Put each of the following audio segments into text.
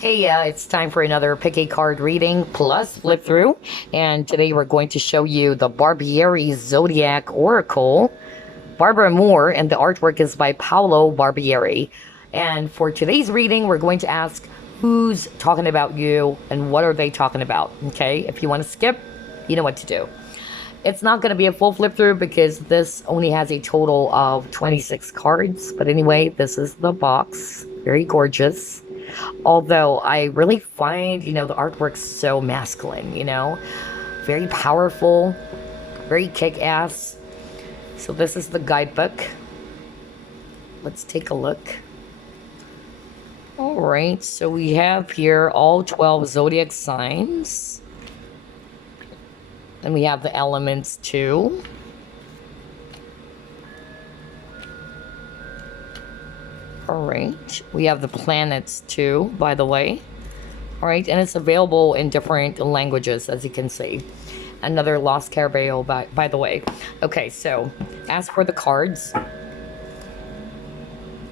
Hey, it's time for another pick a card reading plus flip through. And today we're going to show you the Barbieri Zodiac Oracle, Barbara Moore, and the artwork is by Paolo Barbieri. And for today's reading, we're going to ask who's talking about you and what are they talking about. Okay, if you want to skip, you know what to do. It's not going to be a full flip through because this only has a total of 26 cards. But anyway, this is the box. Very gorgeous. Although I really find, the artwork so masculine, very powerful, very kick-ass. So this is the guidebook. Let's take a look. All right, so we have here all 12 zodiac signs. Then we have the elements too. All right, we have the planets too, by the way. All right, and it's available in different languages, as you can see. Another Lost Carabao, by the way. Okay, so as for the cards,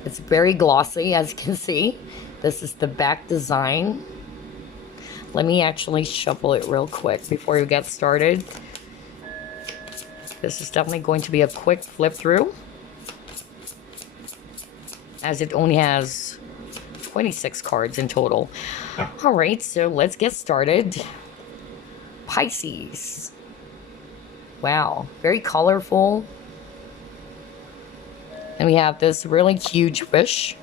it's very glossy, as you can see. This is the back design. Let me actually shuffle it real quick before we get started. This is definitely going to be a quick flip through, as it only has 26 cards in total. All right, so let's get started. Pisces. Wow, very colorful. And we have this really huge fish.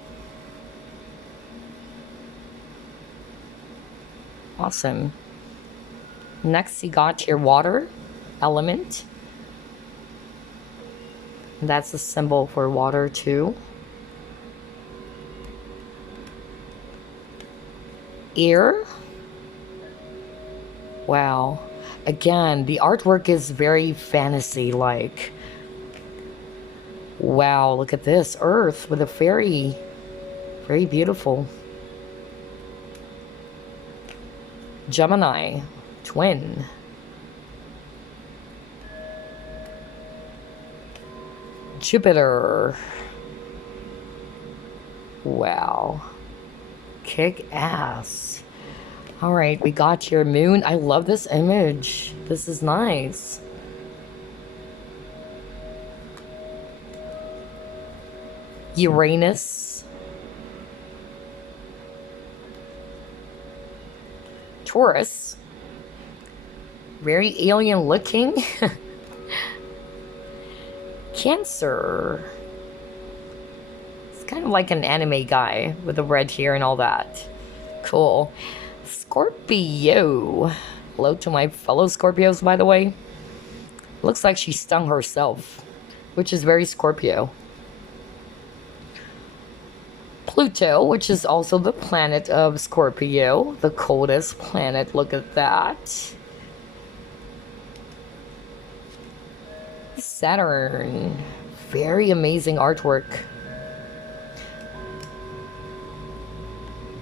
Awesome. Next, you got your water element. And that's the symbol for water too. Ear. Wow. Again, the artwork is very fantasy-like. Wow, look at this. Earth with a fairy. Very beautiful. Gemini. Twin. Jupiter. Wow. Kick ass. All right, we got your moon. I love this image. This is nice. Uranus. Taurus. Very alien looking. Cancer. It's kind of like an anime guy with the red hair and all that. Cool. Scorpio. Hello to my fellow Scorpios, by the way. Looks like she stung herself, which is very Scorpio. Pluto, which is also the planet of Scorpio, the coldest planet. Look at that. Saturn. Very amazing artwork.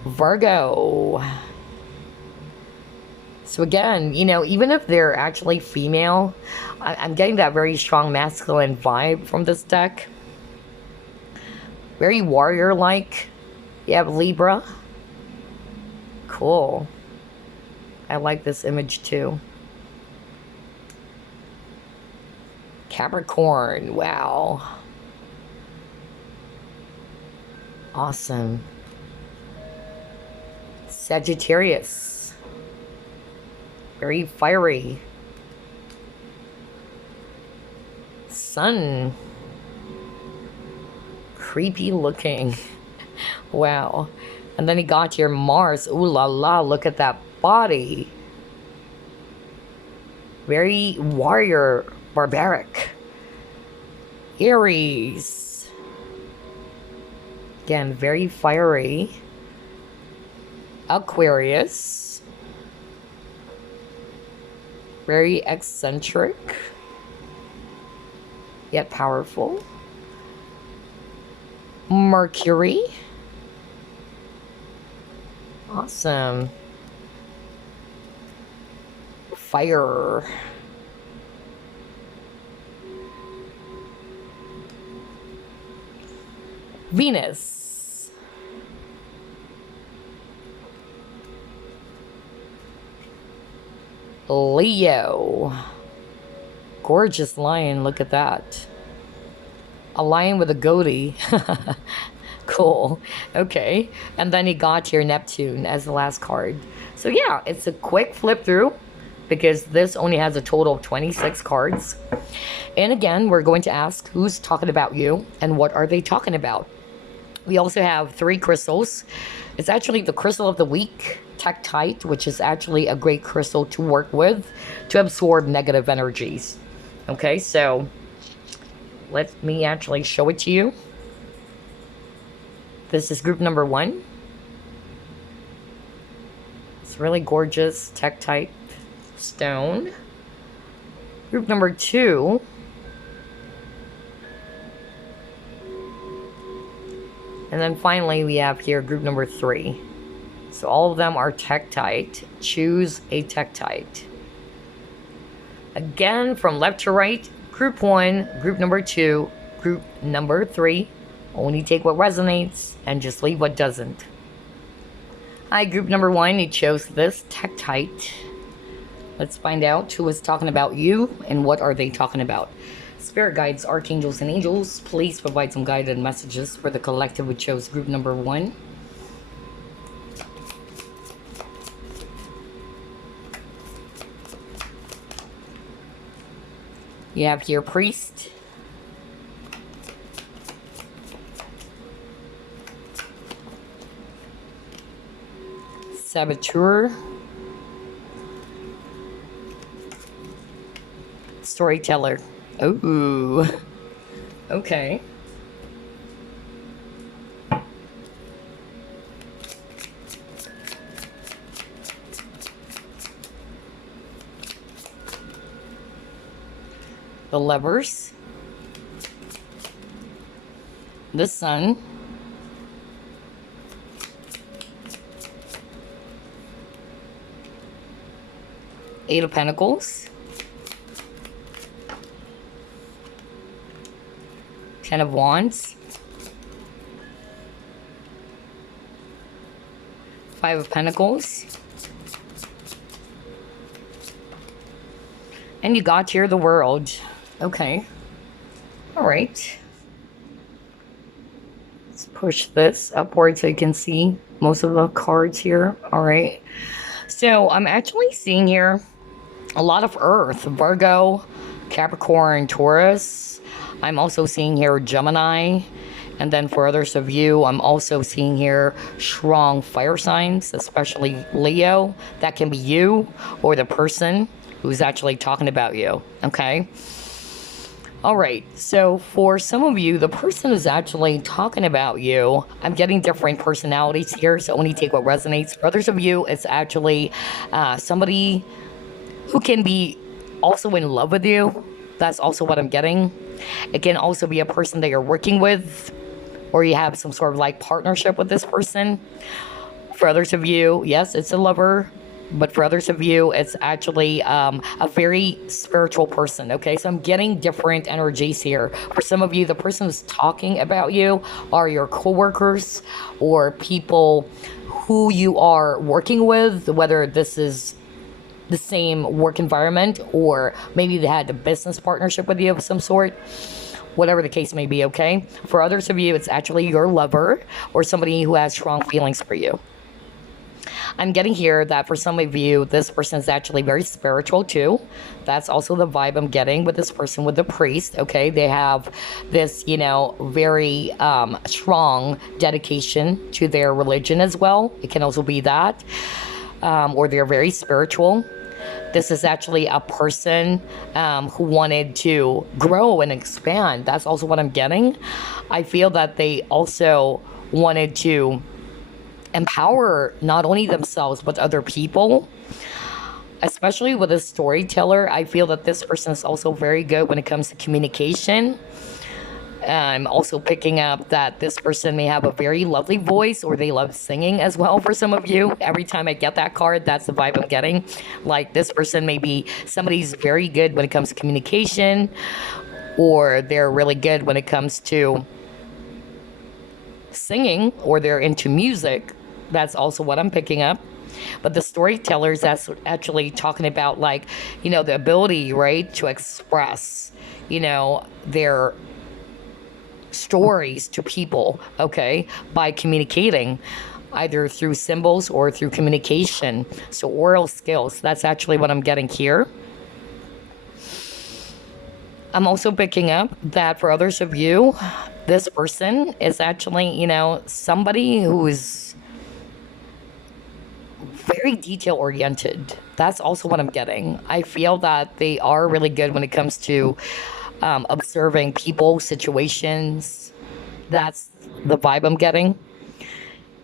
Virgo. So again, even if they're actually female, I'm getting that very strong masculine vibe from this deck. Very warrior-like. You have Libra. Cool. I like this image too. Capricorn. Wow. Awesome. Sagittarius. Very fiery. Sun. Creepy looking. Wow. And then you got your Mars. Ooh la la, look at that body. Very warrior, barbaric. Aries. Again, very fiery. Aquarius. Very eccentric, yet powerful. Mercury. Awesome. Fire. Venus. Leo. Gorgeous lion. Look at that. A lion with a goatee. Cool. Okay. And then you got your Neptune as the last card. So yeah, it's a quick flip through because this only has a total of 26 cards. And again, we're going to ask who's talking about you and what are they talking about. We also have 3 crystals. It's actually the crystal of the week, Tektite, which is actually a great crystal to work with to absorb negative energies. Okay, so let me actually show it to you. This is group number 1. It's really gorgeous Tektite stone. Group number 2. And then finally we have here group number 3. So all of them are Tektite. Choose a Tektite. Again, from left to right, group 1, group number 2, group number 3. Only take what resonates and just leave what doesn't. Hi, group number 1, you chose this Tektite. Let's find out who is talking about you and what are they talking about. Spirit guides, archangels, and angels, please provide some guided messages for the collective who chose group number 1. You have here priest, saboteur, storyteller. Ooh, okay. The lovers, the sun, Eight of Pentacles, Ten of Wands, Five of Pentacles, and you got here the World. Okay. All right. Let's push this upward so you can see most of the cards here. All right. So I'm actually seeing here a lot of Earth, Virgo, Capricorn, Taurus. I'm also seeing here Gemini. And then for others of you, I'm also seeing here strong fire signs, especially Leo. That can be you or the person who's actually talking about you. Okay. All right, so for some of you, the person who's actually talking about you, I'm getting different personalities here, so only take what resonates. For others of you, it's actually somebody who can be also in love with you. That's also what I'm getting. It can also be a person that you're working with, or you have some sort of like partnership with this person. For others of you, yes, it's a lover. But for others of you, it's actually a very spiritual person, okay? So I'm getting different energies here. For some of you, the person who's talking about you are your coworkers or people who you are working with, whether this is the same work environment or maybe they had a business partnership with you of some sort. Whatever the case may be, okay? For others of you, it's actually your lover or somebody who has strong feelings for you. I'm getting here that for some of you, this person is actually very spiritual too. That's also the vibe I'm getting with this person, with the priest, okay? They have this, you know, very strong dedication to their religion as well. It can also be that. Or they're very spiritual. This is actually a person who wanted to grow and expand. That's also what I'm getting. I feel that they also wanted to empower not only themselves but other people, especially with a storyteller. I feel that this person is also very good when it comes to communication. I'm also picking up that this person may have a very lovely voice or they love singing as well. For some of you, every time I get that card, that's the vibe I'm getting. Like this person may be somebody's very good when it comes to communication, or they're really good when it comes to singing, or they're into music. That's also what I'm picking up. But the storyteller is actually talking about, like, the ability, right, to express, their stories to people, okay, by communicating either through symbols or through communication. So oral skills, that's actually what I'm getting here. I'm also picking up that for others of you, this person is actually, somebody who is very detail oriented. That's also what I'm getting. I feel that they are really good when it comes to observing people, situations. That's the vibe I'm getting.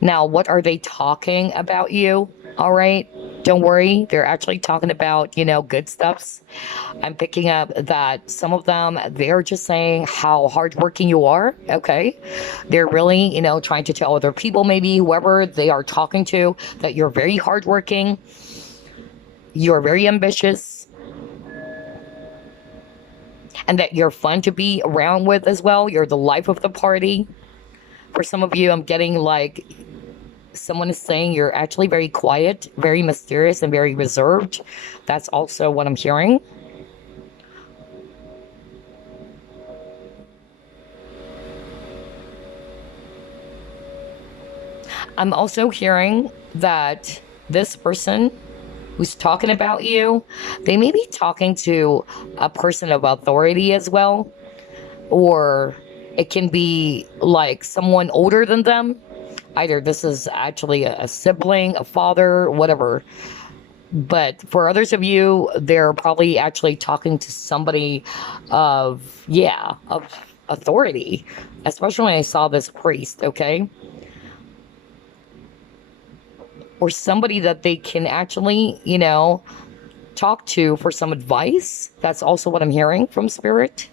Now, what are they talking about you? All right. Don't worry. They're actually talking about, good stuffs. I'm picking up that some of them, they're just saying how hardworking you are. Okay. They're really, trying to tell other people, maybe whoever they are talking to, that you're very hardworking. You're very ambitious. And that you're fun to be around with as well. You're the life of the party. For some of you, I'm getting like someone is saying you're actually very quiet, very mysterious, and very reserved. That's also what I'm hearing. I'm also hearing that this person who's talking about you, they may be talking to a person of authority as well, or it can be like someone older than them. Either this is actually a sibling, a father, whatever. But for others of you, they're probably actually talking to somebody of authority, especially when I saw this priest, okay? Or somebody that they can actually, talk to for some advice. That's also what I'm hearing from Spirit.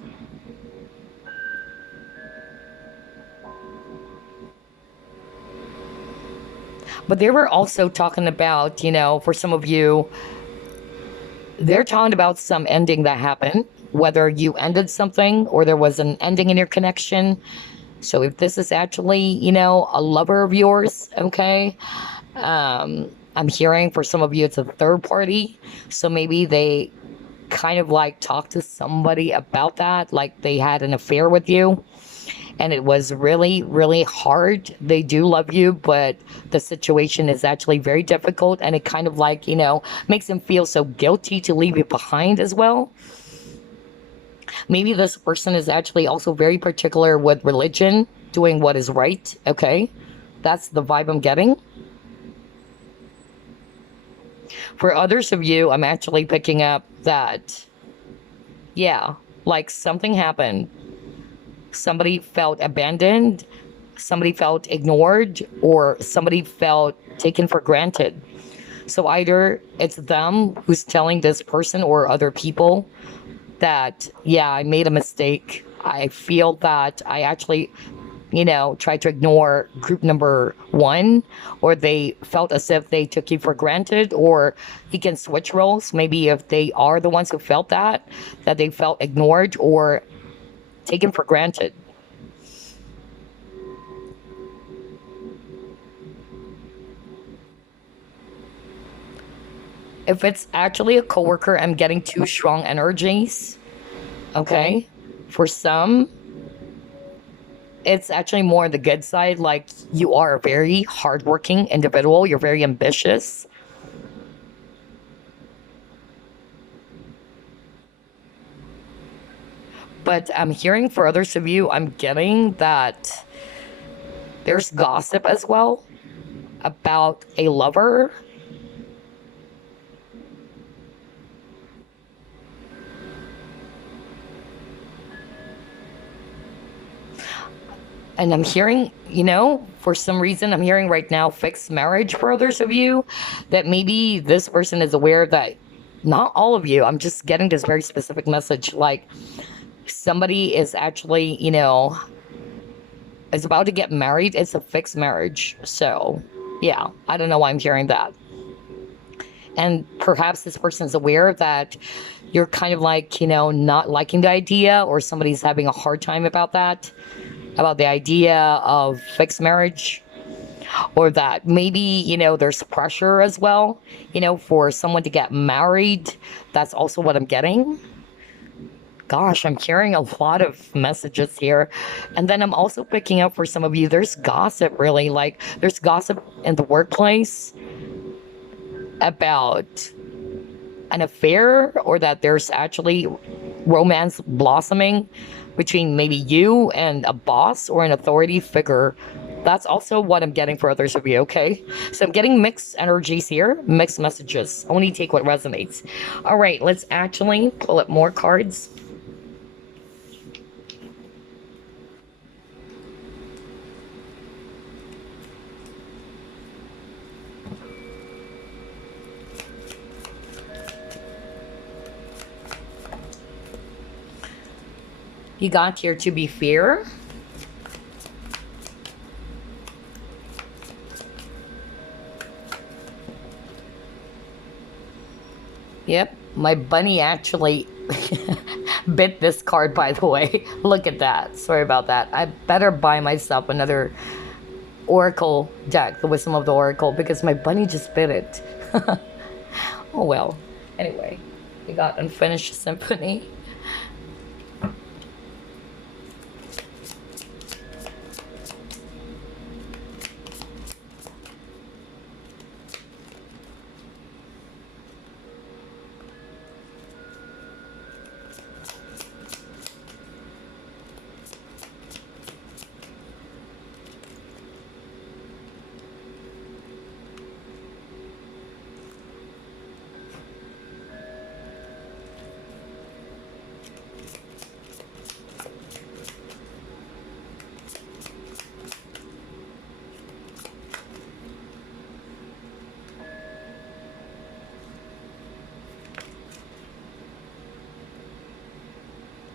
But they were also talking about, for some of you, they're talking about some ending that happened, whether you ended something or there was an ending in your connection. So if this is actually, a lover of yours, okay, I'm hearing for some of you it's a third party. So maybe they kind of like talked to somebody about that, like they had an affair with you. And it was really, really hard. They do love you, but the situation is actually very difficult. And it kind of like, makes them feel so guilty to leave you behind as well. Maybe this person is actually also very particular with religion, doing what is right. Okay. That's the vibe I'm getting. For others of you, I'm actually picking up that, like something happened. Somebody felt abandoned, somebody felt ignored, or somebody felt taken for granted. So either it's them who's telling this person or other people that, I made a mistake. I feel that I actually, tried to ignore group number one, or they felt as if they took you for granted, or you can switch roles. Maybe if they are the ones who felt that they felt ignored or taken for granted. If it's actually a coworker, I'm getting two strong energies. Okay. For some, it's actually more the good side. Like you are a very hardworking individual. You're very ambitious. But I'm hearing for others of you, I'm getting that there's gossip as well about a lover. And I'm hearing, for some reason, I'm hearing right now fixed marriage for others of you, that maybe this person is aware that not all of you, I'm just getting this very specific message, like somebody is actually, is about to get married. It's a fixed marriage. So, I don't know why I'm hearing that. And perhaps this person is aware that you're kind of like, not liking the idea, or somebody's having a hard time about that, about the idea of fixed marriage. or that maybe, there's pressure as well, for someone to get married. That's also what I'm getting. Gosh, I'm hearing a lot of messages here. And then I'm also picking up for some of you, there's gossip, really. Like, there's gossip in the workplace about an affair, or that there's actually romance blossoming between maybe you and a boss or an authority figure. That's also what I'm getting for others of you, okay? So I'm getting mixed energies here, mixed messages. Only take what resonates. All right, let's actually pull up more cards. You got here to be fair. Yep, my bunny actually bit this card, by the way. Look at that. Sorry about that. I better buy myself another Oracle deck, the Wisdom of the Oracle, because my bunny just bit it. Oh well. Anyway, we got Unfinished Symphony.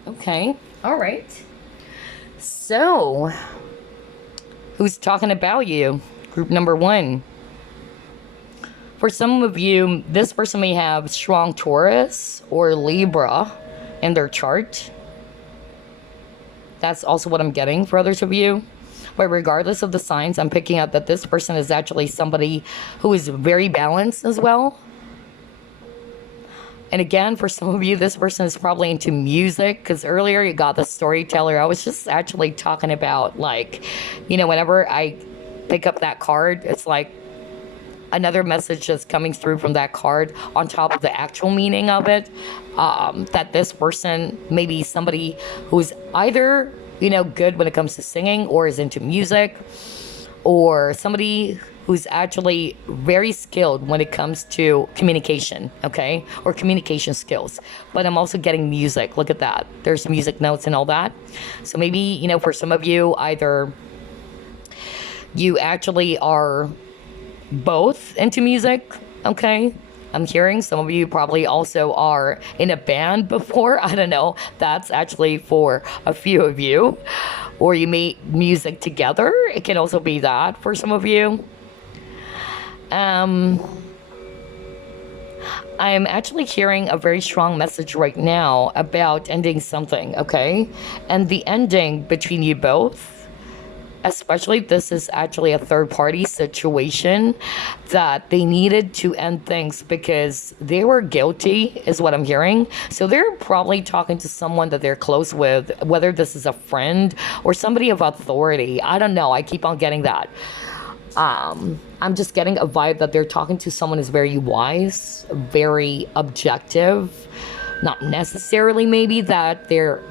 Okay, all right. So, who's talking about you? Group number one. For some of you, this person may have strong Taurus or Libra in their chart. That's also what I'm getting for others of you. But regardless of the signs, I'm picking up that this person is actually somebody who is very balanced as well. And again, for some of you, this person is probably into music, because earlier you got the storyteller. I was just actually talking about, like, whenever I pick up that card, it's like another message that's coming through from that card on top of the actual meaning of it. That this person may be somebody who's either, good when it comes to singing, or is into music, or somebody who's actually very skilled when it comes to communication, okay? Or communication skills. But I'm also getting music. Look at that. There's music notes and all that. So maybe, for some of you, either you actually are both into music, okay? I'm hearing some of you probably also are in a band before. I don't know. That's actually for a few of you. Or you make music together. It can also be that for some of you. I'm actually hearing a very strong message right now about ending something, okay? And the ending between you both, especially this is actually a third-party situation, that they needed to end things because they were guilty, is what I'm hearing. So they're probably talking to someone that they're close with, whether this is a friend or somebody of authority. I don't know. I keep on getting that. I'm just getting a vibe that they're talking to someone who's very wise, very objective. Not necessarily maybe that they're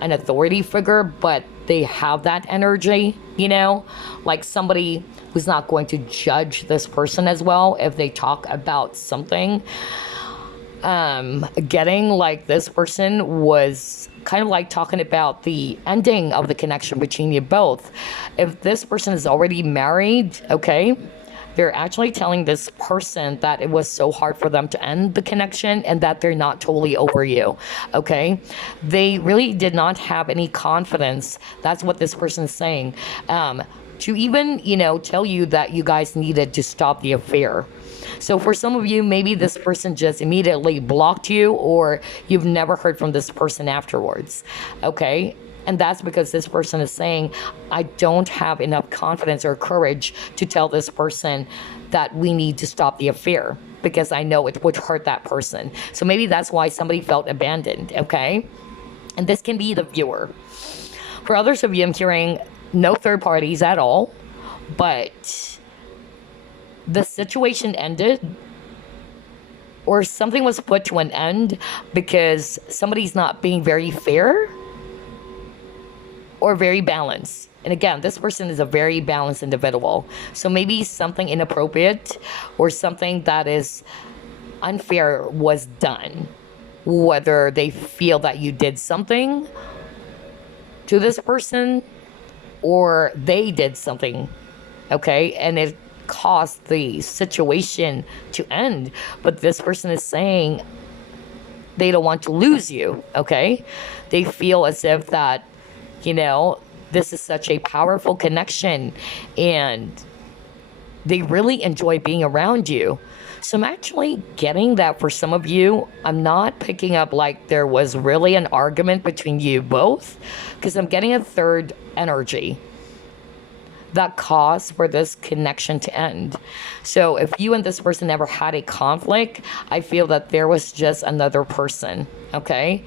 an authority figure, but they have that energy, like somebody who's not going to judge this person as well if they talk about something. Getting like this person was kind of like talking about the ending of the connection between you both. If this person is already married, okay, they're actually telling this person that it was so hard for them to end the connection and that they're not totally over you, okay? They really did not have any confidence. That's what this person is saying. To even, tell you that you guys needed to stop the affair. So for some of you, maybe this person just immediately blocked you, or you've never heard from this person afterwards, okay? And that's because this person is saying, I don't have enough confidence or courage to tell this person that we need to stop the affair because I know it would hurt that person. So maybe that's why somebody felt abandoned, okay? And this can be the viewer. For others of you, I'm hearing no third parties at all, but the situation ended or something was put to an end because somebody's not being very fair or very balanced. And again, this person is a very balanced individual. So maybe something inappropriate or something that is unfair was done. Whether they feel that you did something to this person or they did something, okay? And it caused the situation to end. But this person is saying they don't want to lose you, okay? They feel as if that, you know, this is such a powerful connection and they really enjoy being around you. So I'm actually getting that for some of you. I'm not picking up like there was really an argument between you both, because I'm getting a third energy that caused for this connection to end. So if you and this person never had a conflict, I feel that there was just another person, okay,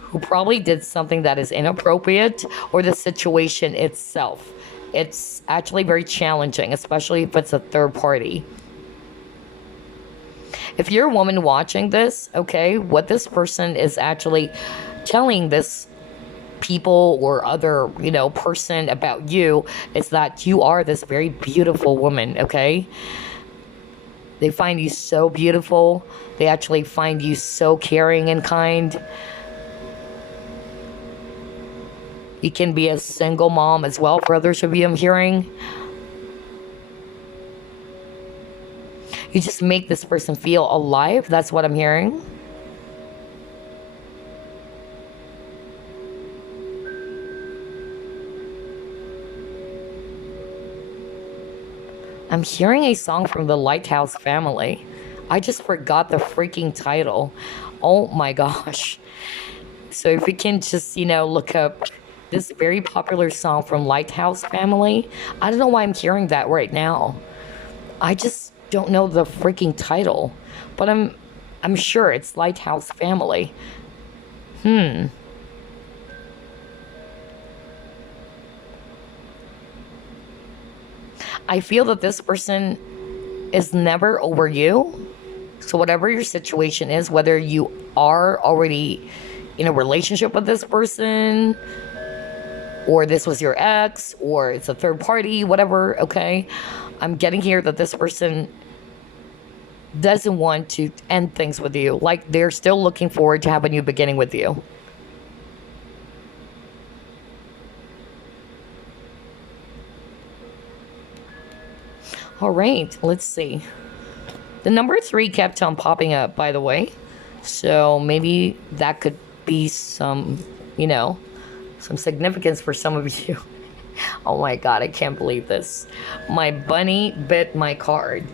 who probably did something that is inappropriate, or the situation itself. It's actually very challenging, especially if it's a third party. If you're a woman watching this, okay, what this person is actually telling this people or other, you know, person about you is that you are this very beautiful woman, okay? They find you so beautiful. They actually find you so caring and kind. You can be a single mom as well, for others of you I'm hearing. You just make this person feel alive. That's what I'm hearing. I'm hearing a song from the Lighthouse family. I just forgot the freaking title. Oh my gosh. So if you can just, you know, look up this very popular song from Lighthouse family. I don't know why I'm hearing that right now. I just don't know the freaking title, but I'm sure it's Lighthouse family. I feel that this person is never over you. So whatever your situation is, whether you are already in a relationship with this person, or this was your ex, or it's a third party, whatever, okay? I'm getting here that this person doesn't want to end things with you. Like, they're still looking forward to have a new beginning with you. All right, let's see. The number 3 kept on popping up, by the way. So maybe that could be some, you know, some significance for some of you. Oh my god, I can't believe this. My bunny bit my card.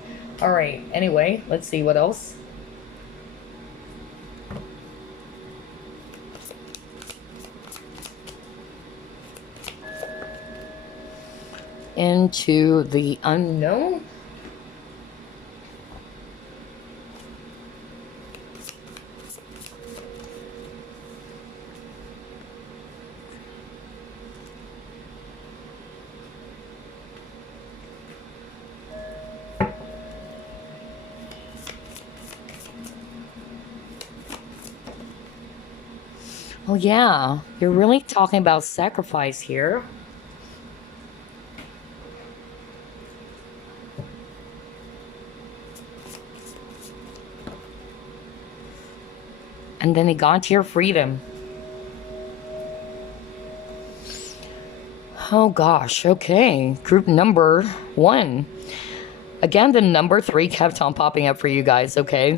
All right, anyway, let's see what else. Into the unknown. Oh yeah, you're really talking about sacrifice here. And then it got to your freedom. Oh gosh, okay. Group number 1. Again, the number 3 kept on popping up for you guys, okay?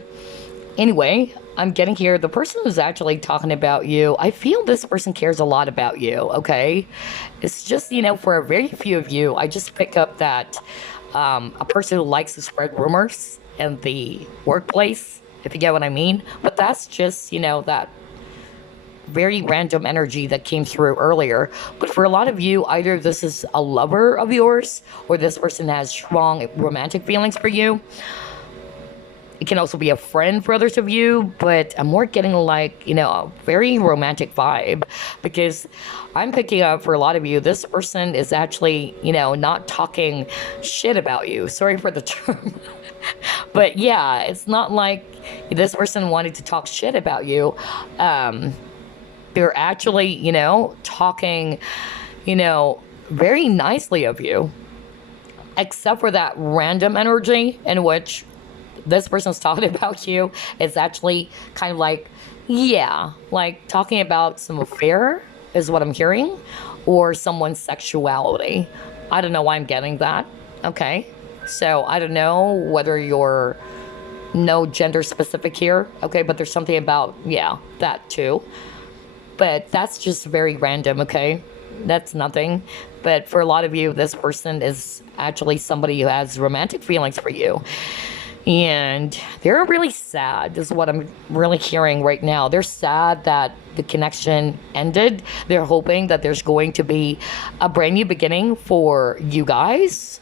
Anyway, I'm getting here. The person who's actually talking about you, I feel this person cares a lot about you, okay? It's just, you know, for a very few of you, I just pick up that a person who likes to spread rumors in the workplace, if you get what I mean. But that's just, you know, that very random energy that came through earlier. But for a lot of you, either this is a lover of yours or this person has strong romantic feelings for you. It can also be a friend for others of you, but I'm more getting like, a very romantic vibe, because I'm picking up for a lot of you, this person is actually, not talking shit about you. Sorry for the term. But yeah, it's not like this person wanted to talk shit about you. They're actually, talking, very nicely of you, except for that random energy in which this person's talking about you. It's actually kind of like, yeah, like talking about some affair is what I'm hearing, or someone's sexuality. I don't know why I'm getting that. Okay. So I don't know whether you're no gender specific here. Okay. But there's something about, yeah, that too. But that's just very random. Okay. That's nothing. But for a lot of you, this person is actually somebody who has romantic feelings for you. And they're really sad, is what I'm really hearing right now. They're sad that the connection ended. They're hoping that there's going to be a brand new beginning for you guys.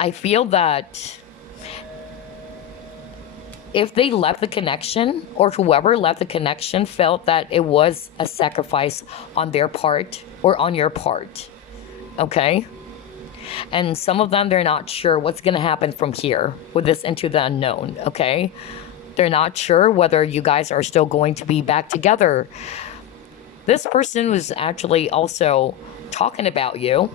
I feel that if they left the connection, or whoever left the connection felt that it was a sacrifice on their part or on your part. Okay? And some of them, they're not sure what's going to happen from here with this into the unknown, okay? They're not sure whether you guys are still going to be back together. This person was actually also talking about you,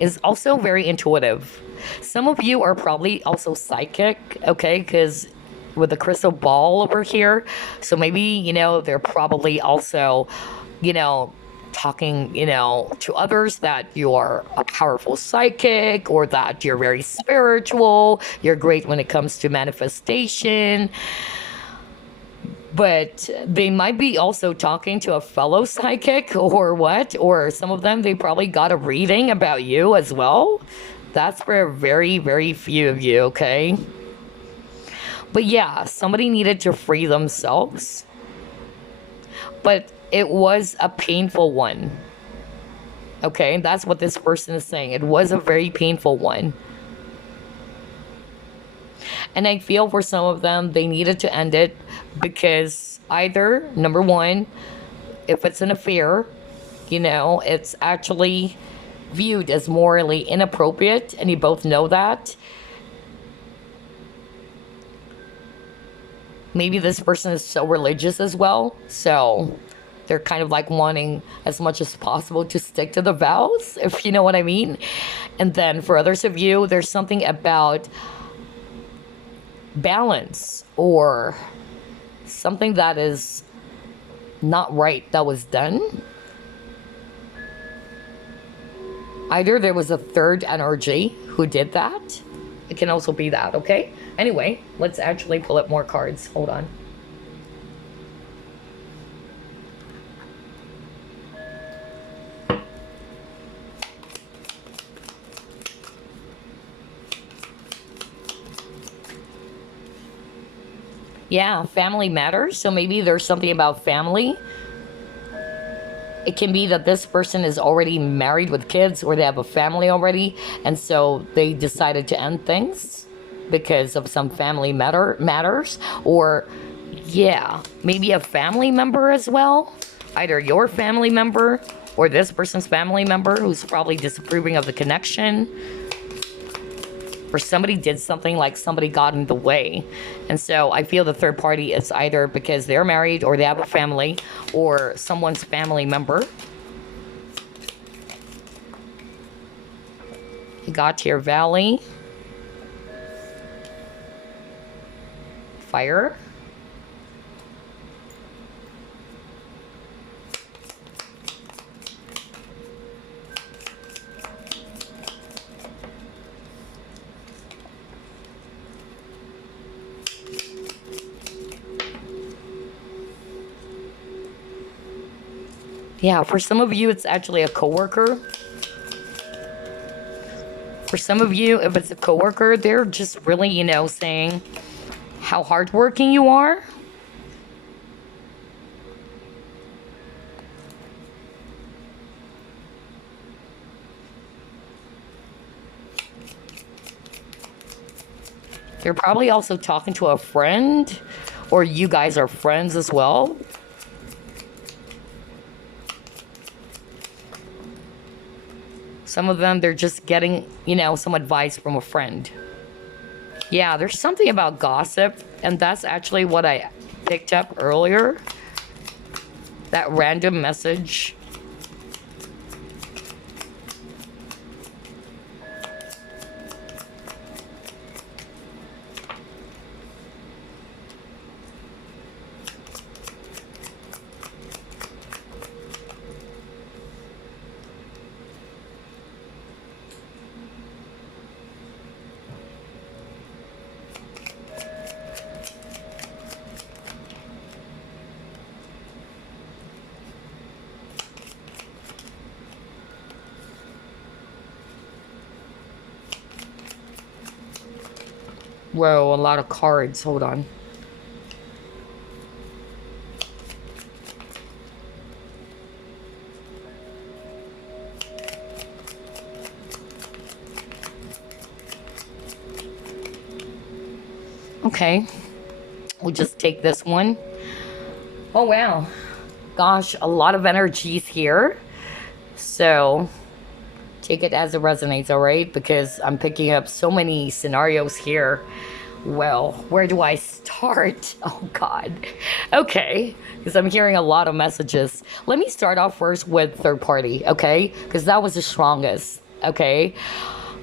is also very intuitive. Some of you are probably also psychic, okay? Because with the crystal ball over here, so maybe, they're probably also, talking, to others that you're a powerful psychic, or that you're very spiritual, you're great when it comes to manifestation. But they might be also talking to a fellow psychic, or what, or some of them, they probably got a reading about you as well. That's for very, very few of you, okay? But yeah, somebody needed to free themselves. But it was a painful one. Okay, that's what this person is saying. It was a very painful one. And I feel for some of them, they needed to end it because either, number one, if it's an affair, it's actually viewed as morally inappropriate, and you both know that. Maybe this person is so religious as well, so they're kind of like wanting as much as possible to stick to the vows, if you know what I mean. And then for others of you, there's something about balance, or something that is not right that was done. Either there was a third energy who did that. It can also be that, okay? Anyway, let's actually pull up more cards. Hold on. Yeah, family matters. So maybe there's something about family. It can be that this person is already married with kids, or they have a family already, and so they decided to end things because of some family matters. Or yeah, maybe a family member as well. Either your family member or this person's family member who's probably disapproving of the connection. Or somebody did something, like somebody got in the way. And so I feel the third party is either because they're married, or they have a family, or someone's family member. You got your Valley. Fire. Yeah, for some of you, it's actually a coworker. For some of you, if it's a coworker, they're just really, saying how hardworking you are. You're probably also talking to a friend, or you guys are friends as well. Some of them, they're just getting, some advice from a friend. Yeah, there's something about gossip, and that's actually what I picked up earlier. That random message. Whoa, a lot of cards. Hold on. Okay. We'll just take this one. Oh, wow. Gosh, a lot of energies here. So take it as it resonates, all right? Because I'm picking up so many scenarios here. Well, where do I start? Oh, God. Okay, because I'm hearing a lot of messages. Let me start off first with third party, okay? Because that was the strongest, okay?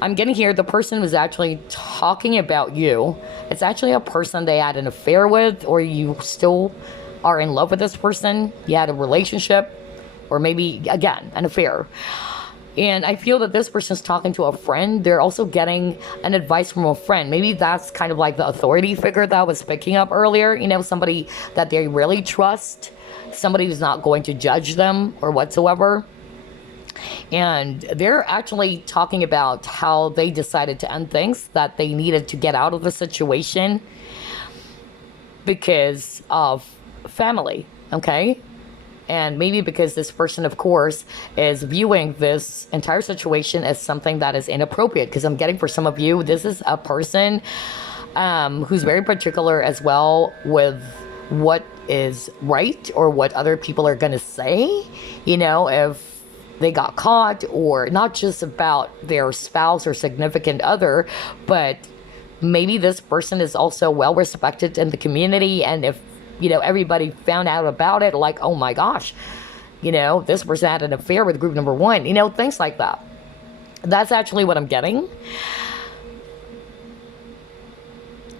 I'm getting here, the person was actually talking about you. It's actually a person they had an affair with, or you still are in love with this person. You had a relationship, or maybe, again, an affair. And I feel that this person's talking to a friend. They're also getting an advice from a friend. Maybe that's kind of like the authority figure that I was picking up earlier. Somebody that they really trust. Somebody who's not going to judge them or whatsoever. And they're actually talking about how they decided to end things, that they needed to get out of the situation because of family, okay? And maybe because this person, of course, is viewing this entire situation as something that is inappropriate. Because I'm getting, for some of you, this is a person who's very particular as well with what is right or what other people are going to say. If they got caught, or not just about their spouse or significant other, but maybe this person is also well respected in the community. And if everybody found out about it, like, oh my gosh, this person had an affair with group number one, things like that. That's actually what I'm getting.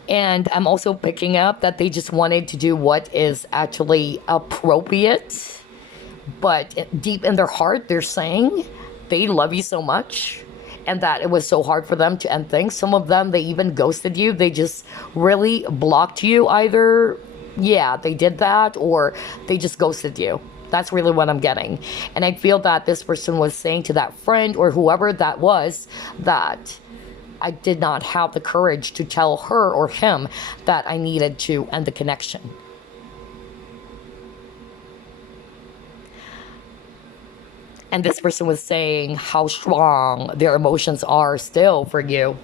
And I'm also picking up that they just wanted to do what is actually appropriate, but deep in their heart, they're saying they love you so much, and that it was so hard for them to end things. Some of them, they even ghosted you. They just really blocked you either. Yeah, they did that, or they just ghosted you. That's really what I'm getting. And I feel that this person was saying to that friend or whoever that was, that I did not have the courage to tell her or him that I needed to end the connection. And this person was saying how strong their emotions are still for you.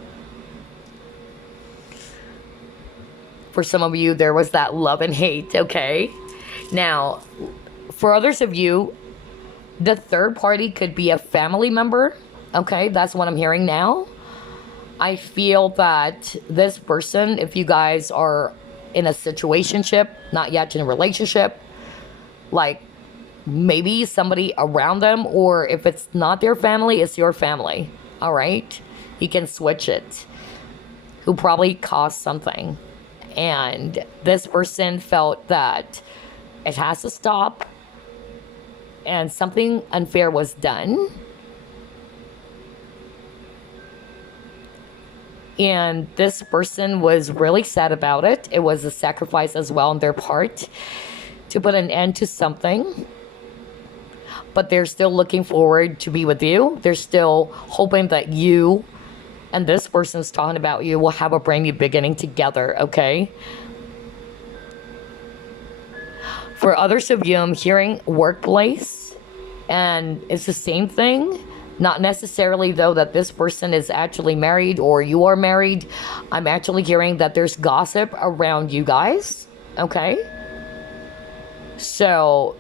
For some of you, there was that love and hate, okay? Now, for others of you, the third party could be a family member, okay? That's what I'm hearing now. I feel that this person, if you guys are in a situationship, not yet in a relationship, like maybe somebody around them, or if it's not their family, it's your family, all right? You can switch it. Who probably caused something. And this person felt that it has to stop, and something unfair was done. And this person was really sad about it. It was a sacrifice as well on their part to put an end to something. But they're still looking forward to be with you. They're still hoping that you and this person's talking about you will have a brand new beginning together, okay? For others of you, I'm hearing workplace, and it's the same thing. Not necessarily, though, that this person is actually married or you are married. I'm actually hearing that there's gossip around you guys, okay? So,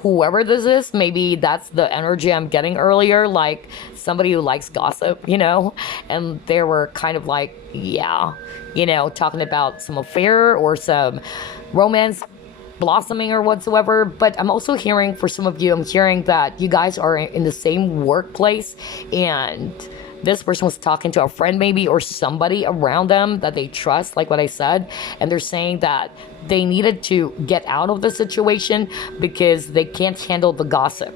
whoever this is, maybe that's the energy I'm getting earlier, like somebody who likes gossip, you know? And they were kind of like, yeah, you know, talking about some affair or some romance blossoming or whatsoever. But I'm also hearing, for some of you, I'm hearing that you guys are in the same workplace, and this person was talking to a friend maybe, or somebody around them that they trust, like what I said, and they're saying that they needed to get out of the situation because they can't handle the gossip.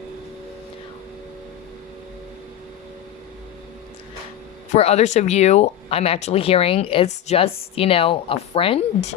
For others of you, I'm actually hearing it's just, you know, a friend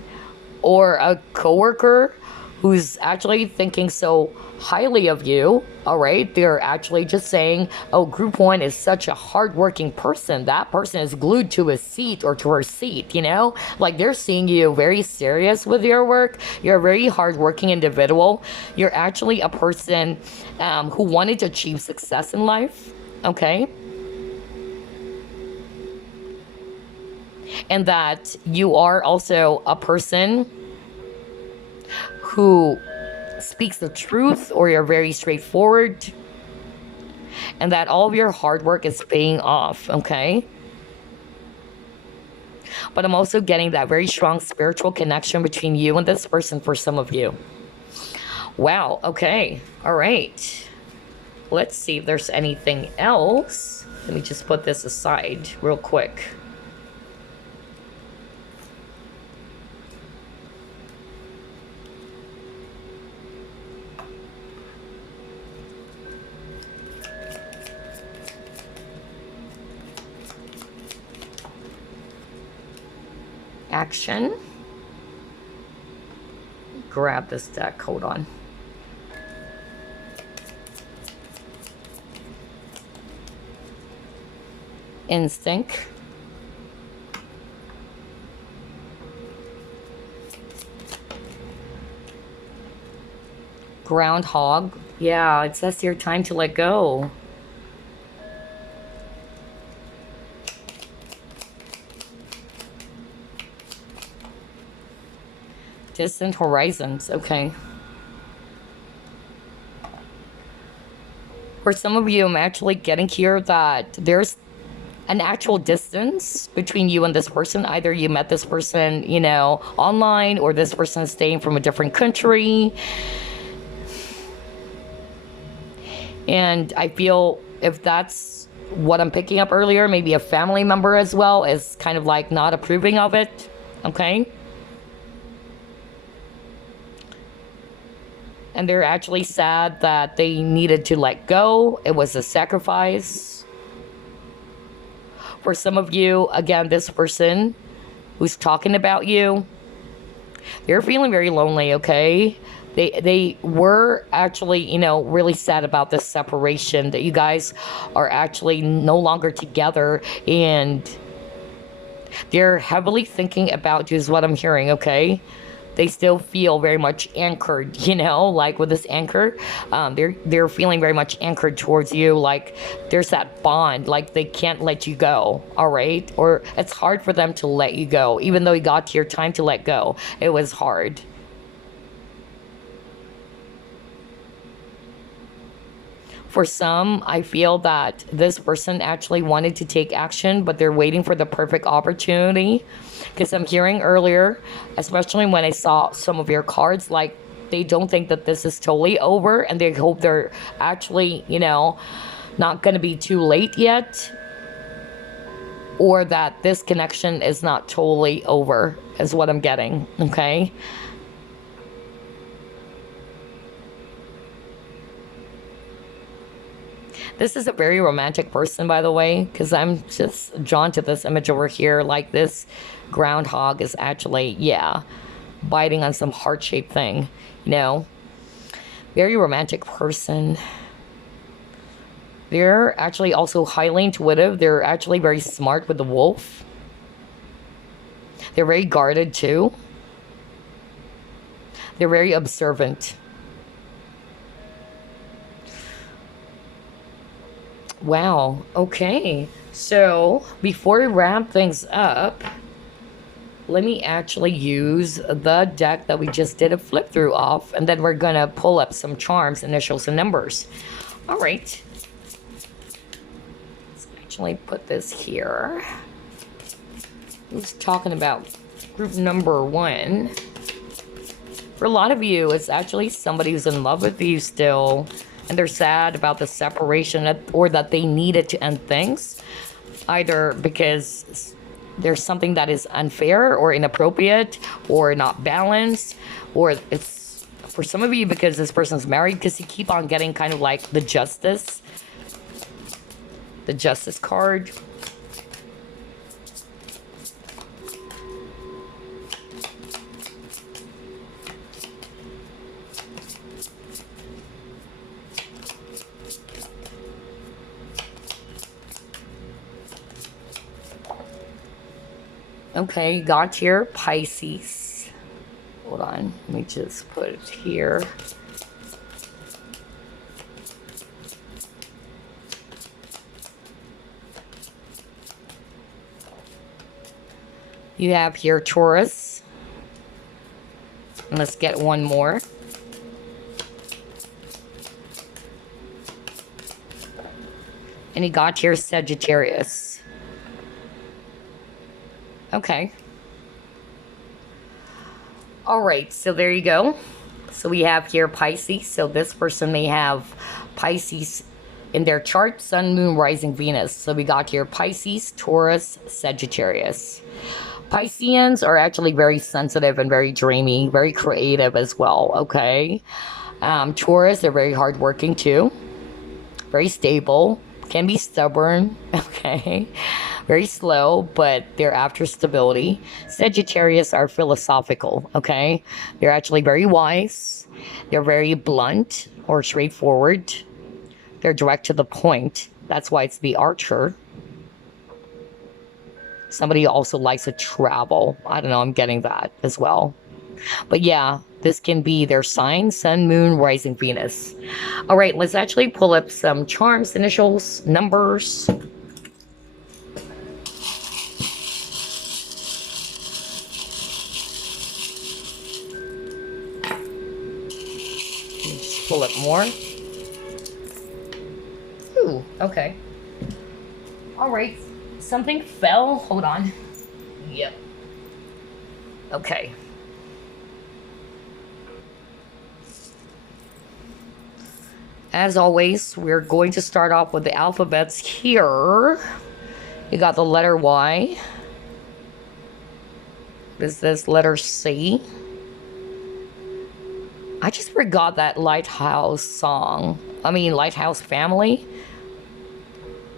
or a coworker who's actually thinking so highly of you, all right? They're actually just saying, oh, group one is such a hardworking person. That person is glued to his seat or to her seat, you know? Like, they're seeing you very serious with your work. You're a very hardworking individual. You're actually a person who wanted to achieve success in life, okay? And that you are also a person who speaks the truth, or you're very straightforward, and that all of your hard work is paying off, okay? But I'm also getting that very strong spiritual connection between you and this person for some of you. Wow, okay, all right. Let's see if there's anything else. Let me just put this aside real quick. Action. Grab this deck, hold on. Instinct. Groundhog. Yeah, it says here time to let go. Distant horizons, okay. For some of you, I'm actually getting here that there's an actual distance between you and this person. Either you met this person, you know, online, or this person is staying from a different country. And I feel, if that's what I'm picking up earlier, maybe a family member as well is kind of like not approving of it, okay? And they're actually sad that they needed to let go. It was a sacrifice. For some of you, again, this person who's talking about you, they're feeling very lonely, okay? They were actually, you know, really sad about this separation, that you guys are actually no longer together, and they're heavily thinking about you is what I'm hearing, okay? They still feel very much anchored, you know, like with this anchor, they're feeling very much anchored towards you. Like there's that bond, like they can't let you go, all right? Or it's hard for them to let you go, even though you got to your time to let go. It was hard. For some, I feel that this person actually wanted to take action, but they're waiting for the perfect opportunity. Because I'm hearing earlier, especially when I saw some of your cards, like they don't think that this is totally over, and they hope they're actually, you know, not going to be too late yet, or that this connection is not totally over, is what I'm getting, okay? This is a very romantic person, by the way, because I'm just drawn to this image over here. Like this groundhog is actually, yeah, biting on some heart-shaped thing, you know? Very romantic person. They're actually also highly intuitive. They're actually very smart with the wolf. They're very guarded too. They're very observant. Wow. Okay. So before we wrap things up, let me actually use the deck that we just did a flip through off, and then we're gonna pull up some charms, initials, and numbers. All right. Let's actually put this here. Who's talking about group number 1? For a lot of you, it's actually somebody who's in love with you still, and they're sad about the separation, or that they needed to end things, either because there's something that is unfair or inappropriate or not balanced, or it's for some of you because this person's married, because you keep on getting kind of like the justice card. Okay, got here, Pisces. Hold on, let me just put it here. You have here Taurus. And let's get one more. And you got here Sagittarius. Okay. All right, so there you go. So we have here Pisces. So this person may have Pisces in their chart, Sun, Moon, Rising, Venus. So we got here Pisces, Taurus, Sagittarius. Pisceans are actually very sensitive and very dreamy, very creative as well, okay? Taurus, they're very hardworking too. Very stable. Can be stubborn, okay? Very slow, but they're after stability. Sagittarius are philosophical, okay? They're actually very wise. They're very blunt or straightforward. They're direct to the point. That's why it's the Archer. Somebody also likes to travel. I don't know, I'm getting that as well. But yeah, this can be their sign, Sun, Moon, Rising, Venus. All right, let's actually pull up some charms, initials, numbers. Just pull up more. Ooh, okay. All right, something fell. Hold on. Yep. Okay. As always, we're going to start off with the alphabets here. You got the letter Y. Is this letter C? I just forgot that Lighthouse song. I mean, Lighthouse Family.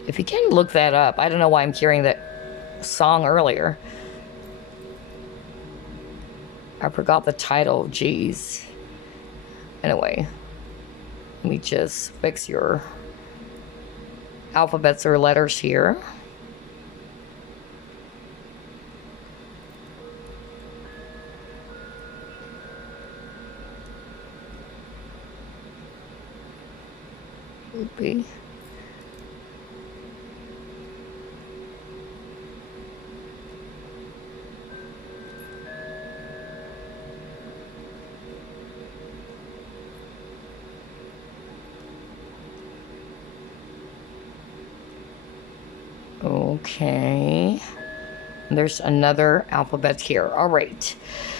If you can look that up. I don't know why I'm hearing that song earlier. I forgot the title. Jeez. Anyway. Let me just fix your alphabets or letters here. Would be. Okay. There's another alphabet here. All right.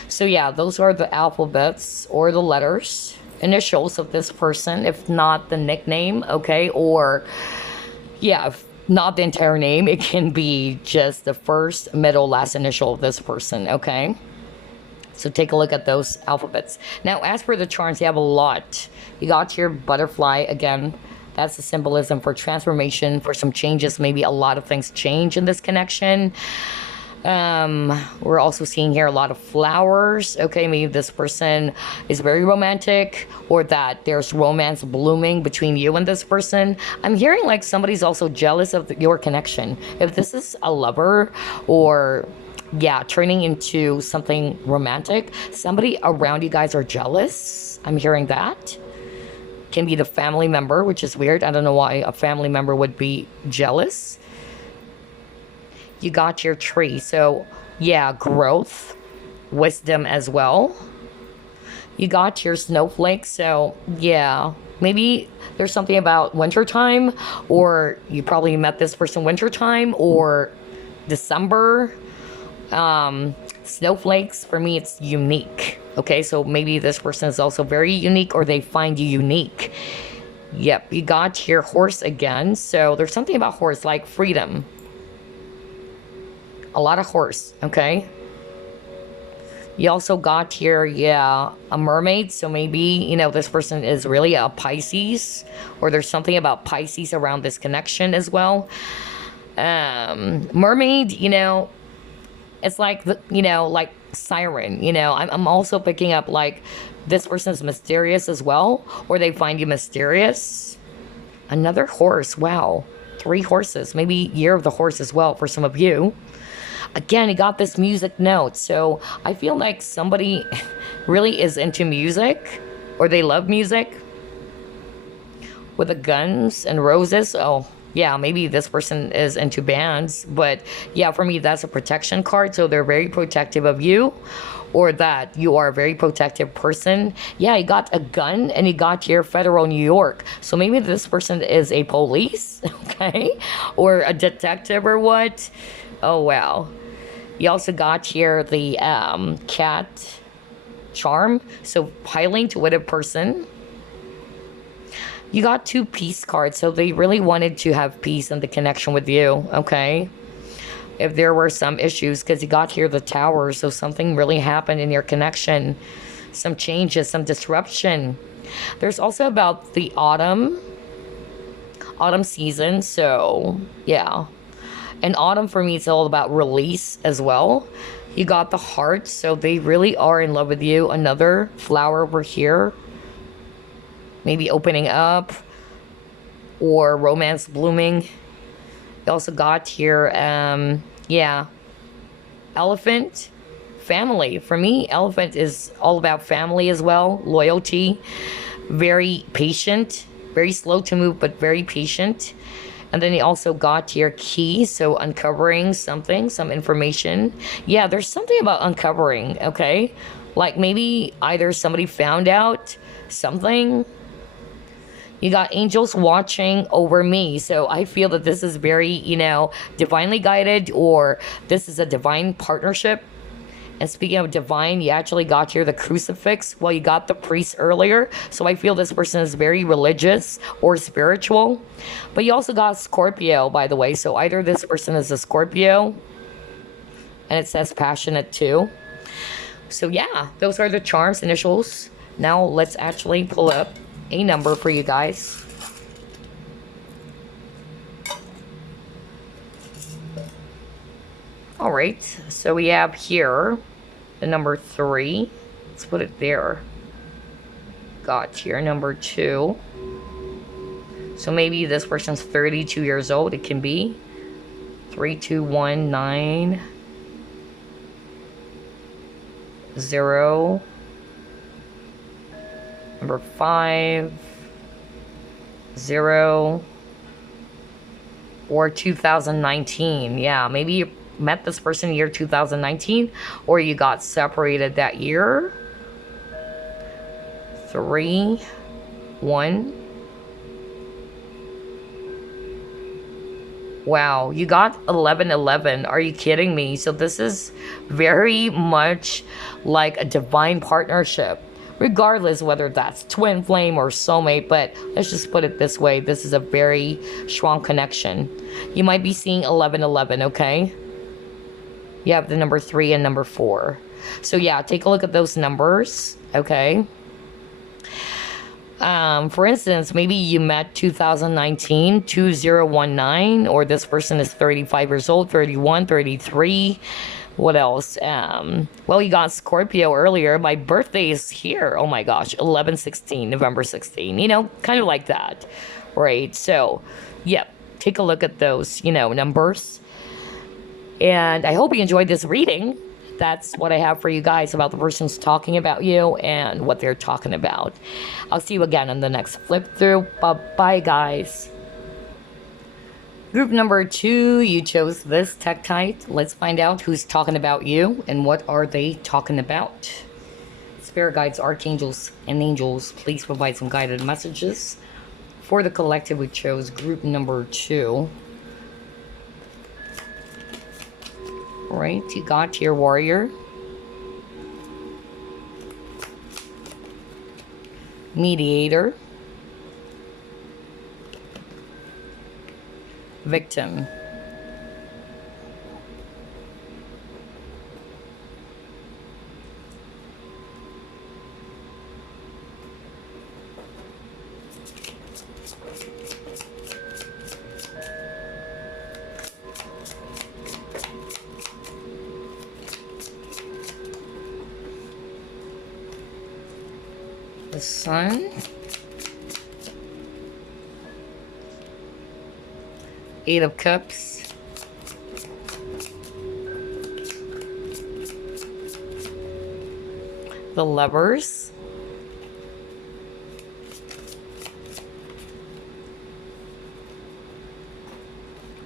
So yeah, those are the alphabets or the letters, initials of this person, if not the nickname, okay? Or, yeah, if not the entire name, it can be just the first, middle, last initial of this person, okay? So take a look at those alphabets. Now, as for the charms, you have a lot. You got your butterfly again. That's the symbolism for transformation, for some changes. Maybe a lot of things change in this connection. We're also seeing here a lot of flowers. Okay, maybe this person is very romantic, or that there's romance blooming between you and this person. I'm hearing like somebody's also jealous of your connection. If this is a lover or yeah, turning into something romantic. Somebody around you guys are jealous. I'm hearing that. Can be the family member, which is weird. I don't know why a family member would be jealous. You got your tree. So, yeah, growth, wisdom as well. You got your snowflake. So, yeah, maybe there's something about wintertime, or you probably met this person wintertime or December. Snowflakes, for me, it's unique. Okay, so maybe this person is also very unique, or they find you unique. Yep, you got your horse again. So there's something about horse, like freedom. A lot of horse, okay? You also got here, yeah, a mermaid. So maybe, you know, this person is really a Pisces, or there's something about Pisces around this connection as well. Mermaid, you know, it's like, you know, like siren, you know. I'm also picking up like this person's mysterious as well, or they find you mysterious. Another horse, wow. 3 horses, maybe year of the horse as well for some of you. Again, you got this music note. So I feel like somebody really is into music, or they love music. With the Guns and Roses, oh, yeah, maybe this person is into bands. But yeah, for me, that's a protection card. So they're very protective of you, or that you are a very protective person. Yeah, you got a gun and you got your federal New York. So maybe this person is a police, okay? Or a detective or what? Oh, wow. You also got here the cat charm. So piling to with a person. You got 2 peace cards. So they really wanted to have peace in the connection with you, okay? If there were some issues, because you got here the Tower. So something really happened in your connection. Some changes, some disruption. There's also about the autumn season. So yeah. And autumn for me, it's all about release as well. You got the heart, so they really are in love with you. Another flower over here. Maybe opening up, or romance blooming. You also got here, yeah, elephant, family. For me, elephant is all about family as well. Loyalty, very patient, very slow to move, but very patient. And then you also got your key, so uncovering something, some information. Yeah, there's something about uncovering, okay? Like maybe either somebody found out something. You got angels watching over me. So I feel that this is very, you know, divinely guided, or this is a divine partnership. And speaking of divine, you actually got here the crucifix. Well, you got the priest earlier. So I feel this person is very religious or spiritual. But you also got Scorpio, by the way. So either this person is a Scorpio, and it says passionate too. So yeah, those are the charms, initials. Now let's actually pull up a number for you guys. All right, so we have here the number 3. Let's put it there. Got here number 2. So maybe this person's 32 years old. It can be 3219 0. Number 5 0, or 2019. Yeah, maybe you met this person in year 2019, or you got separated that year. 3 1. Wow, you got 1111. Are you kidding me? So this is very much like a divine partnership, regardless whether that's twin flame or soulmate. But let's just put it this way, this is a very strong connection. You might be seeing 1111, okay? You have the number 3 and number 4. So yeah, take a look at those numbers, okay? For instance, maybe you met 2019, 2019, or this person is 35 years old, 31, 33. What else? Well, you got Scorpio earlier. My birthday is here. Oh my gosh, 11/16, November 16. You know, kind of like that, right? So, yep, take a look at those, you know, numbers. And I hope you enjoyed this reading. That's what I have for you guys about the person's talking about you and what they're talking about. I'll see you again in the next flip through. Bye, guys. Group number 2, you chose this Tektite. Let's find out who's talking about you and what are they talking about. Spirit guides, archangels, and angels, please provide some guided messages. For the collective, we chose group number 2. Right, you got your warrior, mediator, victim. The Sun, Eight of Cups, the Lovers,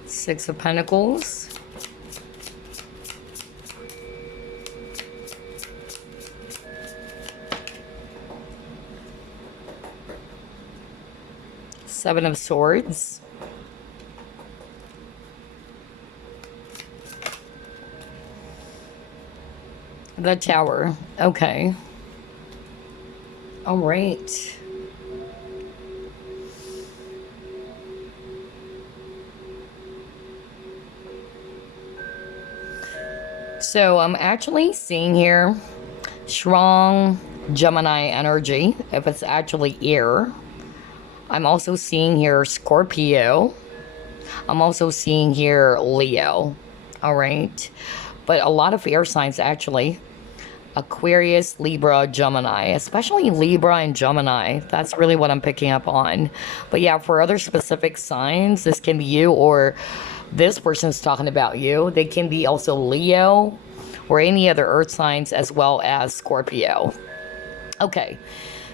Six of Pentacles, Seven of Swords, the Tower. Okay. All right. So I'm actually seeing here strong Gemini energy, if it's actually air. I'm also seeing here Scorpio. I'm also seeing here Leo. All right. But a lot of air signs actually. Aquarius, Libra, Gemini. Especially Libra and Gemini. That's really what I'm picking up on. But yeah, for other specific signs, this can be you or this person's talking about you. They can be also Leo or any other earth signs as well as Scorpio. Okay.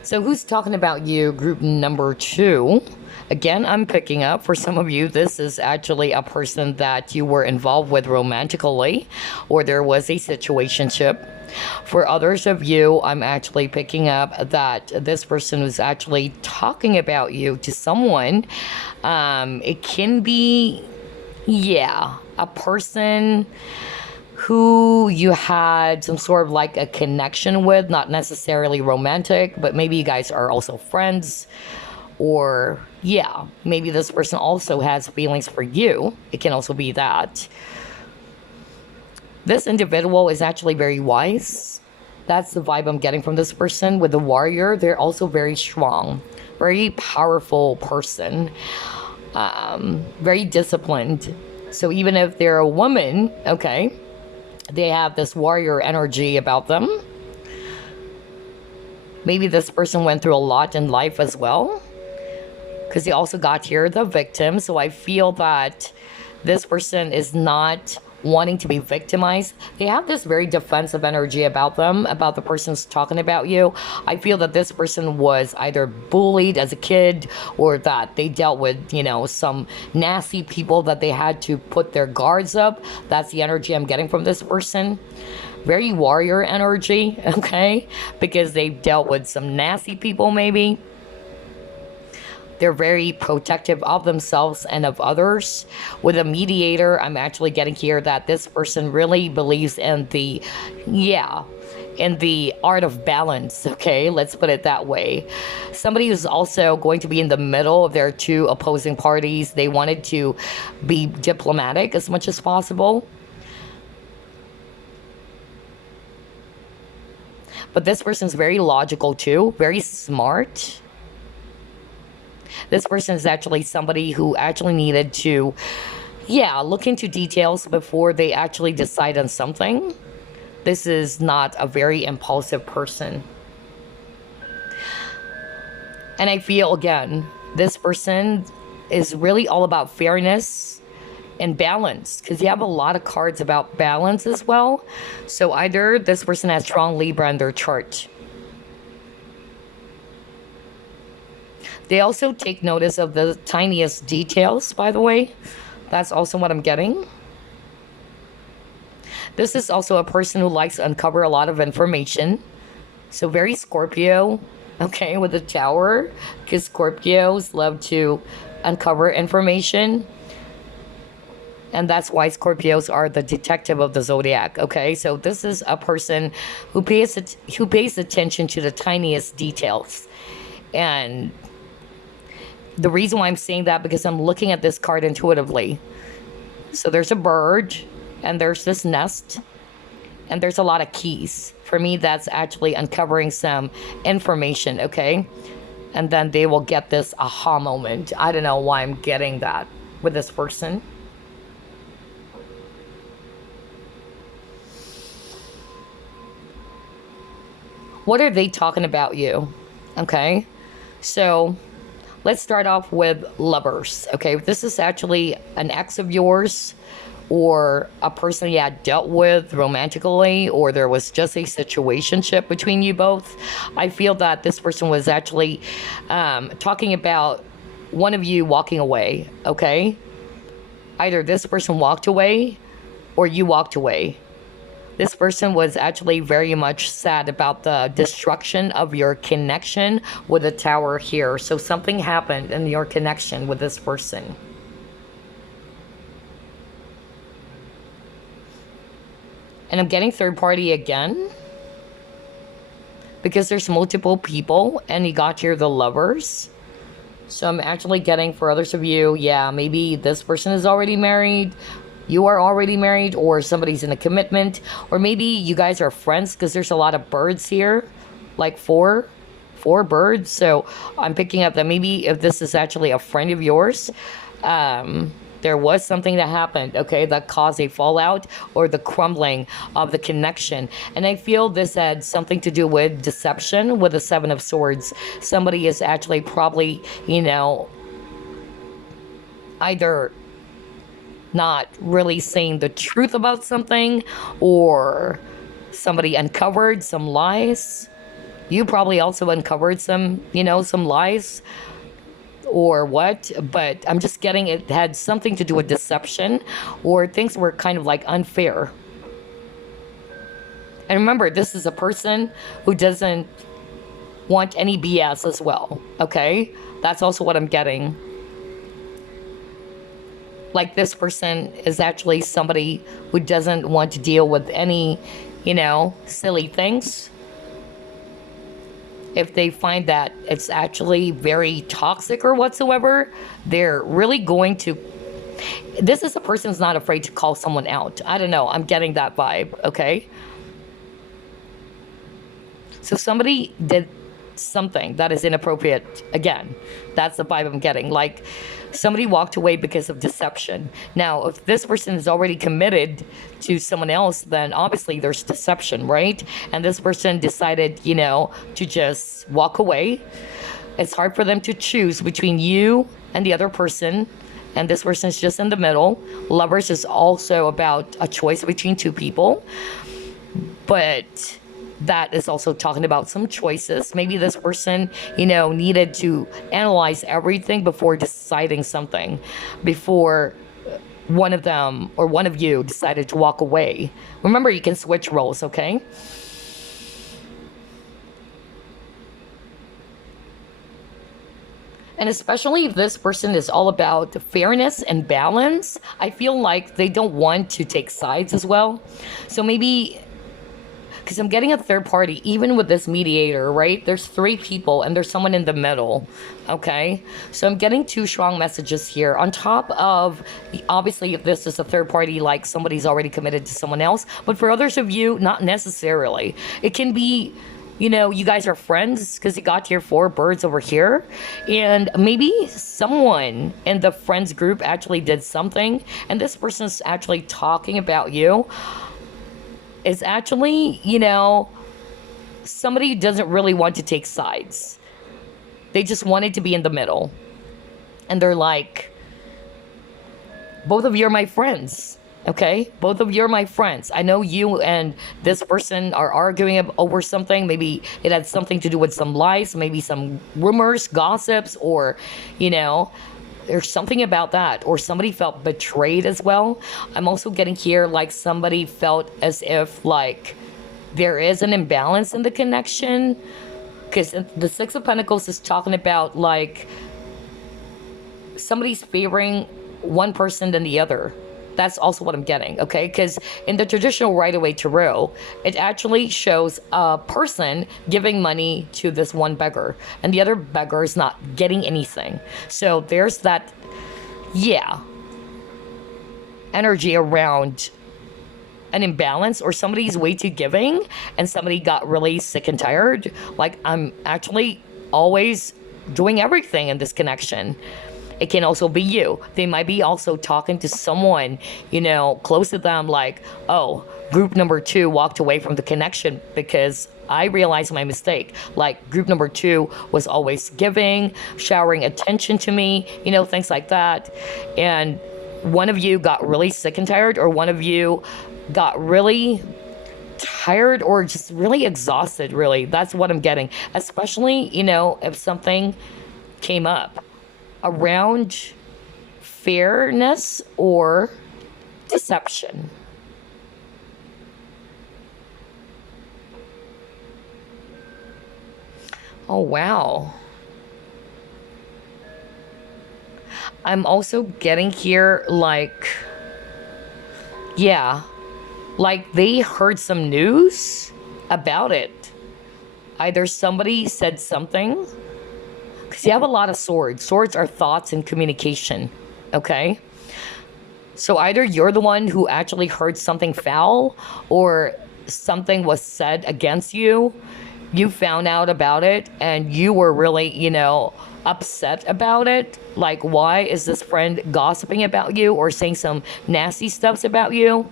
So who's talking about you? Group number 2. Again, I'm picking up for some of you, this is actually a person that you were involved with romantically, or there was a situationship. For others of you, I'm actually picking up that this person was actually talking about you to someone. It can be, yeah, a person who you had some sort of like a connection with, not necessarily romantic, but maybe you guys are also friends, or yeah, maybe this person also has feelings for you. It can also be that. This individual is actually very wise. That's the vibe I'm getting from this person. With the warrior, they're also very strong, very powerful person, very disciplined. So even if they're a woman, okay, they have this warrior energy about them. Maybe this person went through a lot in life as well, because they also got here the victim. So I feel that this person is not wanting to be victimized. They have this very defensive energy about them, about the person's talking about you. I feel that this person was either bullied as a kid, or that they dealt with, you know, some nasty people that they had to put their guards up. That's the energy I'm getting from this person. Very warrior energy, okay? Because they've dealt with some nasty people maybe. They're very protective of themselves and of others. With a mediator, I'm actually getting here that this person really believes in the, in the art of balance, okay? Let's put it that way. Somebody who's also going to be in the middle of their two opposing parties. They wanted to be diplomatic as much as possible. But this person's very logical too, very smart. This person is actually somebody who actually needed to, look into details before they actually decide on something. This is not a very impulsive person. And I feel, again, this person is really all about fairness and balance, because you have a lot of cards about balance as well. So either this person has strong Libra in their chart. They also take notice of the tiniest details, by the way. That's also what I'm getting. This is also a person who likes to uncover a lot of information. So very Scorpio, okay, with the Tower, because Scorpios love to uncover information. And that's why Scorpios are the detective of the zodiac, okay? So this is a person who pays attention to the tiniest details. And the reason why I'm saying that, because I'm looking at this card intuitively. So there's a bird, and there's this nest, and there's a lot of keys. For me, that's actually uncovering some information, okay? And then they will get this aha moment. I don't know why I'm getting that with this person. What are they talking about you? Okay, so let's start off with lovers. Okay, this is actually an ex of yours, or a person you had dealt with romantically, or there was just a situationship between you both. I feel that this person was actually talking about one of you walking away, okay? Either this person walked away or you walked away. This person was actually very much sad about the destruction of your connection with the Tower here. So something happened in your connection with this person. And I'm getting third party again, because there's multiple people, and you got here the lovers. So I'm actually getting, for others of you, yeah, maybe this person is already married, you are already married, or somebody's in a commitment, or maybe you guys are friends, because there's a lot of birds here, like four birds. So I'm picking up that maybe if this is actually a friend of yours, there was something that happened, okay, that caused a fallout or the crumbling of the connection. And I feel this had something to do with deception with the Seven of Swords. Somebody is actually probably, either not really saying the truth about something, or somebody uncovered some lies. You probably also uncovered some lies, or what, but I'm just getting it had something to do with deception, or things were kind of like unfair. And remember, this is a person who doesn't want any BS as well, okay? That's also what I'm getting. Like, this person is actually somebody who doesn't want to deal with any, silly things. If they find that it's actually very toxic or whatsoever, they're really going to... This is a person who's not afraid to call someone out. I don't know. I'm getting that vibe, okay? So somebody did something that is inappropriate. Again, that's the vibe I'm getting. Like, somebody walked away because of deception. Now, if this person is already committed to someone else, then obviously there's deception, right? And this person decided, to just walk away. It's hard for them to choose between you and the other person, and this person is just in the middle. Lovers is also about a choice between two people, but that is also talking about some choices. Maybe this person, needed to analyze everything before deciding something, before one of them or one of you decided to walk away. Remember, you can switch roles, okay? And especially if this person is all about fairness and balance, I feel like they don't want to take sides as well. So maybe... because I'm getting a third party, even with this mediator, right? There's three people and there's someone in the middle, okay? So I'm getting two strong messages here. On top of, obviously, if this is a third party, like somebody's already committed to someone else. But for others of you, not necessarily. It can be, you guys are friends, because you got your four birds over here. And maybe someone in the friends group actually did something, and this person's actually talking about you. Is actually, somebody who doesn't really want to take sides. They just wanted to be in the middle. And they're like, both of you are my friends. Okay, both of you are my friends. I know you and this person are arguing over something. Maybe it had something to do with some lies, maybe some rumors, gossips, or, you know, there's something about that. Or somebody felt betrayed as well. I'm also getting here like somebody felt as if like there is an imbalance in the connection. Because the Six of Pentacles is talking about like somebody's favoring one person than the other. That's also what I'm getting, okay? Because in the traditional Rider-Waite Tarot, it actually shows a person giving money to this one beggar, and the other beggar is not getting anything. So there's that, yeah, energy around an imbalance, or somebody's way too giving, and somebody got really sick and tired. Like, I'm actually always doing everything in this connection. It can also be you. They might be also talking to someone, you know, close to them, like, oh, group number 2 walked away from the connection because I realized my mistake. Like, group number 2 was always giving, showering attention to me, you know, things like that. And one of you got really sick and tired, or one of you got really tired or just really exhausted, really. That's what I'm getting. Especially, you know, if something came up around fairness or deception. Oh, wow. I'm also getting here like, yeah, like they heard some news about it. Either somebody said something, because you have a lot of swords. Swords are thoughts and communication, okay? So either you're the one who actually heard something foul, or something was said against you. You found out about it, and you were really, you know, upset about it. Like, why is this friend gossiping about you or saying some nasty stuffs about you?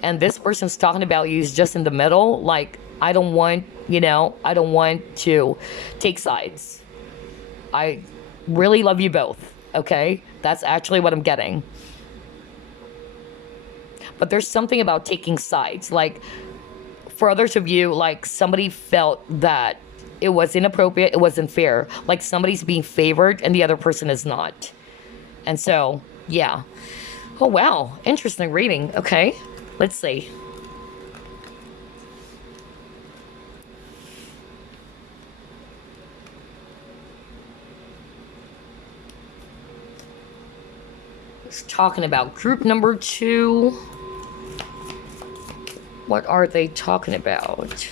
And this person's talking about you is just in the middle. Like, I don't want, you know, I don't want to take sides. I really love you both, okay? That's actually what I'm getting. But there's something about taking sides. Like, for others of you, like, somebody felt that it was inappropriate, it wasn't fair. Like, somebody's being favored and the other person is not. And so, yeah. Oh, wow. Interesting reading. Okay, let's see. Talking about group number 2. What are they talking about?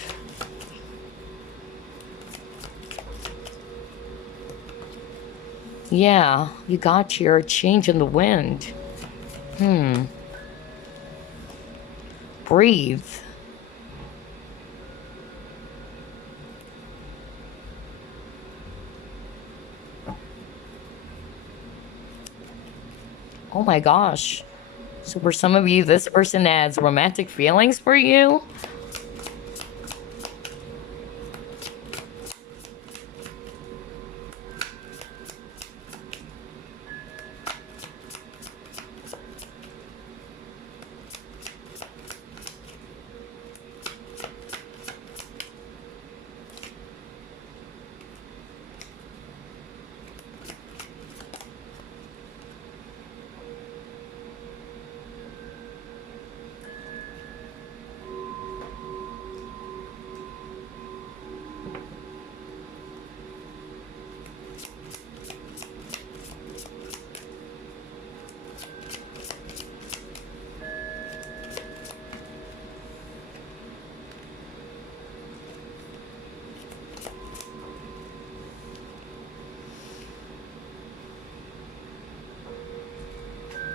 Yeah, you got your change in the wind. Breathe. Oh my gosh. So for some of you, this person has romantic feelings for you.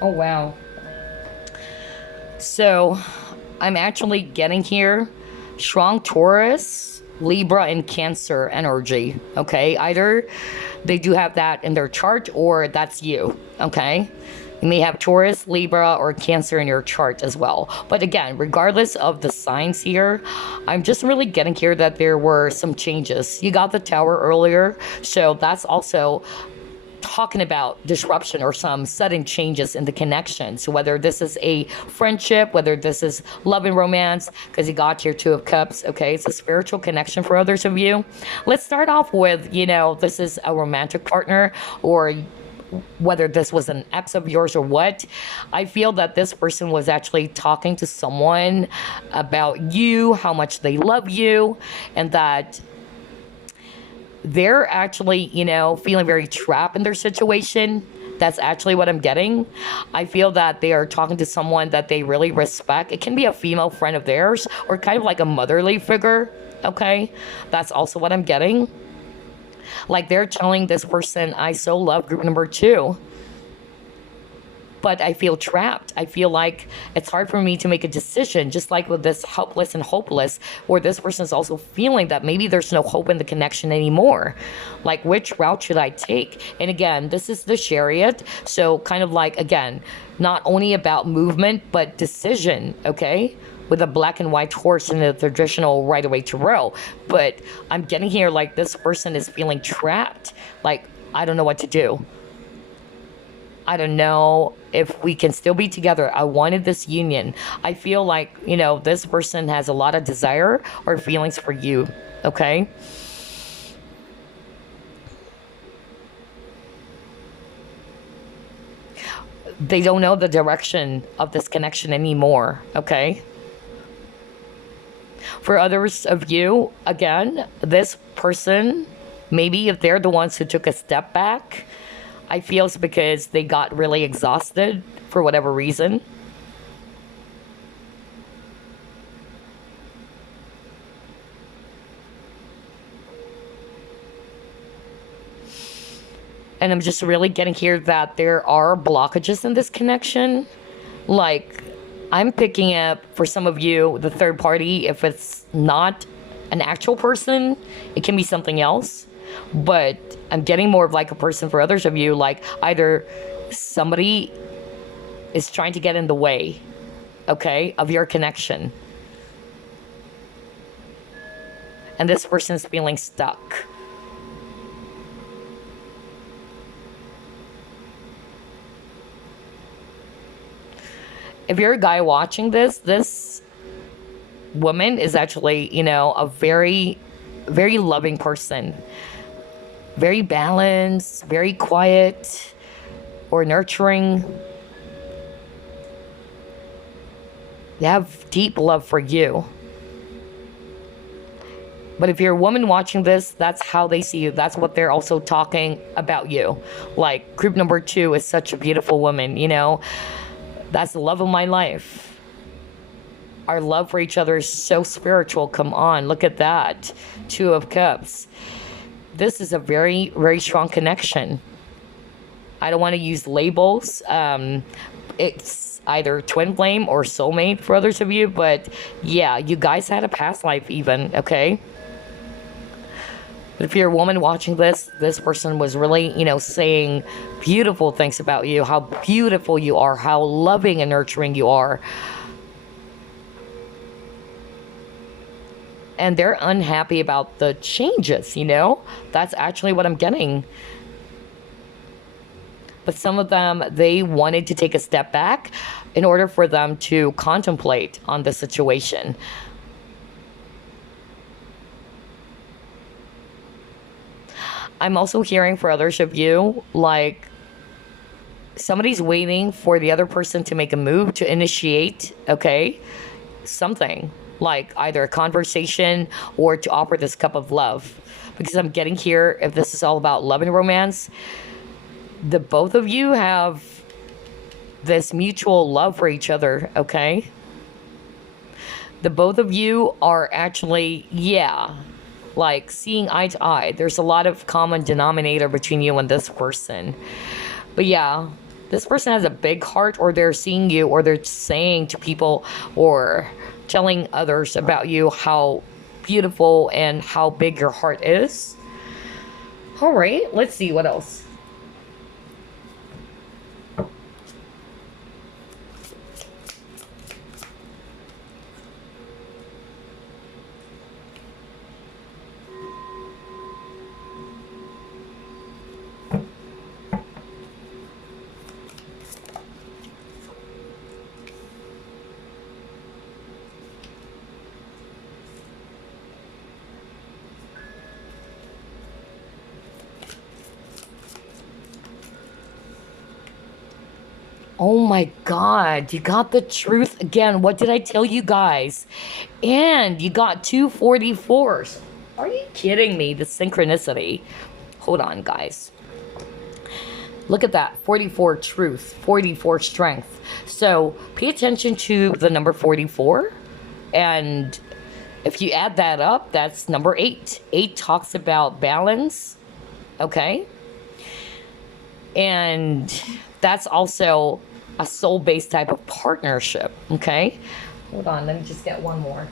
Oh, wow. So, I'm actually getting here strong Taurus, Libra, and Cancer energy, okay? Either they do have that in their chart or that's you, okay? You may have Taurus, Libra, or Cancer in your chart as well. But again, regardless of the signs here, I'm just really getting here that there were some changes. You got the Tower earlier, so that's also talking about disruption or some sudden changes in the connection. So whether this is a friendship, whether this is love and romance, because you got your Two of Cups, okay? It's a spiritual connection for others of you. Let's start off with, this is a romantic partner, or whether this was an ex of yours or what. I feel that this person was actually talking to someone about you, how much they love you, and that they're actually, feeling very trapped in their situation. That's actually what I'm getting. I feel that they are talking to someone that they really respect. It can be a female friend of theirs or kind of like a motherly figure, okay? That's also what I'm getting. Like they're telling this person, I so love group number 2. But I feel trapped. I feel like it's hard for me to make a decision, just like with this helpless and hopeless, where this person is also feeling that maybe there's no hope in the connection anymore. Like, which route should I take? And again, this is the Chariot. So kind of like, again, not only about movement, but decision, okay? With a black and white horse in the traditional Rider-Waite tarot. But I'm getting here like this person is feeling trapped. Like, I don't know what to do. I don't know if we can still be together. I wanted this union. I feel like, this person has a lot of desire or feelings for you, okay? They don't know the direction of this connection anymore, okay? For others of you, again, this person, maybe if they're the ones who took a step back, I feel it's because they got really exhausted for whatever reason. And I'm just really getting here that there are blockages in this connection. Like, I'm picking up, for some of you, the third party, if it's not an actual person, it can be something else. But I'm getting more of like a person for others of you, like either somebody is trying to get in the way, okay, of your connection. And this person is feeling stuck. If you're a guy watching this woman is actually, a very, very loving person. Very balanced, very quiet, or nurturing. They have deep love for you. But if you're a woman watching this, that's how they see you. That's what they're also talking about you. Like, group number 2 is such a beautiful woman, That's the love of my life. Our love for each other is so spiritual. Come on, look at that. 2 of Cups. This is a very, very strong connection. I don't want to use labels. It's either twin flame or soulmate for others of you. But yeah, you guys had a past life even, okay? But if you're a woman watching this person was really, saying beautiful things about you. How beautiful you are. How loving and nurturing you are. And they're unhappy about the changes, That's actually what I'm getting. But some of them, they wanted to take a step back in order for them to contemplate on the situation. I'm also hearing for others of you, like, somebody's waiting for the other person to make a move, to initiate, okay, something. Like either a conversation or to offer this cup of love. Because I'm getting here, if this is all about love and romance, the both of you have this mutual love for each other, okay? The both of you are actually, like seeing eye to eye. There's a lot of common denominator between you and this person. But yeah, this person has a big heart, or they're seeing you, or they're saying to people, or telling others about you how beautiful and how big your heart is. All right, let's see what else. Oh my God, you got the truth again. What did I tell you guys? And you got 244s. Are you kidding me? The synchronicity. Hold on, guys. Look at that. 44 truth, 44 strength. So pay attention to the number 44. And if you add that up, that's number 8. 8 talks about balance. Okay. And that's also a soul-based type of partnership. Okay. Hold on. Let me just get one more.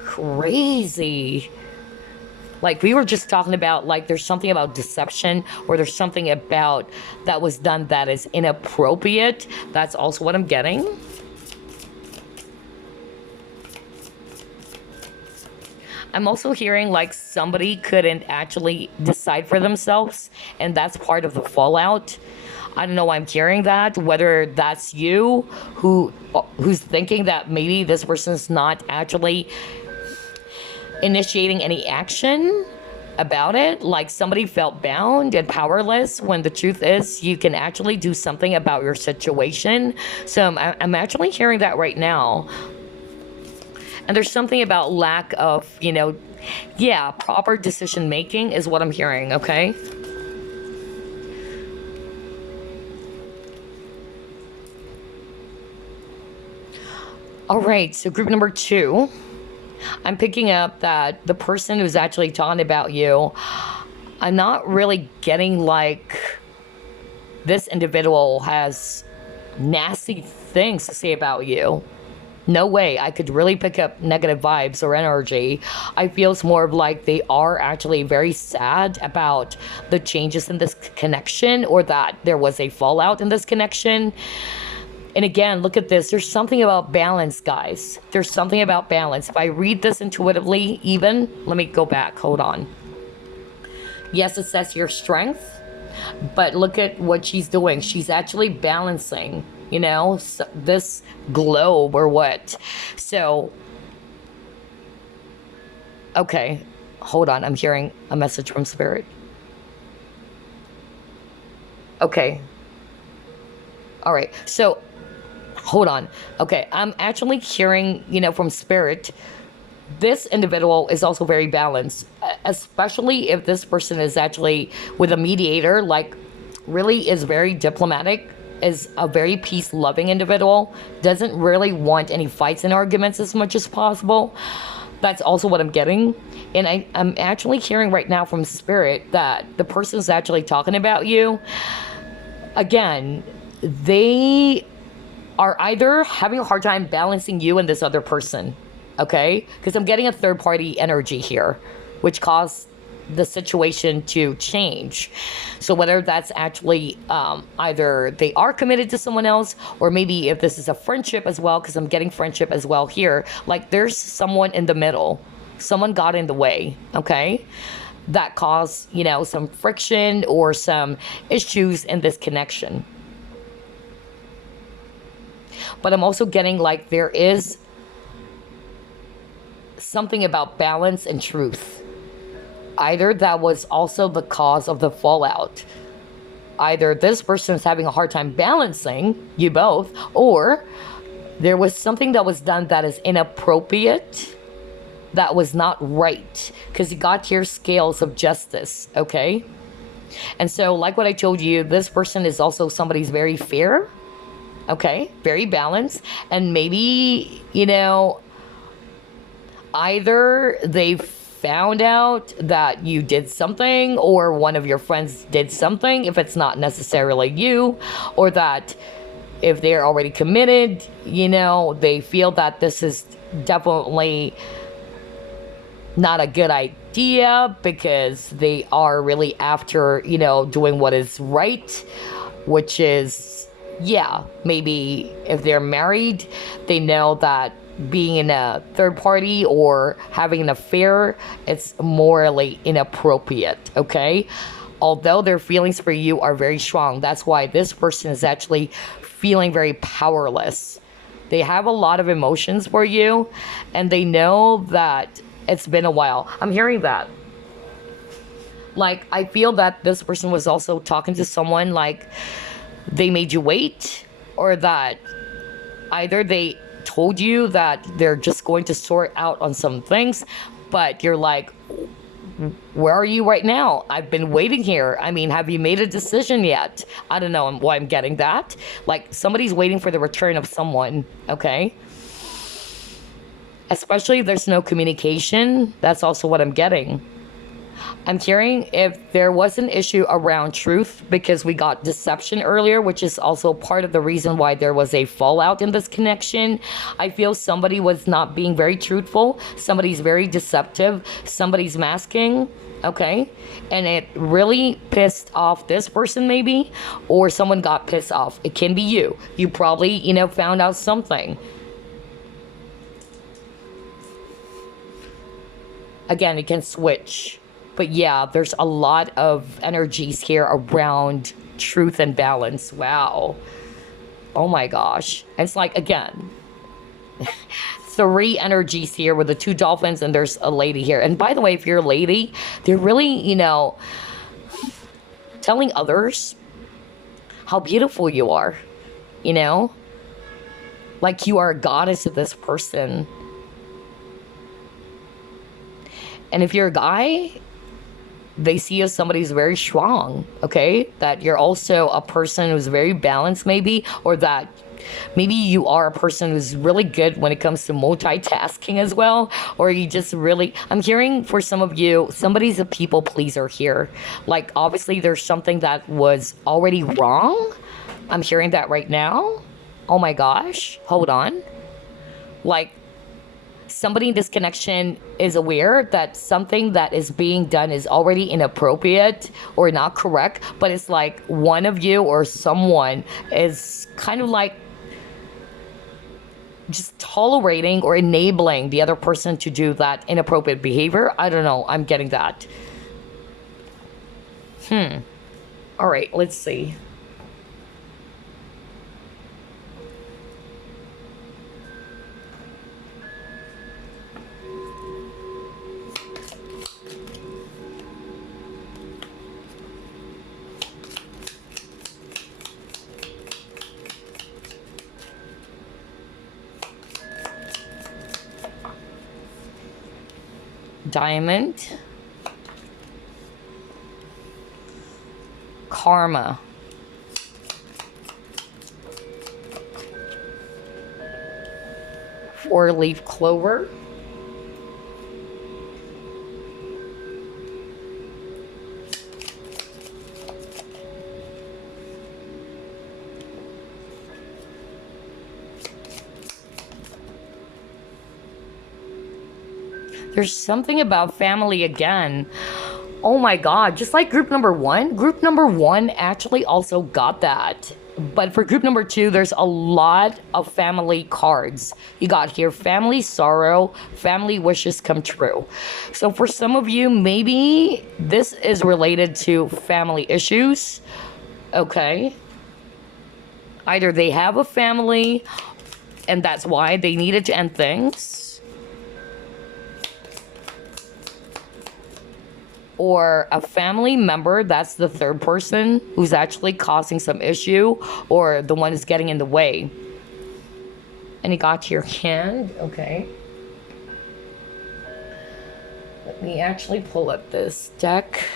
Crazy. Like we were just talking about, like there's something about deception, or there's something about that was done that is inappropriate. That's also what I'm getting. I'm also hearing like somebody couldn't actually decide for themselves, and that's part of the fallout. I don't know why I'm hearing that, whether that's you who's thinking that maybe this person's not actually initiating any action about it, like somebody felt bound and powerless, when the truth is you can actually do something about your situation. So I'm actually hearing that right now. And there's something about lack of, proper decision making is what I'm hearing, okay? All right, so group number 2. I'm picking up that the person who's actually talking about you, I'm not really getting like this individual has nasty things to say about you. No way. I could really pick up negative vibes or energy. I feel it's more of like they are actually very sad about the changes in this connection, or that there was a fallout in this connection. And again, look at this. There's something about balance, guys. There's something about balance. If I read this intuitively, even, let me go back. Hold on. Yes, it says your strength, but look at what she's doing. She's actually balancing, this globe or what. So, okay, hold on. I'm hearing a message from Spirit. Okay. All right. So, hold on. Okay, I'm actually hearing, from Spirit, this individual is also very balanced, especially if this person is actually with a mediator, like really is very diplomatic, is a very peace-loving individual, doesn't really want any fights and arguments as much as possible. That's also what I'm getting. And I'm actually hearing right now from Spirit that the person is actually talking about you. Again, they are either having a hard time balancing you and this other person, okay? Because I'm getting a third-party energy here, which caused the situation to change. So whether that's actually either they are committed to someone else, or maybe if this is a friendship as well, because I'm getting friendship as well here, like there's someone in the middle. Someone got in the way, okay? That caused, some friction or some issues in this connection. But I'm also getting like there is something about balance and truth. Either that was also the cause of the fallout. Either this person is having a hard time balancing you both, or there was something that was done that is inappropriate, that was not right. Because you got here scales of justice, okay? And so like what I told you, this person is also somebody's very fair. Okay, very balanced. And maybe, either they found out that you did something, or one of your friends did something, if it's not necessarily you, or that if they're already committed, they feel that this is definitely not a good idea, because they are really after, doing what is right, which is, maybe if they're married, they know that being in a third party or having an affair, it's morally inappropriate, okay? Although their feelings for you are very strong, that's why this person is actually feeling very powerless. They have a lot of emotions for you, and they know that it's been a while. I'm hearing that. Like, I feel that this person was also talking to someone, like, they made you wait, or that either they told you that they're just going to sort out on some things, but you're like, where are you right now? I've been waiting here. I mean, have you made a decision yet? I don't know why I'm getting that. Like, somebody's waiting for the return of someone, okay? Especially if there's no communication. That's also what I'm getting. I'm hearing if there was an issue around truth, because we got deception earlier, which is also part of the reason why there was a fallout in this connection. I feel somebody was not being very truthful. Somebody's very deceptive. Somebody's masking. Okay. And it really pissed off this person maybe, or someone got pissed off. It can be you. You probably, found out something. Again, it can switch. But yeah, there's a lot of energies here around truth and balance. Wow. Oh my gosh. It's like, again, 3 energies here with the 2 dolphins, and there's a lady here. And by the way, if you're a lady, they're really, telling others how beautiful you are, like you are a goddess to this person. And if you're a guy, they see you as somebody who's very strong, okay? That you're also a person who's very balanced maybe, or that maybe you are a person who's really good when it comes to multitasking as well, or you just really, I'm hearing for some of you, somebody's a people pleaser here. Like, obviously there's something that was already wrong. I'm hearing that right now. Oh my gosh, hold on. Like, somebody in this connection is aware that something that is being done is already inappropriate or not correct, but it's like one of you or someone is kind of like just tolerating or enabling the other person to do that inappropriate behavior. I don't know. I'm getting that. All right, let's see. Diamond, karma, 4-leaf clover, there's something about family again. Oh my God, just like group number 1. Group number 1 actually also got that. But for group number 2, there's a lot of family cards. You got here family sorrow, family wishes come true. So for some of you, maybe this is related to family issues. Okay. Either they have a family and that's why they needed to end things, or a family member, that's the third person who's actually causing some issue, or the one who's getting in the way. And you got your hand, okay. Let me actually pull up this deck.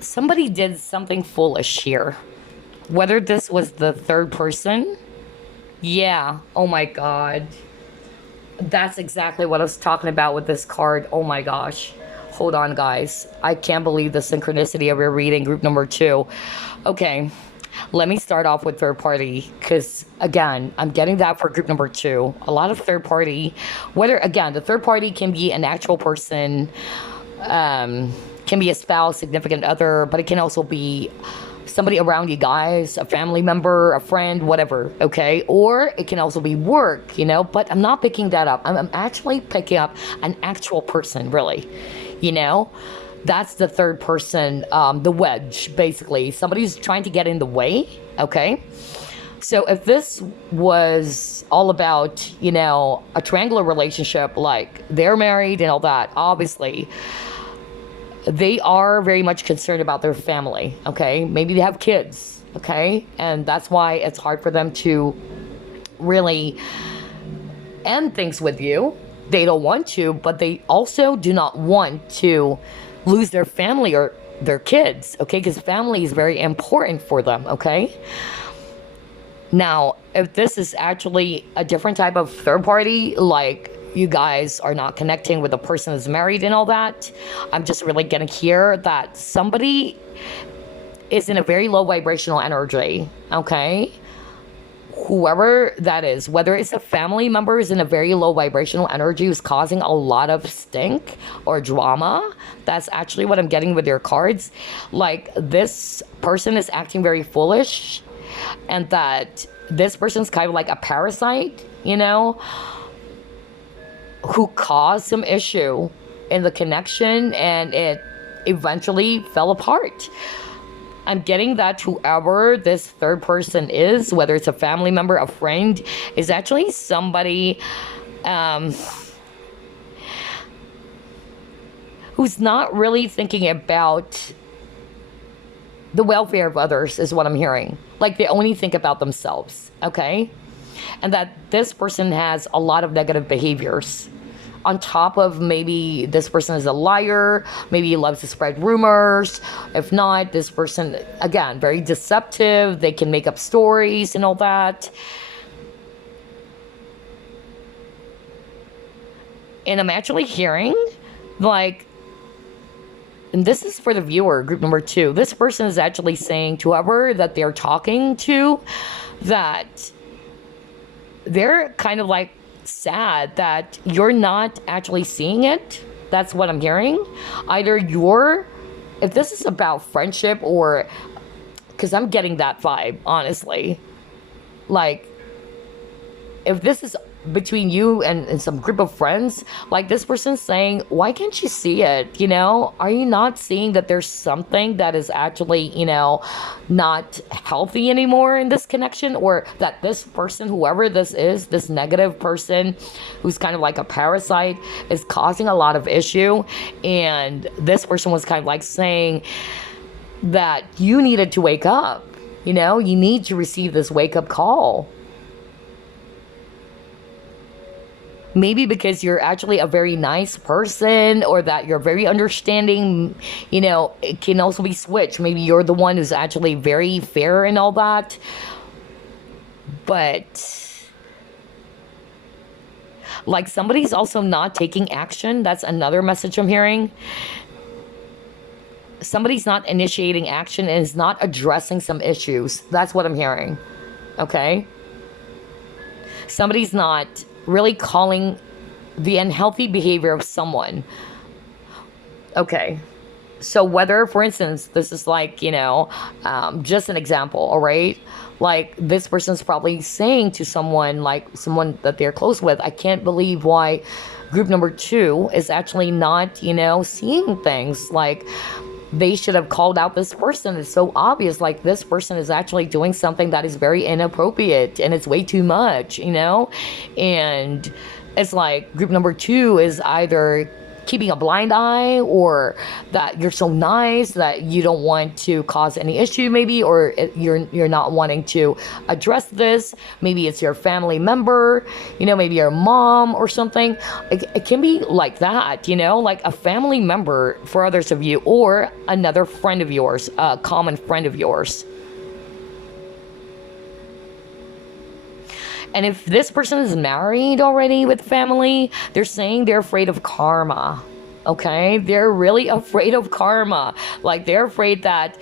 Somebody did something foolish here. Whether this was the third person. Yeah. Oh my God. That's exactly what I was talking about with this card. Oh my gosh. hold on, guys. I can't believe the synchronicity of your reading, group number 2. Okay, let me start off with third party, because again, I'm getting that for group number 2. A lot of third party, whether, again, the third party can be an actual person, can be a spouse, significant other, but it can also be somebody around you guys, a family member, a friend, whatever, okay? Or it can also be work, you know, but I'm not picking that up. I'm actually picking up an actual person, really, you know? That's the third person, the wedge, basically. Somebody's trying to get in the way, okay? So if this was all about, you know, a triangular relationship, like they're married and all that, obviously, they are very much concerned about their family, okay? Maybe they have kids, okay? And that's why it's hard for them to really end things with you. They don't want to, but they also do not want to lose their family or their kids, okay? Because family is very important for them, okay? Now, if this is actually a different type of third party, like you guys are not connecting with the person who's married and all that, I'm just really gonna hear that somebody is in a very low vibrational energy, okay? Whoever that is, whether it's a family member is in a very low vibrational energy who's causing a lot of stink or drama, that's actually what I'm getting with your cards. Like, this person is acting very foolish, and that this person's kind of like a parasite, you know, who caused some issue in the connection and it eventually fell apart. I'm getting that whoever this third person is, whether it's a family member, a friend, is actually somebody who's not really thinking about the welfare of others, is what I'm hearing. Like, they only think about themselves, okay? And that this person has a lot of negative behaviors. On top of, maybe this person is a liar, maybe he loves to spread rumors. If not, this person, again, very deceptive. They can make up stories and all that. And I'm actually hearing, like, and this is for the viewer, group number 2. This person is actually saying to whoever that they're talking to that they're kind of like sad that you're not actually seeing it. That's what I'm hearing. Either if this is about friendship, or, because I'm getting that vibe, honestly. Like, if this is between you and some group of friends, like, this person's saying, why can't you see it? You know, are you not seeing that there's something that is actually, you know, not healthy anymore in this connection? Or that this person, whoever this is, this negative person who's kind of like a parasite, is causing a lot of issue. And this person was kind of like saying that you needed to wake up, you know, you need to receive this wake up call. Maybe because you're actually a very nice person, or that you're very understanding, you know, it can also be switched. Maybe you're the one who's actually very fair and all that. But, like, somebody's also not taking action. That's another message I'm hearing. Somebody's not initiating action and is not addressing some issues. That's what I'm hearing. Okay? Somebody's not really calling the unhealthy behavior of someone. Okay. So whether, for instance, this is like, you know, just an example, all right? Like, this person's probably saying to someone, like someone that they're close with, I can't believe why group number 2 is actually not, you know, seeing things. Like, they should have called out this person. It's so obvious. Like, this person is actually doing something that is very inappropriate, and it's way too much, you know? And it's like group number 2 is either keeping a blind eye, or that you're so nice that you don't want to cause any issue, maybe, or you're not wanting to address this. Maybe it's your family member, you know, maybe your mom or something. It can be like that, you know, like a family member for others of you, or another friend of yours, a common friend of yours. And if this person is married already with family, they're saying they're afraid of karma. okay? They're really afraid of karma. Like, they're afraid that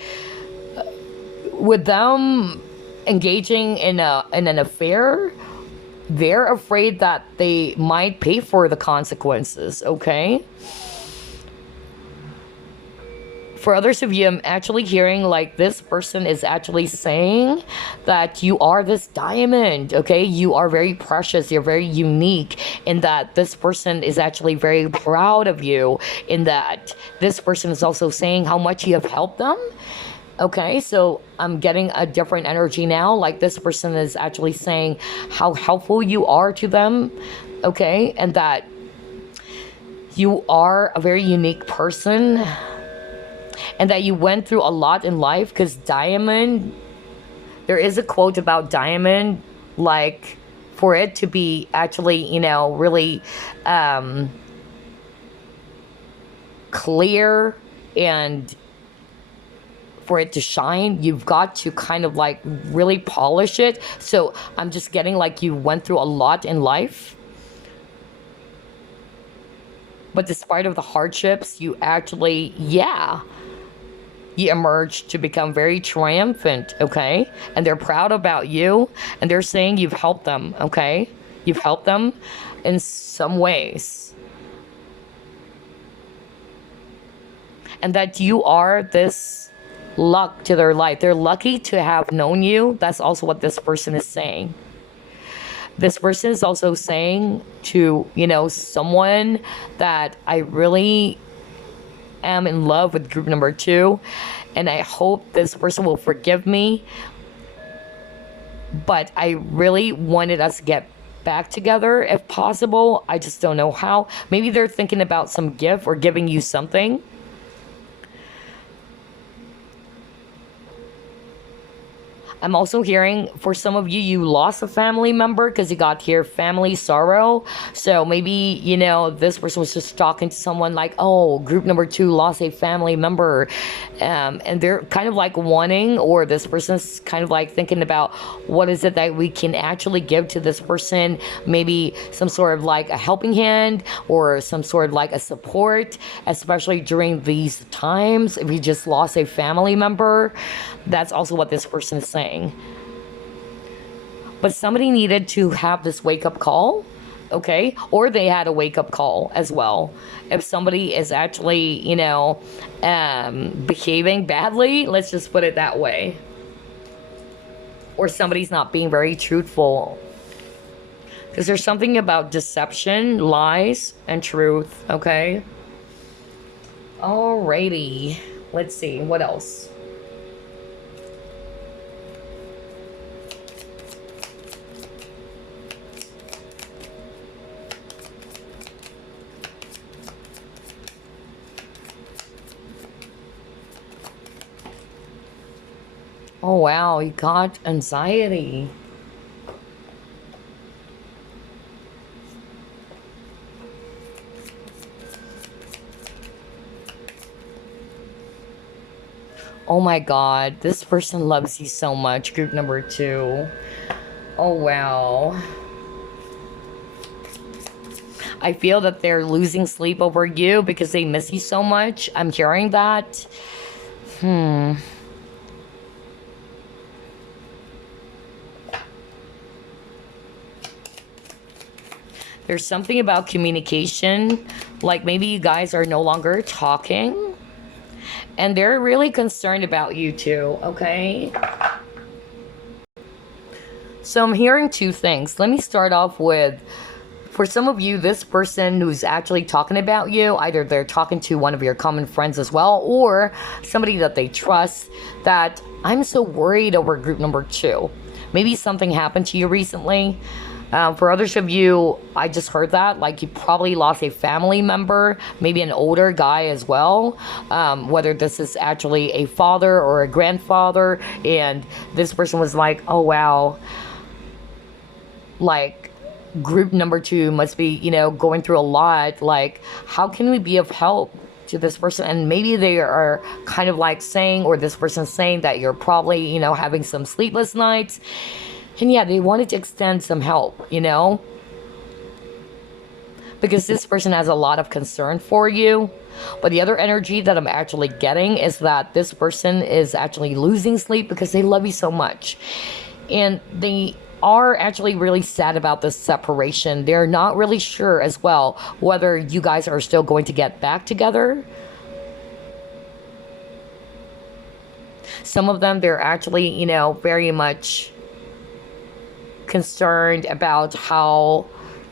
with them engaging in an affair, they're afraid that they might pay for the consequences, okay? For others of you, I'm actually hearing like this person is actually saying that you are this diamond, okay? You are very precious, you're very unique, in that this person is actually very proud of you, in that this person is also saying how much you have helped them. Okay, so I'm getting a different energy now. Like, this person is actually saying how helpful you are to them, okay? And that you are a very unique person, and that you went through a lot in life. Because diamond, there is a quote about diamond, like, for it to be actually, you know, really clear and for it to shine, you've got to kind of like really polish it. So I'm just getting like you went through a lot in life, but despite of the hardships, you actually, yeah, you emerged to become very triumphant, okay? And they're proud about you, and they're saying you've helped them, okay? You've helped them in some ways. And that you are this luck to their life. They're lucky to have known you. That's also what this person is saying. This person is also saying to, you know, someone that I really am in love with group number 2, and I hope this person will forgive me, but I really wanted us to get back together if possible. I just don't know how. Maybe they're thinking about some gift or giving you something. I'm also hearing for some of you, you lost a family member, because you got here family sorrow. So maybe, you know, this person was just talking to someone like, oh, group number 2 lost a family member. And they're kind of like wanting, or this person's kind of like thinking about what is it that we can actually give to this person. Maybe some sort of like a helping hand, or some sort of like a support, especially during these times. If you just lost a family member, that's also what this person is saying. But somebody needed to have this wake-up call, okay? Or they had a wake-up call as well. If somebody is actually, you know, behaving badly, let's just put it that way. Or somebody's not being very truthful. Because there's something about deception, lies, and truth, okay? Alrighty. Let's see, what else? Oh wow, you got anxiety. Oh my god, this person loves you so much, group number 2. Oh wow. I feel that they're losing sleep over you because they miss you so much. I'm hearing that. There's something about communication, like maybe you guys are no longer talking, and they're really concerned about you too, okay? So I'm hearing 2 things. Let me start off with, for some of you, this person who's actually talking about you, either they're talking to one of your common friends as well, or somebody that they trust, that I'm so worried over group number 2. Maybe something happened to you recently. For others of you, I just heard that, like you probably lost a family member, maybe an older guy as well, whether this is actually a father or a grandfather, and this person was like, oh wow, like group number 2 must be, you know, going through a lot, like how can we be of help to this person? And maybe they are kind of like saying, or this person's saying that you're probably, you know, having some sleepless nights. And yeah, they wanted to extend some help, you know? because this person has a lot of concern for you. But the other energy that I'm actually getting is that this person is actually losing sleep because they love you so much. And they are actually really sad about this separation. They're not really sure as well whether you guys are still going to get back together. Some of them, they're actually, you know, very much concerned about how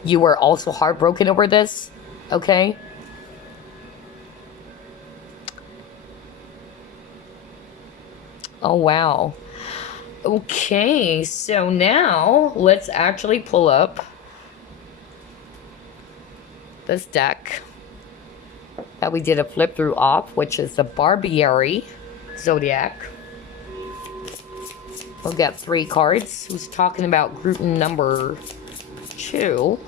you were also heartbroken over this, okay? Oh, wow. Okay, so now let's actually pull up this deck that we did a flip through off, which is the Barbieri Zodiac. We'll get 3 cards. Who's talking about group number 2?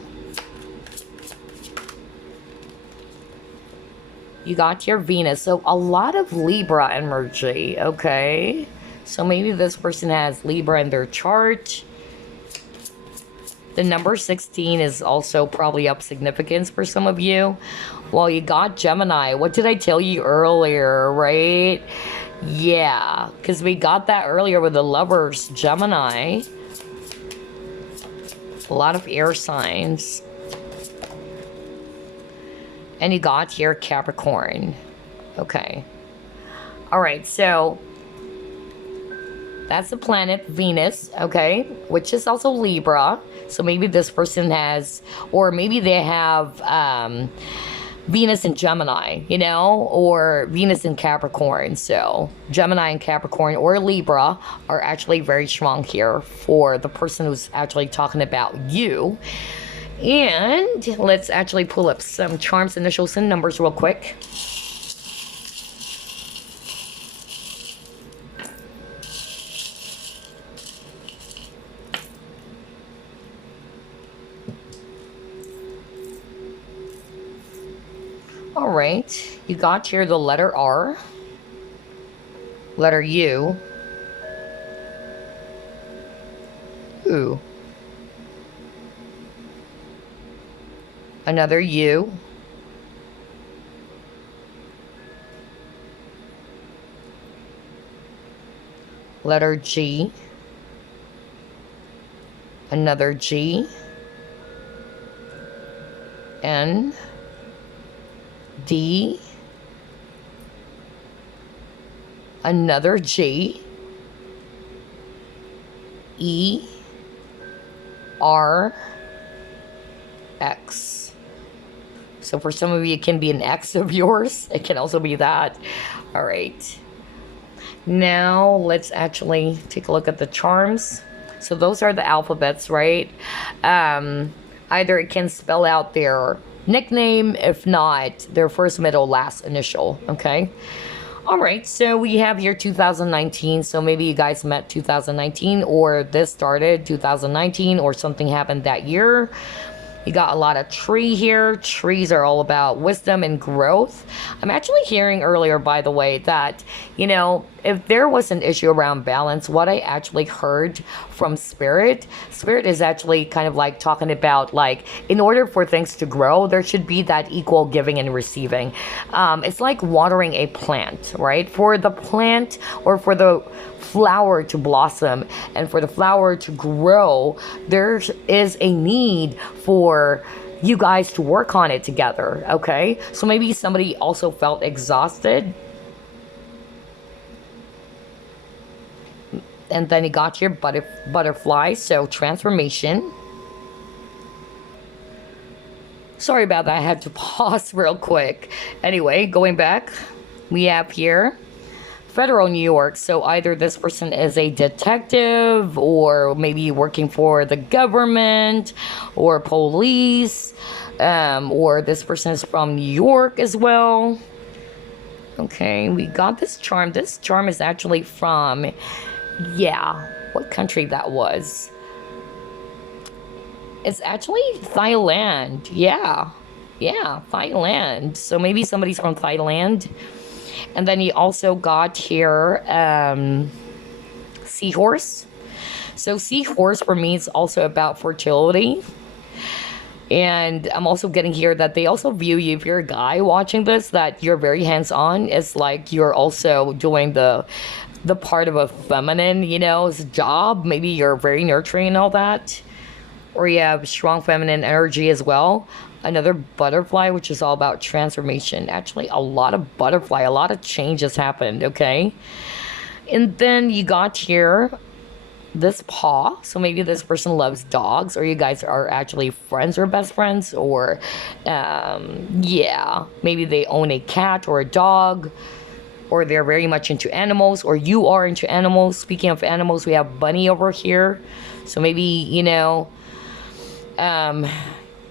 You got your Venus. So a lot of Libra energy, okay? So maybe this person has Libra in their chart. The number 16 is also probably up significance for some of you. Well, you got Gemini. What did I tell you earlier, right? Yeah, because we got that earlier with the Lovers, Gemini. A lot of air signs. And you got here Capricorn. Okay. All right, so that's the planet Venus, okay, which is also Libra. So maybe this person has, or maybe they have Venus in Gemini, you know, or Venus in Capricorn. So Gemini and Capricorn or Libra are actually very strong here for the person who's actually talking about you. And let's actually pull up some charms, initials, and numbers real quick. All right, you got here the letter R, letter U, ooh, another U, letter G, another G, N, D, another G, E, R, X. So for some of you, it can be an X of yours. It can also be that. All right. Now let's actually take a look at the charms. So those are the alphabets, right? Either it can spell out their nickname, if not their first, middle, last initial, okay? All right, so we have here 2019. So maybe you guys met 2019, or this started 2019, or something happened that year. You got a lot of tree here. Trees are all about wisdom and growth. I'm actually hearing earlier, by the way, that, you know, if there was an issue around balance, what I actually heard from Spirit is actually kind of like talking about, like, in order for things to grow, there should be that equal giving and receiving. It's like watering a plant, right? For the plant, or for the flower to blossom and for the flower to grow, there is a need for you guys to work on it together, okay? So maybe somebody also felt exhausted, and then you got your butterfly, so transformation. Sorry about that, I had to pause real quick. Anyway, going back, we have here Federal New York. So either this person is a detective, or maybe working for the government or police, or this person is from New York as well. Okay, we got this charm. This charm is actually from, yeah, what country that was? It's actually Thailand. Yeah, Thailand. So maybe somebody's from Thailand. And then you also got here seahorse. So seahorse for me is also about fertility. And I'm also getting here that they also view you, if you're a guy watching this, that you're very hands-on. It's like you're also doing the part of a feminine, job. Maybe you're very nurturing and all that. Or you have strong feminine energy as well. Another butterfly, which is all about transformation. Actually, a lot of changes happened, okay? And then you got here this paw. So maybe this person loves dogs, or you guys are actually friends or best friends, or maybe they own a cat or a dog, or they're very much into animals, or you are into animals. Speaking of animals, we have Bunny over here. So maybe,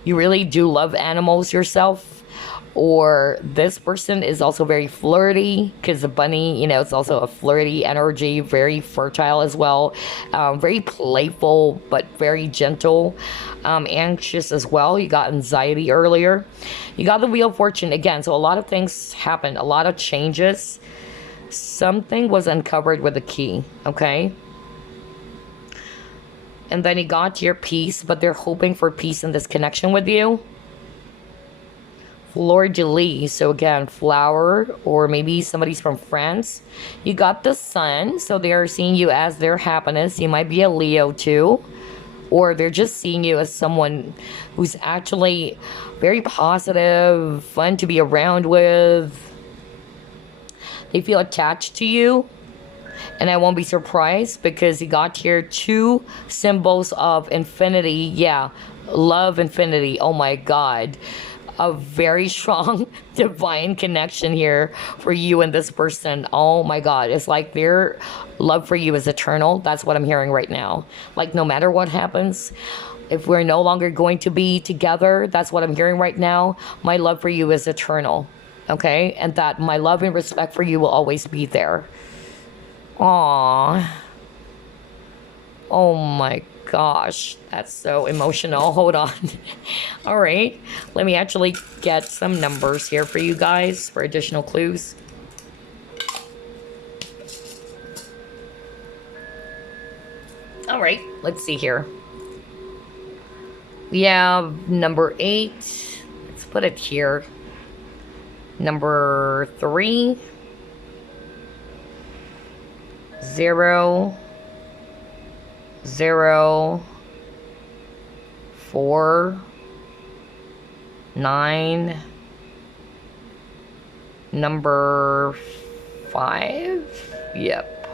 you really do love animals yourself. Or this person is also very flirty, because the bunny, it's also a flirty energy, very fertile as well, very playful, but very gentle, anxious as well. You got anxiety earlier. You got the Wheel of Fortune again. So a lot of things happened, a lot of changes. Something was uncovered with a key, okay? And then you got your peace, but they're hoping for peace in this connection with you. Fleur de lis, so again, flower, or maybe somebody's from France. You got the sun, so they are seeing you as their happiness. You might be a Leo too, or they're just seeing you as someone who's actually very positive, fun to be around with. They feel attached to you, and I won't be surprised because you got here 2 symbols of infinity. Yeah, love, infinity. Oh my God. A very strong divine connection here for you and this person. Oh my God. It's like their love for you is eternal. That's what I'm hearing right now. Like no matter what happens, if we're no longer going to be together, that's what I'm hearing right now. My love for you is eternal. Okay? And that my love and respect for you will always be there. Aww. Oh my gosh, that's so emotional. Hold on. All right, let me actually get some numbers here for you guys for additional clues. All right, let's see here. We have number 8. Let's put it here. Number 3. 0, 0, 4, 9, number 5, yep,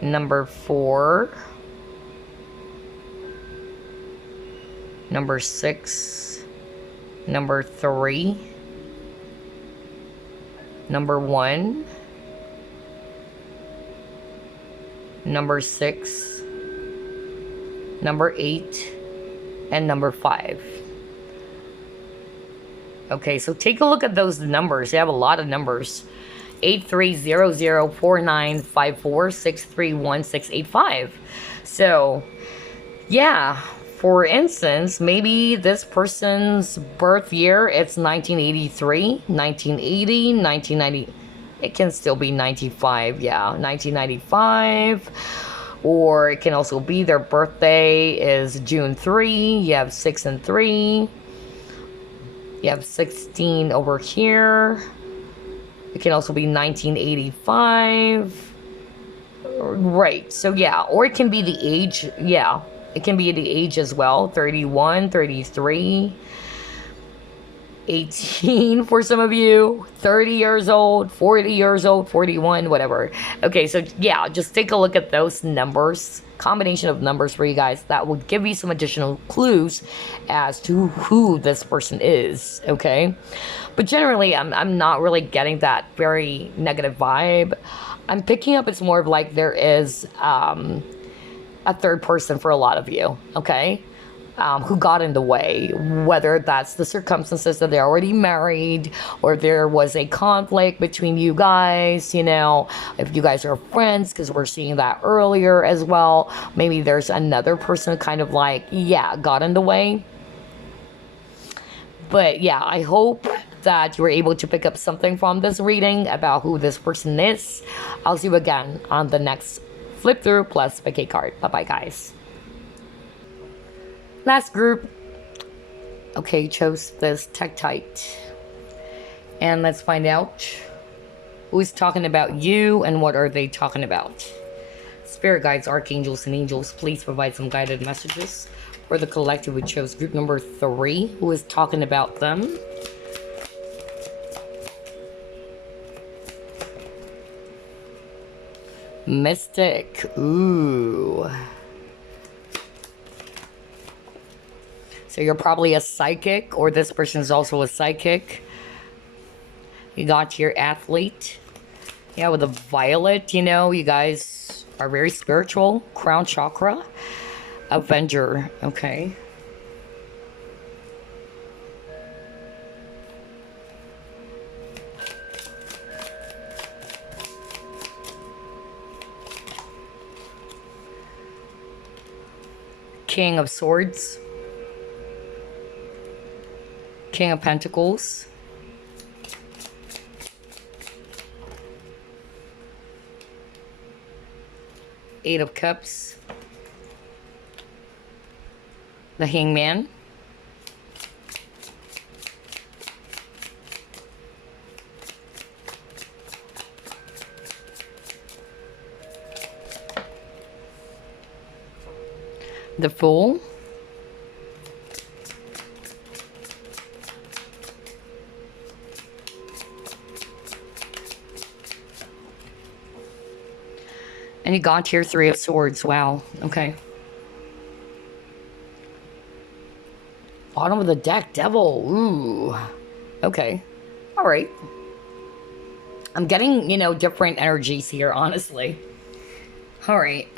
number 4, number 6, number 3, number 1, number 6, number 8, and number 5. Okay, so take a look at those numbers. They have a lot of numbers. 83004954631685. So, yeah, for instance, maybe this person's birth year, it's 1983, 1980, 1990. It can still be 95, yeah, 1995. Or it can also be their birthday is June 3. You have 6 and 3. You have 16 over here. It can also be 1985. Right, so yeah, or it can be the age, yeah. It can be the age as well, 31, 33. 18 for some of you, 30 years old, 40 years old, 41, whatever. Okay, so yeah, just take a look at those numbers, combination of numbers for you guys. That will give you some additional clues as to who this person is, okay? But generally, I'm not really getting that very negative vibe. I'm picking up it's more of like there is a third person for a lot of you, okay? Who got in the way, whether that's the circumstances that they're already married, or there was a conflict between you guys, if you guys are friends, because we're seeing that earlier as well. Maybe there's another person kind of like, yeah, got in the way. But yeah, I hope that you were able to pick up something from this reading about who this person is. I'll see you again on the next flip through plus pick a card. Bye bye, guys. Last group, Okay, chose this Tektite. And let's find out who's talking about you and what are they talking about. Spirit guides, archangels, and angels, please provide some guided messages for the collective. We chose group number 3, who is talking about them. Mystic. Ooh. So you're probably a psychic, or this person is also a psychic. You got your athlete. Yeah, with a violet, you know, you guys are very spiritual. Crown chakra. Avenger. Okay. King of Swords. King of Pentacles. Eight of Cups. The Hangman. The Fool. And you got your 3 of Swords. Wow. Okay. Bottom of the deck, Devil. Ooh. Okay. All right. I'm getting, you know, different energies here, honestly. All right.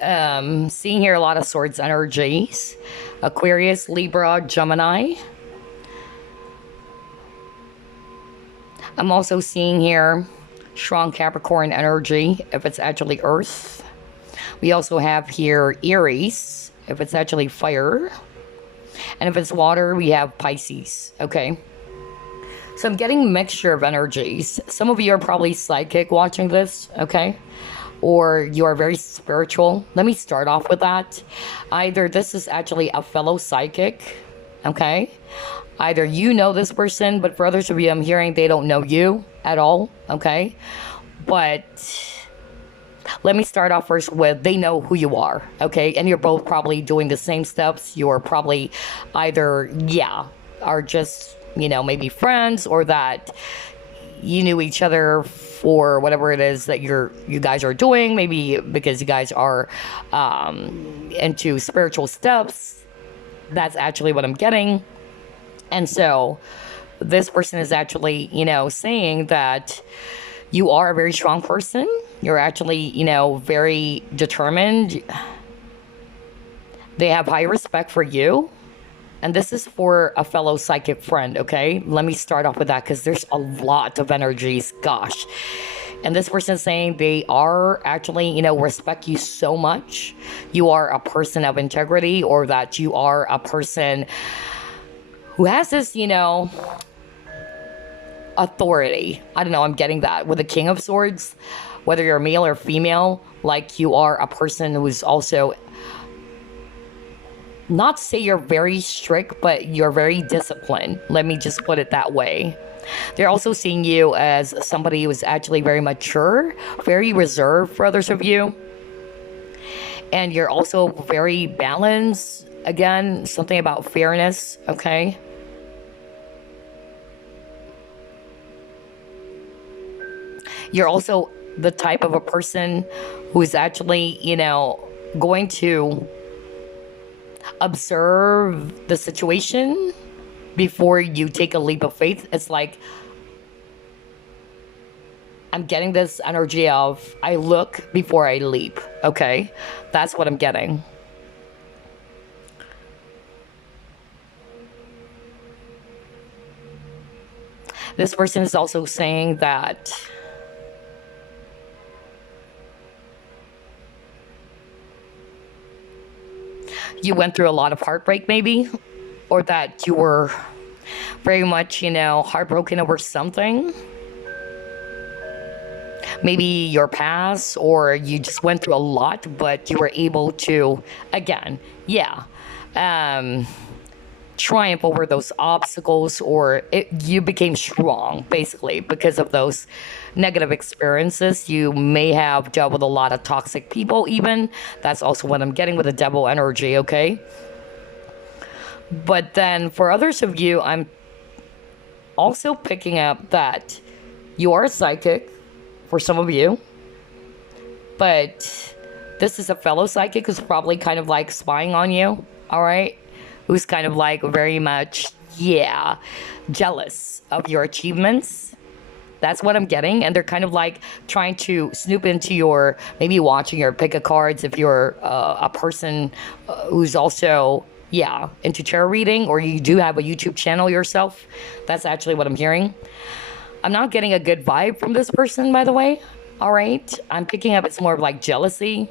Seeing here a lot of Swords energies. Aquarius, Libra, Gemini. I'm also seeing here strong Capricorn energy, if it's actually Earth. We also have here Aries, if it's actually fire. And if it's water, we have Pisces. Okay. So I'm getting a mixture of energies. Some of you are probably psychic watching this. Okay. Or you are very spiritual. Let me start off with that. Either this is actually a fellow psychic. Okay. Either you know this person, but for others of you, I'm hearing they don't know you at all. Okay. But let me start off first with they know who you are. Okay. And you're both probably doing the same steps. You're probably either, yeah, are just, you know, maybe friends, or that you knew each other for whatever it is that you guys are doing. Maybe because you guys are into spiritual steps. That's actually what I'm getting. And so this person is actually, you know, saying that you are a very strong person. You're actually, you know, very determined. They have high respect for you. And this is for a fellow psychic friend, okay? Let me start off with that because there's a lot of energies. Gosh. And this person is saying they are actually, you know, respect you so much. You are a person of integrity, or that you are a person who has this, you know, authority. I don't know, I'm getting that with the King of Swords. Whether you're male or female, like you are a person who's also, not to say you're very strict, but you're very disciplined. Let me just put it that way. They're also seeing you as somebody who's actually very mature, very reserved for others of you. And you're also very balanced. Again, something about fairness, okay? You're also the type of a person who's actually, you know, going to observe the situation before you take a leap of faith. It's like, I'm getting this energy of I look before I leap. Okay, that's what I'm getting. This person is also saying that you went through a lot of heartbreak, maybe, or that you were very much, you know, heartbroken over something. Maybe your past, or you just went through a lot, but you were able to, again, yeah, triumph over those obstacles, or you became strong basically because of those negative experiences. You may have dealt with a lot of toxic people even. That's also what I'm getting with the devil energy, okay? But then for others of you, I'm also picking up that you are psychic for some of you, but this is a fellow psychic who's probably kind of like spying on you, all right? Who's kind of like very much, yeah, jealous of your achievements. That's what I'm getting. And they're kind of like trying to snoop into your, maybe watching your pick of cards if you're a person who's also, yeah, into tarot reading, or you do have a YouTube channel yourself. That's actually what I'm hearing. I'm not getting a good vibe from this person, by the way. All right. I'm picking up it's more of like jealousy.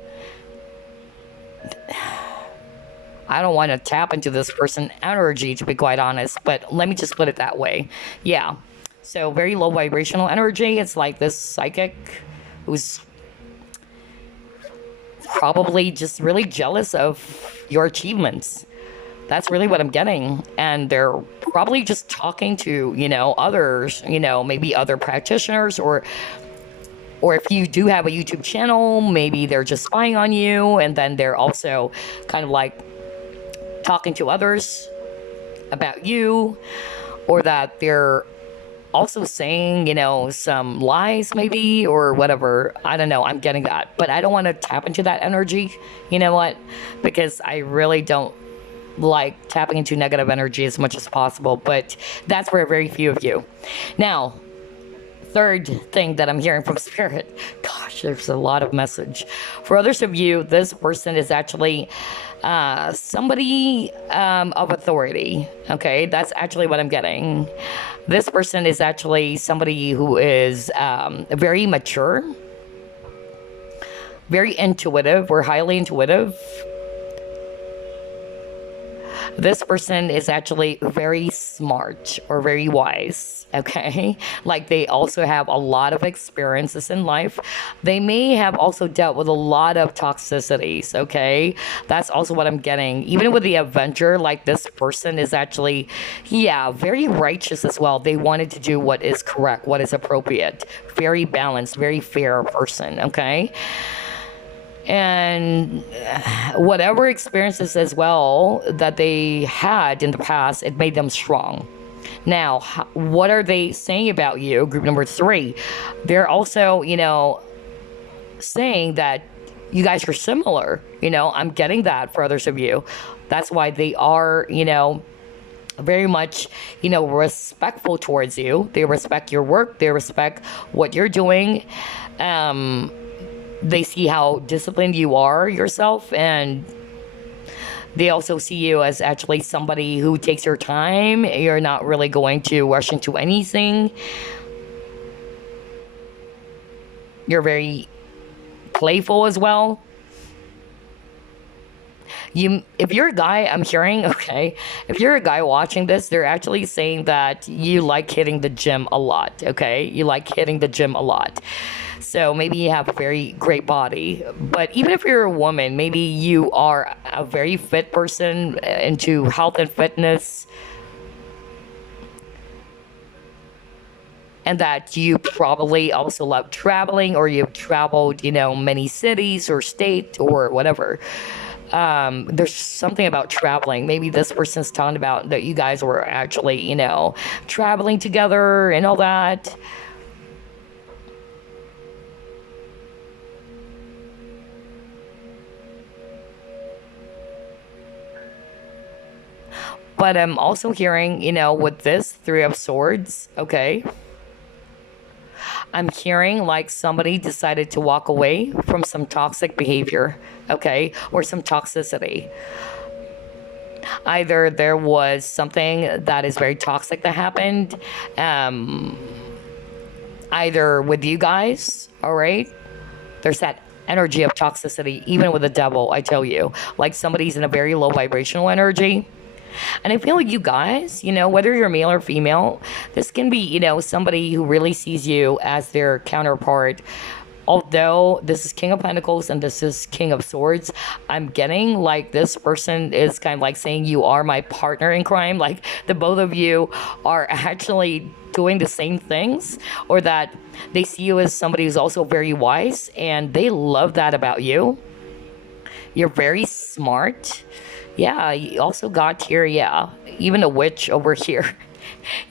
I don't want to tap into this person's energy, to be quite honest, but let me just put it that way. Yeah. So very low vibrational energy. It's like this psychic who's probably just really jealous of your achievements. That's really what I'm getting. And they're probably just talking to, others, maybe other practitioners, or if you do have a YouTube channel, maybe they're just spying on you, and then they're also kind of like talking to others about you, or that they're also saying, some lies maybe, or whatever. I don't know. I'm getting that. But I don't want to tap into that energy. You know what? Because I really don't like tapping into negative energy as much as possible. But that's for very few of you. Now, third thing that I'm hearing from Spirit. Gosh, there's a lot of message. For others of you, this person is actually somebody of authority. Okay, that's actually what I'm getting. This person is actually somebody who is very mature, very intuitive, or highly intuitive. This person is actually very smart or very wise, okay? Like they also have a lot of experiences in life. They may have also dealt with a lot of toxicities, okay? That's also what I'm getting. Even with the Avenger, like this person is actually, yeah, very righteous as well. They wanted to do what is correct, what is appropriate. Very balanced, very fair person, okay? And whatever experiences as well that they had in the past, it made them strong. Now, what are they saying about you? Group number 3, they're also, saying that you guys are similar. I'm getting that for others of you. That's why they are, very much, respectful towards you. They respect your work. They respect what you're doing. They see how disciplined you are yourself, and they also see you as actually somebody who takes your time. You're not really going to rush into anything. You're very playful as well. If you're a guy, I'm hearing, okay, if you're a guy watching this, they're actually saying that you like hitting the gym a lot, okay? You like hitting the gym a lot. So maybe you have a very great body. But even if you're a woman, maybe you are a very fit person into health and fitness. And that you probably also love traveling, or you've traveled, many cities or states or whatever. There's something about traveling. Maybe this person's talking about that you guys were actually, traveling together and all that. But I'm also hearing, with this 3 of Swords, okay? I'm hearing like somebody decided to walk away from some toxic behavior, okay? Or some toxicity. Either there was something that is very toxic that happened, either with you guys, all right? There's that energy of toxicity, even with the devil, I tell you. Like somebody's in a very low vibrational energy. And I feel like you guys, whether you're male or female, this can be, somebody who really sees you as their counterpart, although this is King of Pentacles and this is King of Swords, I'm getting like this person is kind of like saying you are my partner in crime. Like the both of you are actually doing the same things, or that they see you as somebody who's also very wise and they love that about you. You're very smart. Yeah, you also got here, yeah, even a witch over here.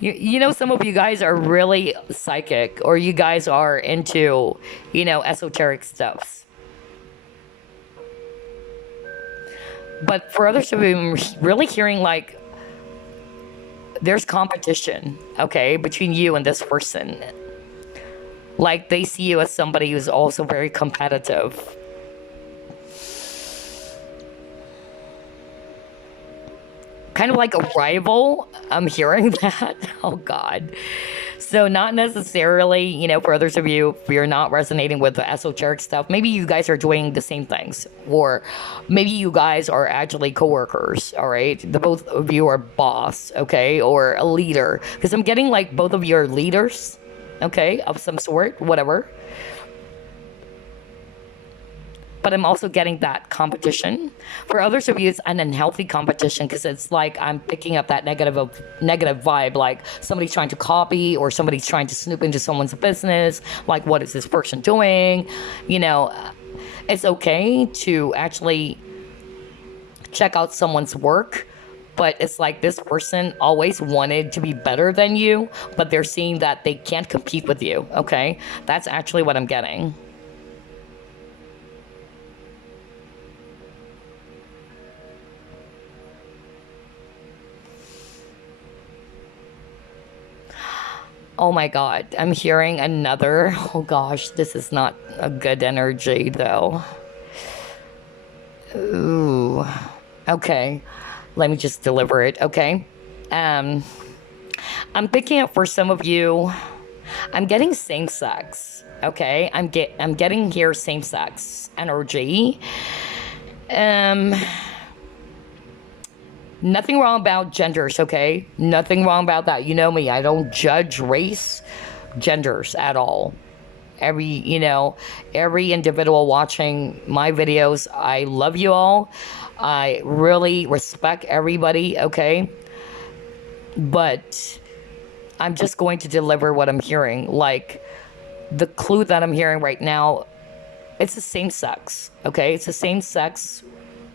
You know, some of you guys are really psychic, or you guys are into, you know, esoteric stuffs. But for others of you, I'm really hearing like there's competition, okay, between you and this person. Like they see you as somebody who's also very competitive. Kind of like a rival. I'm hearing that. Oh God. So not necessarily, you know, for others of you, if you're not resonating with the esoteric stuff, maybe you guys are doing the same things, or maybe you guys are actually coworkers. All right, the both of you are boss, okay, or a leader, because I'm getting like both of you are leaders, okay, of some sort, whatever. But I'm also getting that competition. For others of you, it's an unhealthy competition, because it's like I'm picking up that negative vibe, like somebody's trying to copy, or somebody's trying to snoop into someone's business. Like, what is this person doing? You know, it's okay to actually check out someone's work, but it's like this person always wanted to be better than you, but they're seeing that they can't compete with you, okay? That's actually what I'm getting. Oh my God, I'm hearing another. Oh gosh, this is not a good energy though. Ooh. Okay, let me just deliver it, okay? I'm picking up for some of you, I'm getting same sex, okay? I'm getting here same sex energy. Nothing wrong about genders, okay? Nothing wrong about that. You know me, I don't judge race, genders at all. Every individual watching my videos, I love you all. I really respect everybody, okay? But I'm just going to deliver what I'm hearing. Like, the clue that I'm hearing right now, it's the same sex, okay? It's the same sex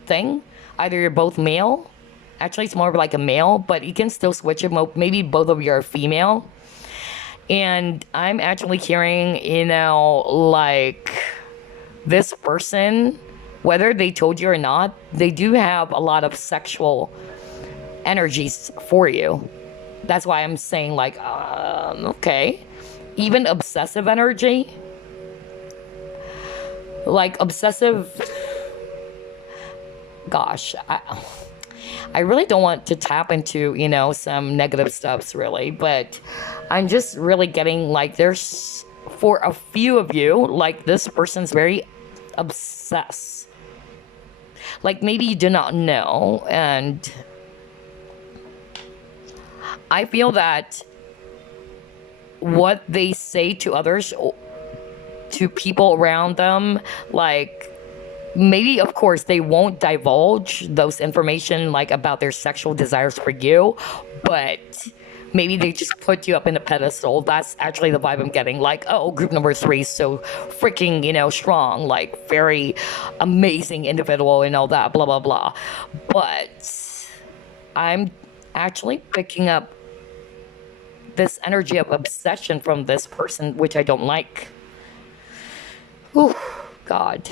thing. Either you're both male. Actually, it's more of like a male, but you can still switch it. Maybe both of you are female. And I'm actually hearing, you know, like this person, whether they told you or not, they do have a lot of sexual energies for you. That's why I'm saying like, okay. Even obsessive energy. Like obsessive, gosh, I really don't want to tap into, you know, some negative stuffs really, but I'm just really getting like there's, for a few of you, like this person's very obsessed. Like maybe you do not know, and I feel that what they say to others, to people around them, like maybe, of course, they won't divulge those information like about their sexual desires for you, but maybe they just put you up in a pedestal. That's actually the vibe I'm getting. Like, oh, group number 3 is so freaking, you know, strong, like very amazing individual and all that, blah, blah, blah. But I'm actually picking up this energy of obsession from this person, which I don't like. Ooh, God.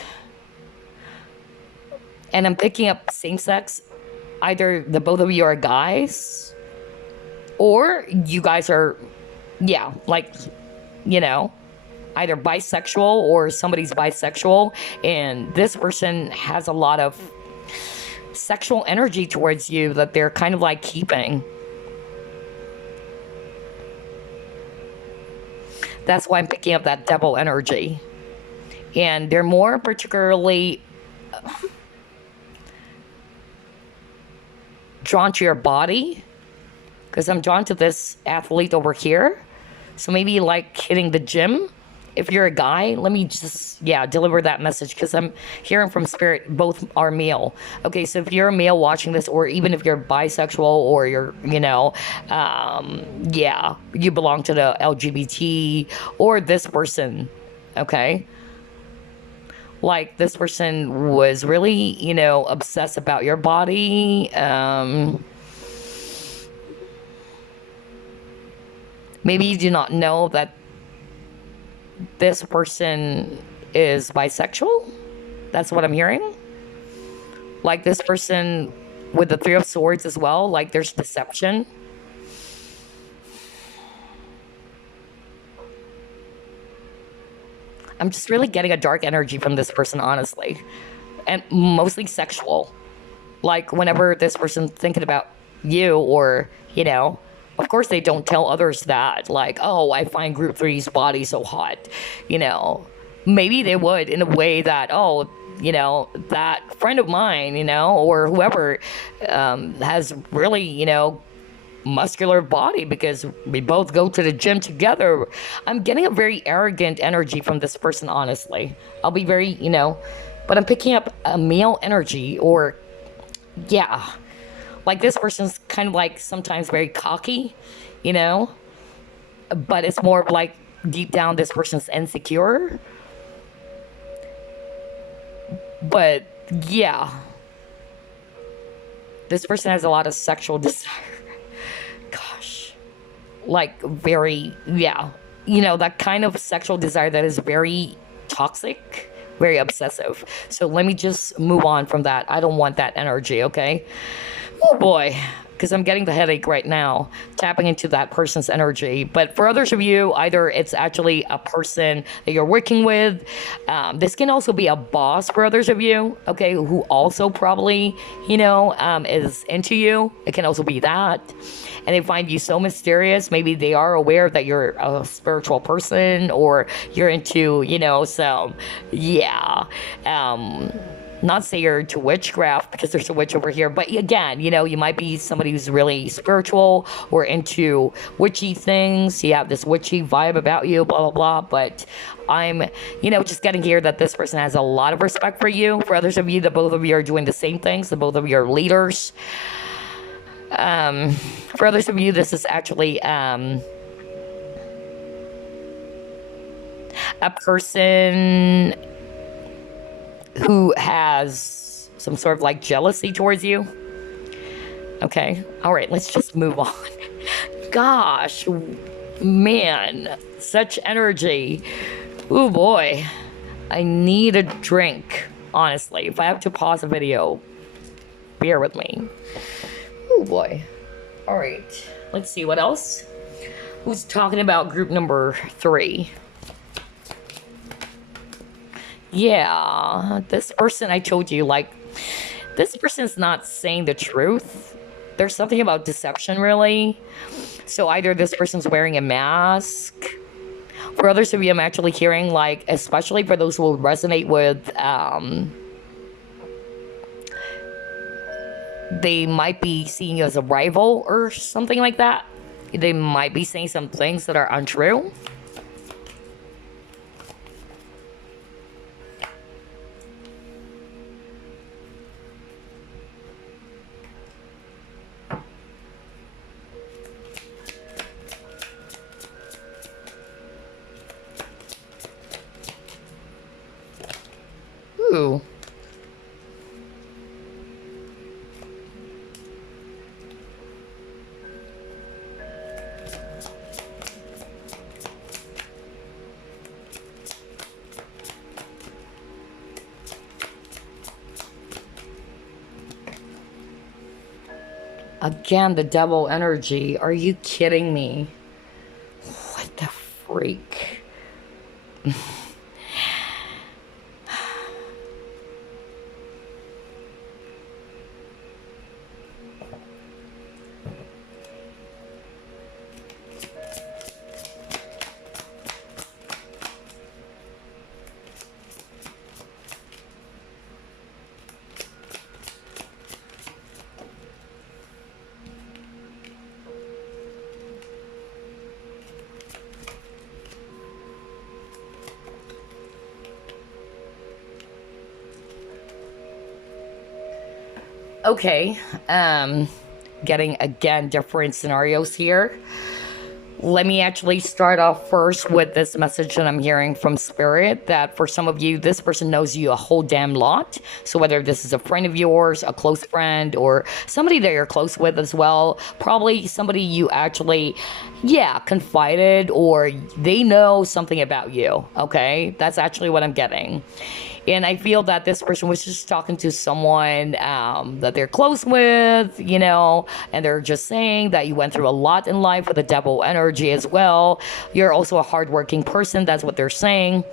And I'm picking up same sex. Either the both of you are guys, or you guys are, yeah, like, you know, either bisexual or somebody's bisexual, and this person has a lot of sexual energy towards you that they're kind of like keeping. That's why I'm picking up that devil energy. And they're more particularly drawn to your body, because I'm drawn to this athlete over here. So maybe like hitting the gym, if you're a guy, let me just, yeah, deliver that message because I'm hearing from spirit both are male. Okay, so if you're a male watching this, or even if you're bisexual or you're, yeah, you belong to the LGBT or this person, okay? Like this person was really, obsessed about your body. Maybe you do not know that this person is bisexual. That's what I'm hearing. Like this person with the Three of Swords as well. Like there's deception. I'm just really getting a dark energy from this person, honestly. And mostly sexual. Like whenever this person's thinking about you or, of course they don't tell others that. Like, oh, I find group three's body so hot. Maybe they would in a way that, oh, that friend of mine, or whoever has really, muscular body because we both go to the gym together. I'm getting a very arrogant energy from this person, honestly. I'll be very, but I'm picking up a male energy or, yeah. Like this person's kind of like sometimes very cocky, but it's more of like deep down this person's insecure. But yeah, this person has a lot of sexual desire. Gosh, like very, yeah, that kind of sexual desire that is very toxic, very obsessive. So let me just move on from that. I don't want that energy, okay? Oh boy, because I'm getting the headache right now, tapping into that person's energy. But for others of you, either it's actually a person that you're working with. This can also be a boss for others of you, okay, who also probably, is into you. It can also be that. And they find you so mysterious. Maybe they are aware that you're a spiritual person or you're into, some, yeah. Not say you're into witchcraft because there's a witch over here, but again, you might be somebody who's really spiritual or into witchy things. You have this witchy vibe about you, blah, blah, blah. But I'm, just getting here that this person has a lot of respect for you. For others of you, that both of you are doing the same things, that both of you are leaders. For others of you, this is actually a person who has some sort of like jealousy towards you. Okay. All right. Let's just move on. Gosh, man, such energy. Oh boy. I need a drink, honestly. If I have to pause the video, bear with me. Oh boy. All right. Let's see what else. Who's talking about group number 3? Yeah, this person, I told you, like, this person's not saying the truth. There's something about deception, really. So either this person's wearing a mask. For others of you, I'm actually hearing, like, especially for those who will resonate with, they might be seeing you as a rival or something like that. They might be saying some things that are untrue. Ooh. Again, the devil energy. Are you kidding me? What the freak? Okay. Getting again different scenarios here. Let me actually start off first with this message that I'm hearing from Spirit, that for some of you, this person knows you a whole damn lot. So whether this is a friend of yours, a close friend, or somebody that you're close with as well, probably somebody you actually, yeah, confided, or they know something about you. Okay, that's actually what I'm getting. And I feel that this person was just talking to someone that they're close with, you know, and they're just saying that you went through a lot in life with the devil energy as well. You're also a hardworking person. That's what they're saying.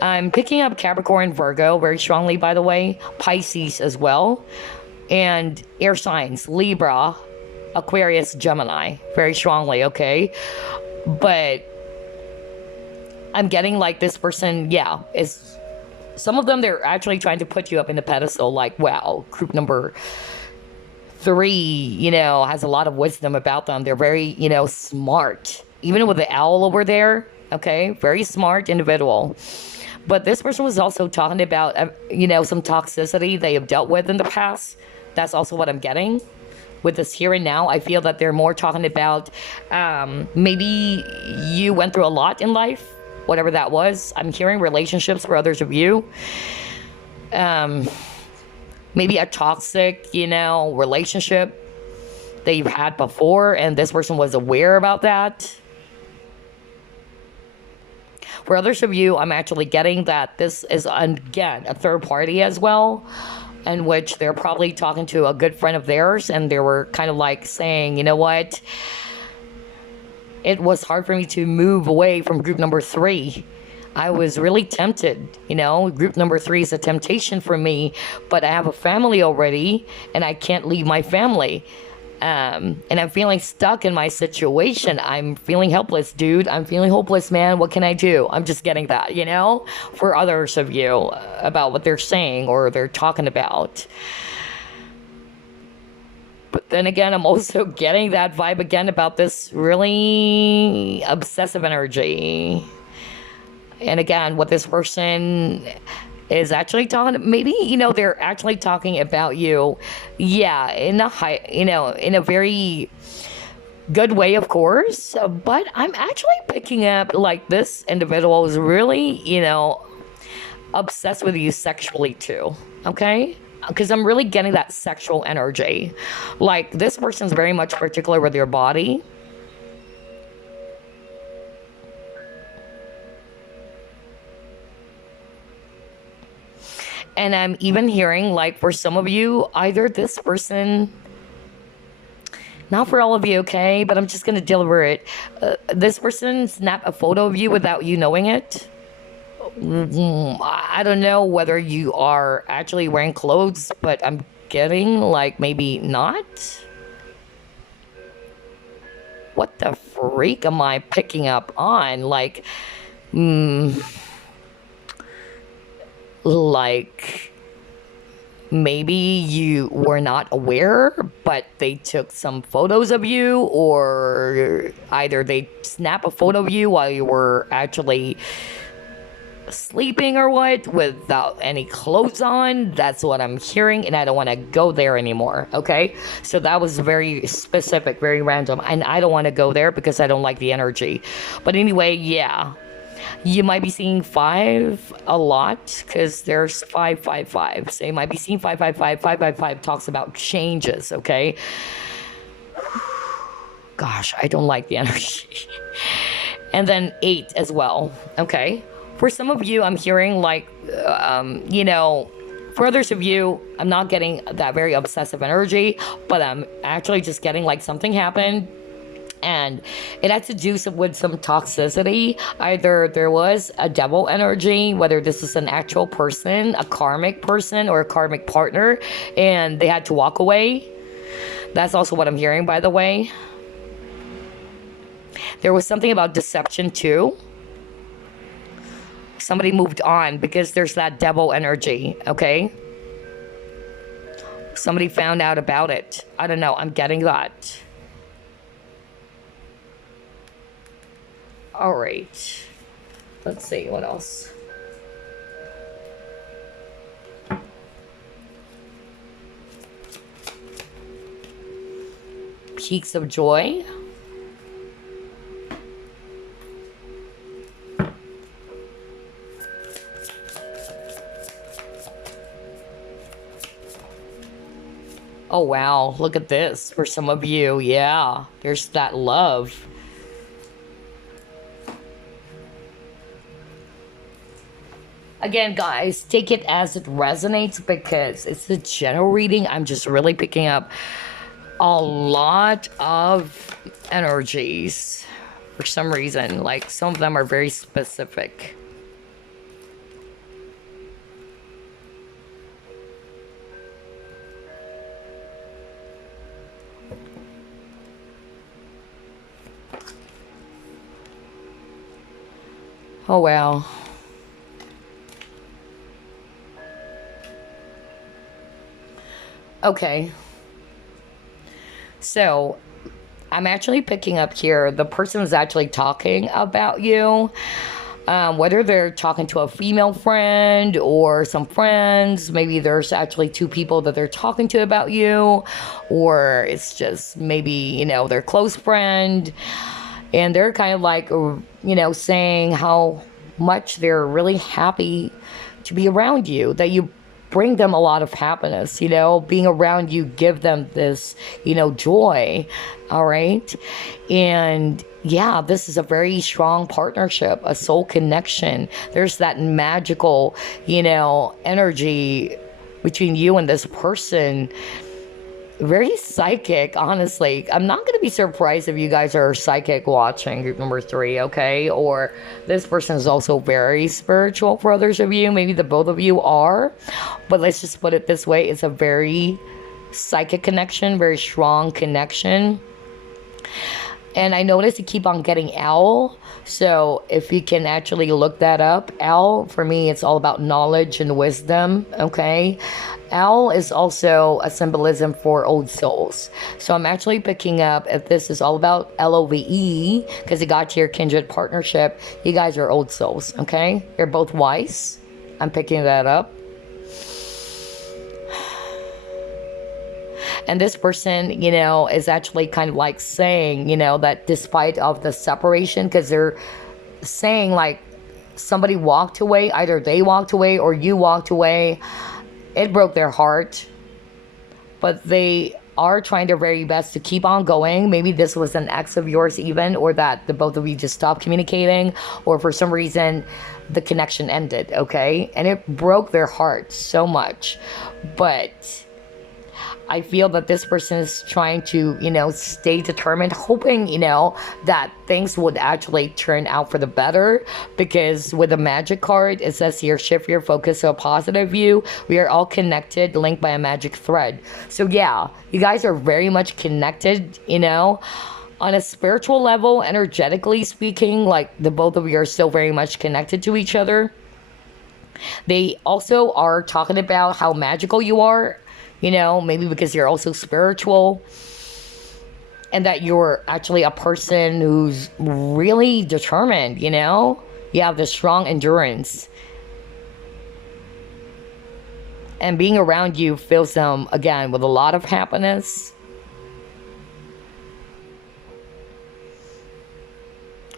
I'm picking up Capricorn, Virgo very strongly, by the way, Pisces as well, and air signs, Libra, Aquarius, Gemini, very strongly, okay? But I'm getting like this person, yeah, is... Some of them, they're actually trying to put you up in the pedestal, like, wow, group number 3, you know, has a lot of wisdom about them. They're very, you know, smart. Even with the owl over there, okay, very smart individual. But this person was also talking about, you know, some toxicity they have dealt with in the past. That's also what I'm getting. With this here and now, I feel that they're more talking about maybe you went through a lot in life. Whatever that was. I'm hearing relationships for others of you. Maybe a toxic, you know, relationship that you've had before, and this person was aware about that. For others of you, I'm actually getting that this is, again, a third party as well, in which they're probably talking to a good friend of theirs, and they were kind of like saying, you know what? It was hard for me to move away from group number 3. I was really tempted, you know, group number 3 is a temptation for me, but I have a family already and I can't leave my family. And I'm feeling stuck in my situation. I'm feeling helpless, dude. I'm feeling hopeless, man. What can I do? I'm just getting that, you know, for others of you about what they're saying or they're talking about. But then again, I'm also getting that vibe again about this really obsessive energy. And again, what this person is actually talking, maybe, you know, they're actually talking about you, yeah, in a high, you know, in a very good way, of course. But I'm actually picking up like this individual is really, you know, obsessed with you sexually too, okay? Because I'm really getting that sexual energy. Like, this person's very much particular with your body. And I'm even hearing, like, for some of you, either this person, not for all of you, okay, but I'm just going to deliver it. This person snapped a photo of you without you knowing it. I don't know whether you are actually wearing clothes, but I'm getting like maybe not. What the freak am I picking up on? Like, like maybe you were not aware, but they took some photos of you, or either they snap a photo of you while you were actually sleeping or what, without any clothes on. That's what I'm hearing, and I don't want to go there anymore, okay? So that was very specific, very random, and I don't want to go there because I don't like the energy. But anyway, yeah, you might be seeing 5 a lot because there's 555. So you might be seeing 555. 555 talks about changes, okay? Gosh, I don't like the energy. And then 8 as well, okay? For some of you, I'm hearing like, you know, for others of you, I'm not getting that very obsessive energy, but I'm actually just getting like something happened. And it had to do with some toxicity. Either there was a devil energy, whether this is an actual person, a karmic person, or a karmic partner, and they had to walk away. That's also what I'm hearing, by the way. There was something about deception too. Somebody moved on because there's that devil energy, okay? Somebody found out about it. I don't know. I'm getting that. All right. Let's see. What else? peaks of joy. Oh wow, look at this for some of you. Yeah, there's that love. Again, guys, take it as it resonates because it's the general reading. I'm just really picking up a lot of energies for some reason. Like some of them are very specific. Oh wow. Okay. So, I'm actually picking up here the person is actually talking about you. Whether they're talking to a female friend or some friends, maybe there's actually two people that they're talking to about you, or it's just maybe, you know, their close friend, and they're kind of like, you know, saying how much they're really happy to be around you, that you bring them a lot of happiness, you know, being around you give them this, you know, joy. All right. And yeah, this is a very strong partnership, a soul connection. There's that magical, you know, energy between you and this person. Very psychic, honestly. I'm not going to be surprised if you guys are psychic watching group number 3, okay? Or this person is also very spiritual for others of you. Maybe the both of you are. But let's just put it this way. It's a very psychic connection, very strong connection. And I noticed you keep on getting owl. So if you can actually look that up, owl, for me, it's all about knowledge and wisdom, okay? Owl is also a symbolism for old souls. So I'm actually picking up if this is all about LOVE, because you got to your kindred partnership. You guys are old souls, okay? You're both wise. I'm picking that up. And this person, you know, is actually kind of like saying, you know, that despite of the separation, because they're saying like somebody walked away, either they walked away or you walked away. It broke their heart, but they are trying their very best to keep on going. Maybe this was an ex of yours even, or that the both of you just stopped communicating, or for some reason the connection ended, okay? And it broke their heart so much. But I feel that this person is trying to, you know, stay determined, hoping, you know, that things would actually turn out for the better. Because with the magic card, it says here, shift your focus to a positive view. We are all connected, linked by a magic thread. So yeah, you guys are very much connected, you know, on a spiritual level, energetically speaking, like the both of you are still very much connected to each other. They also are talking about how magical you are. You know, maybe because you're also spiritual, and that you're actually a person who's really determined, you know? You have this strong endurance. And being around you fills them, again, with a lot of happiness.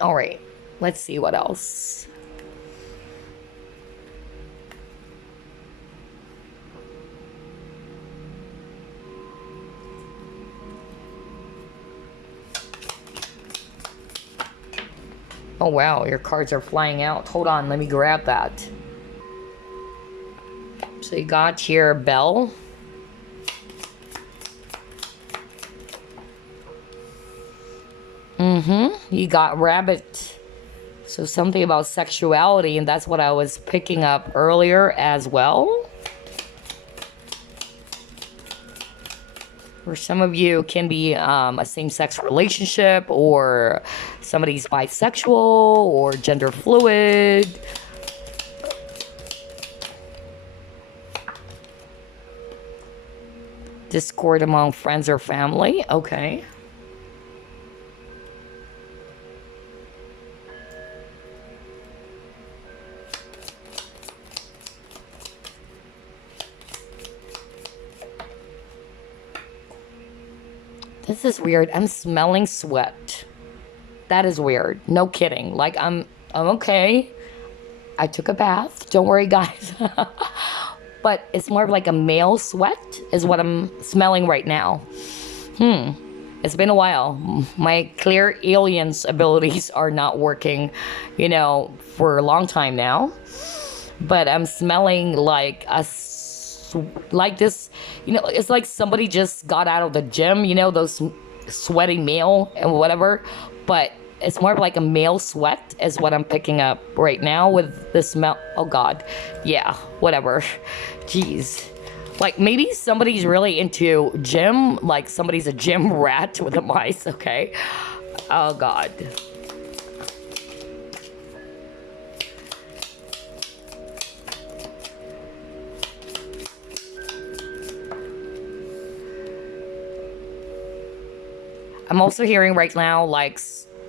All right, let's see what else. Oh wow, your cards are flying out. Hold on, let me grab that. So you got here Bell. You got Rabbit. So something about sexuality, and that's what I was picking up earlier as well. For some of you, it can be a same-sex relationship, or somebody's bisexual or gender fluid. Discord among friends or family. Okay. This is weird. I'm smelling sweat. That is weird. No kidding. Like I'm okay. I took a bath. Don't worry, guys. But it's more of like a male sweat is what I'm smelling right now. It's been a while. My clear aliens abilities are not working, for a long time now. But I'm smelling like like this, it's like somebody just got out of the gym, those sweaty male and whatever. But it's more of like a male sweat is what I'm picking up right now with the smell. Oh God. Yeah, whatever. Jeez. Like maybe somebody's really into gym, like somebody's a gym rat with the mice, okay? Oh God. I'm also hearing right now, like,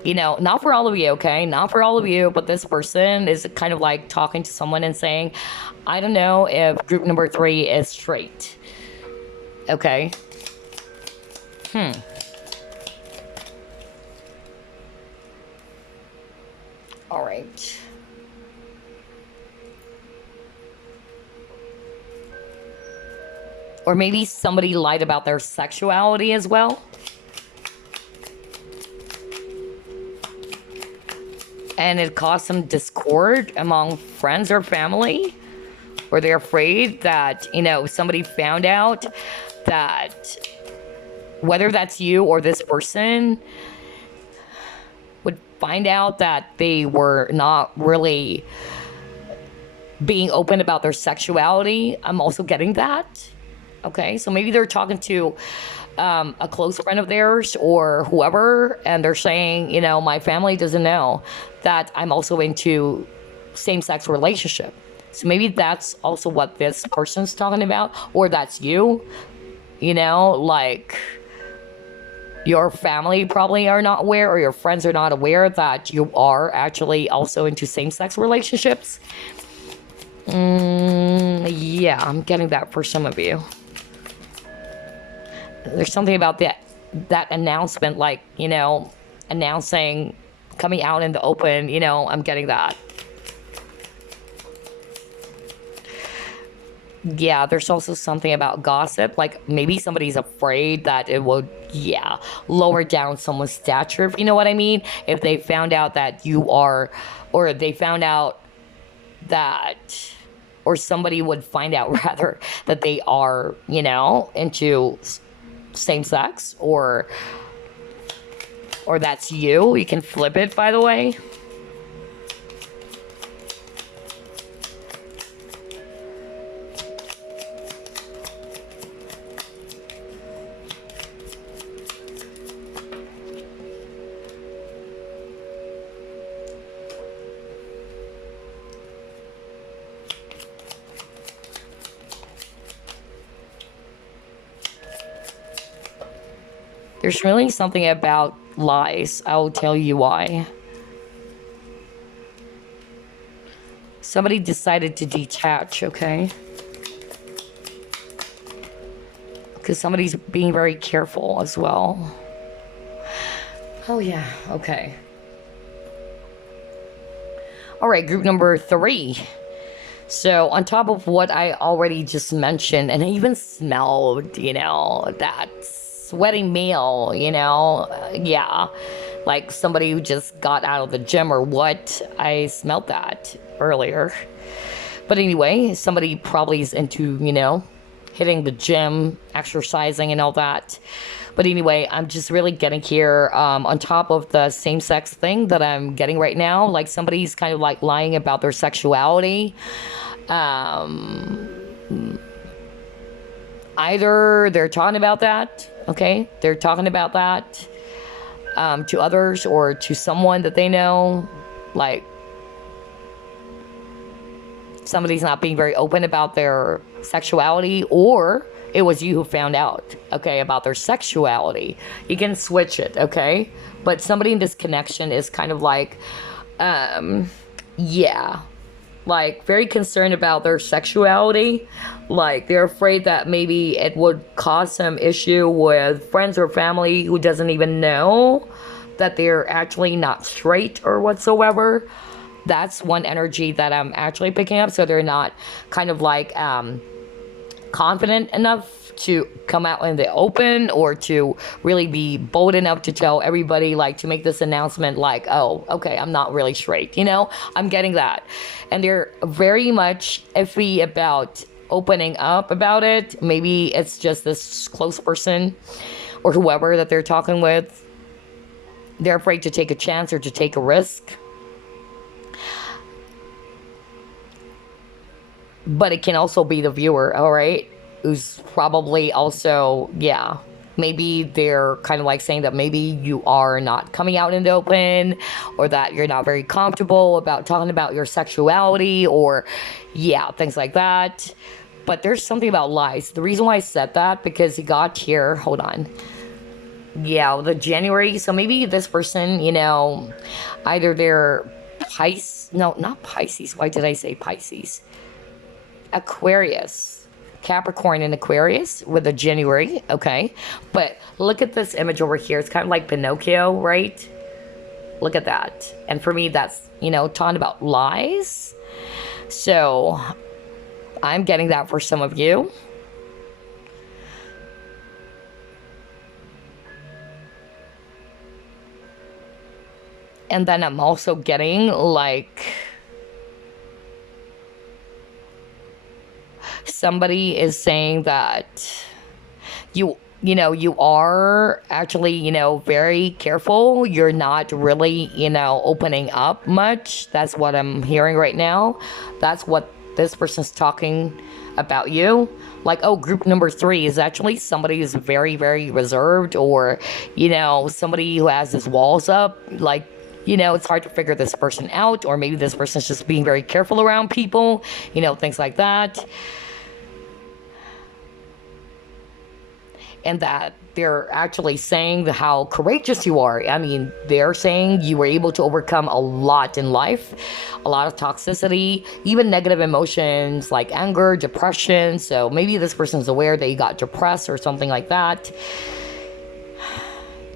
not for all of you, okay? Not for all of you, but this person is kind of like talking to someone and saying, I don't know if group number 3 is straight. Okay. All right. Or maybe somebody lied about their sexuality as well. And it caused some discord among friends or family, or they're afraid that, somebody found out that whether that's you or this person would find out that they were not really being open about their sexuality. I'm also getting that. Okay, so maybe they're talking to a close friend of theirs or whoever, and they're saying, my family doesn't know that I'm also into same-sex relationship. So maybe that's also what this person's talking about, or that's you, like your family probably are not aware, or your friends are not aware that you are actually also into same-sex relationships. Yeah, I'm getting that for some of you. There's something about that announcement, like, announcing, coming out in the open, I'm getting that. Yeah, there's also something about gossip, like maybe somebody's afraid that it would, lower down someone's stature, if you know what I mean? If they found out that you are, or they found out that, or somebody would find out rather that they are, into same sex, or that's you. You can flip it, by the way. There's really something about lies. I'll tell you why. Somebody decided to detach, okay? Because somebody's being very careful as well. Oh, yeah. Okay. All right, group number 3. So on top of what I already just mentioned, and I even smelled, that sweaty male, yeah, like somebody who just got out of the gym or what. I smelled that earlier. But anyway, somebody probably is into, hitting the gym, exercising and all that. But anyway, I'm just really getting here, on top of the same-sex thing that I'm getting right now, like somebody's kind of like lying about their sexuality. Either they're talking about that, okay? They're talking about that to others or to someone that they know. Like, somebody's not being very open about their sexuality, or it was you who found out, okay, about their sexuality. You can switch it, okay? But somebody in this connection is kind of like, yeah. like very concerned about their sexuality. Like they're afraid that maybe it would cause some issue with friends or family who doesn't even know that they're actually not straight or whatsoever. That's one energy that I'm actually picking up. So they're not kind of like confident enough to come out in the open, or to really be bold enough to tell everybody, like to make this announcement like, oh, okay, I'm not really straight, I'm getting that. And they're very much iffy about opening up about it. Maybe it's just this close person or whoever that they're talking with. They're afraid to take a chance or to take a risk. But it can also be the viewer, all right, who's probably also, yeah, maybe they're kind of like saying that maybe you are not coming out in the open, or that you're not very comfortable about talking about your sexuality, or yeah, things like that. But there's something about lies. The reason why I said that, because he got here, hold on. Yeah, the January. So maybe this person, either they're Pisces. No, not Pisces. Why did I say Pisces? Aquarius, Capricorn and Aquarius with a January, okay? But look at this image over here. It's kind of like Pinocchio, right? Look at that. And for me, that's, talking about lies. So I'm getting that for some of you. And then I'm also getting like somebody is saying that you are actually, very careful. You're not really, opening up much. That's what I'm hearing right now. That's what this person's talking about you. Like, oh, group number 3 is actually somebody who's very, very reserved, or, somebody who has his walls up. Like, it's hard to figure this person out, or maybe this person's just being very careful around people, things like that. And that they're actually saying how courageous you are. I mean, they're saying you were able to overcome a lot in life, a lot of toxicity, even negative emotions like anger, depression. So maybe this person's aware that you got depressed or something like that.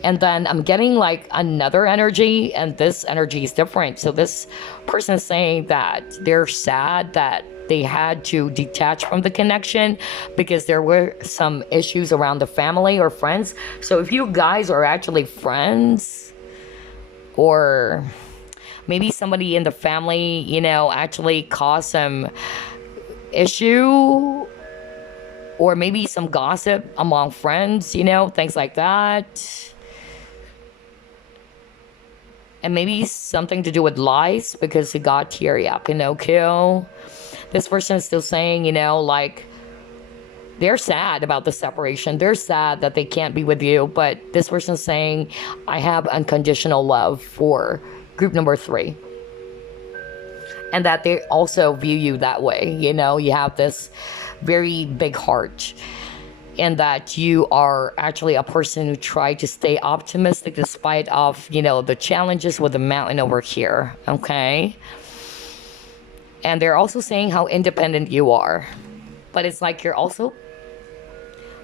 And then I'm getting like another energy, and this energy is different. So this person is saying that they're sad that they had to detach from the connection because there were some issues around the family or friends. So if you guys are actually friends, or maybe somebody in the family, actually caused some issue, or maybe some gossip among friends, things like that. And maybe something to do with lies, because he got here, yeah, Pinocchio. This person is still saying, like, they're sad about the separation. They're sad that they can't be with you. But this person is saying, I have unconditional love for group number 3. And that they also view you that way. You have this very big heart. And that you are actually a person who tried to stay optimistic despite of, the challenges with the mountain over here. Okay? And they're also saying how independent you are. But it's like you're also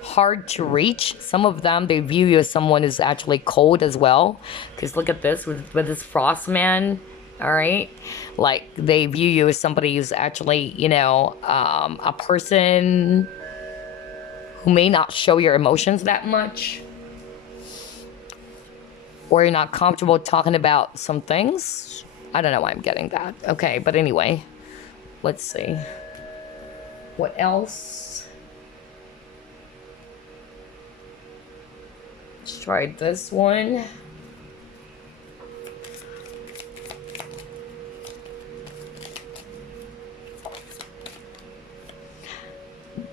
hard to reach. Some of them, they view you as someone who's actually cold as well. Because look at this with this frost man. All right? Like, they view you as somebody who's actually, a person who may not show your emotions that much. Or you're not comfortable talking about some things. I don't know why I'm getting that. Okay, but anyway. Let's see. What else? Let's try this one.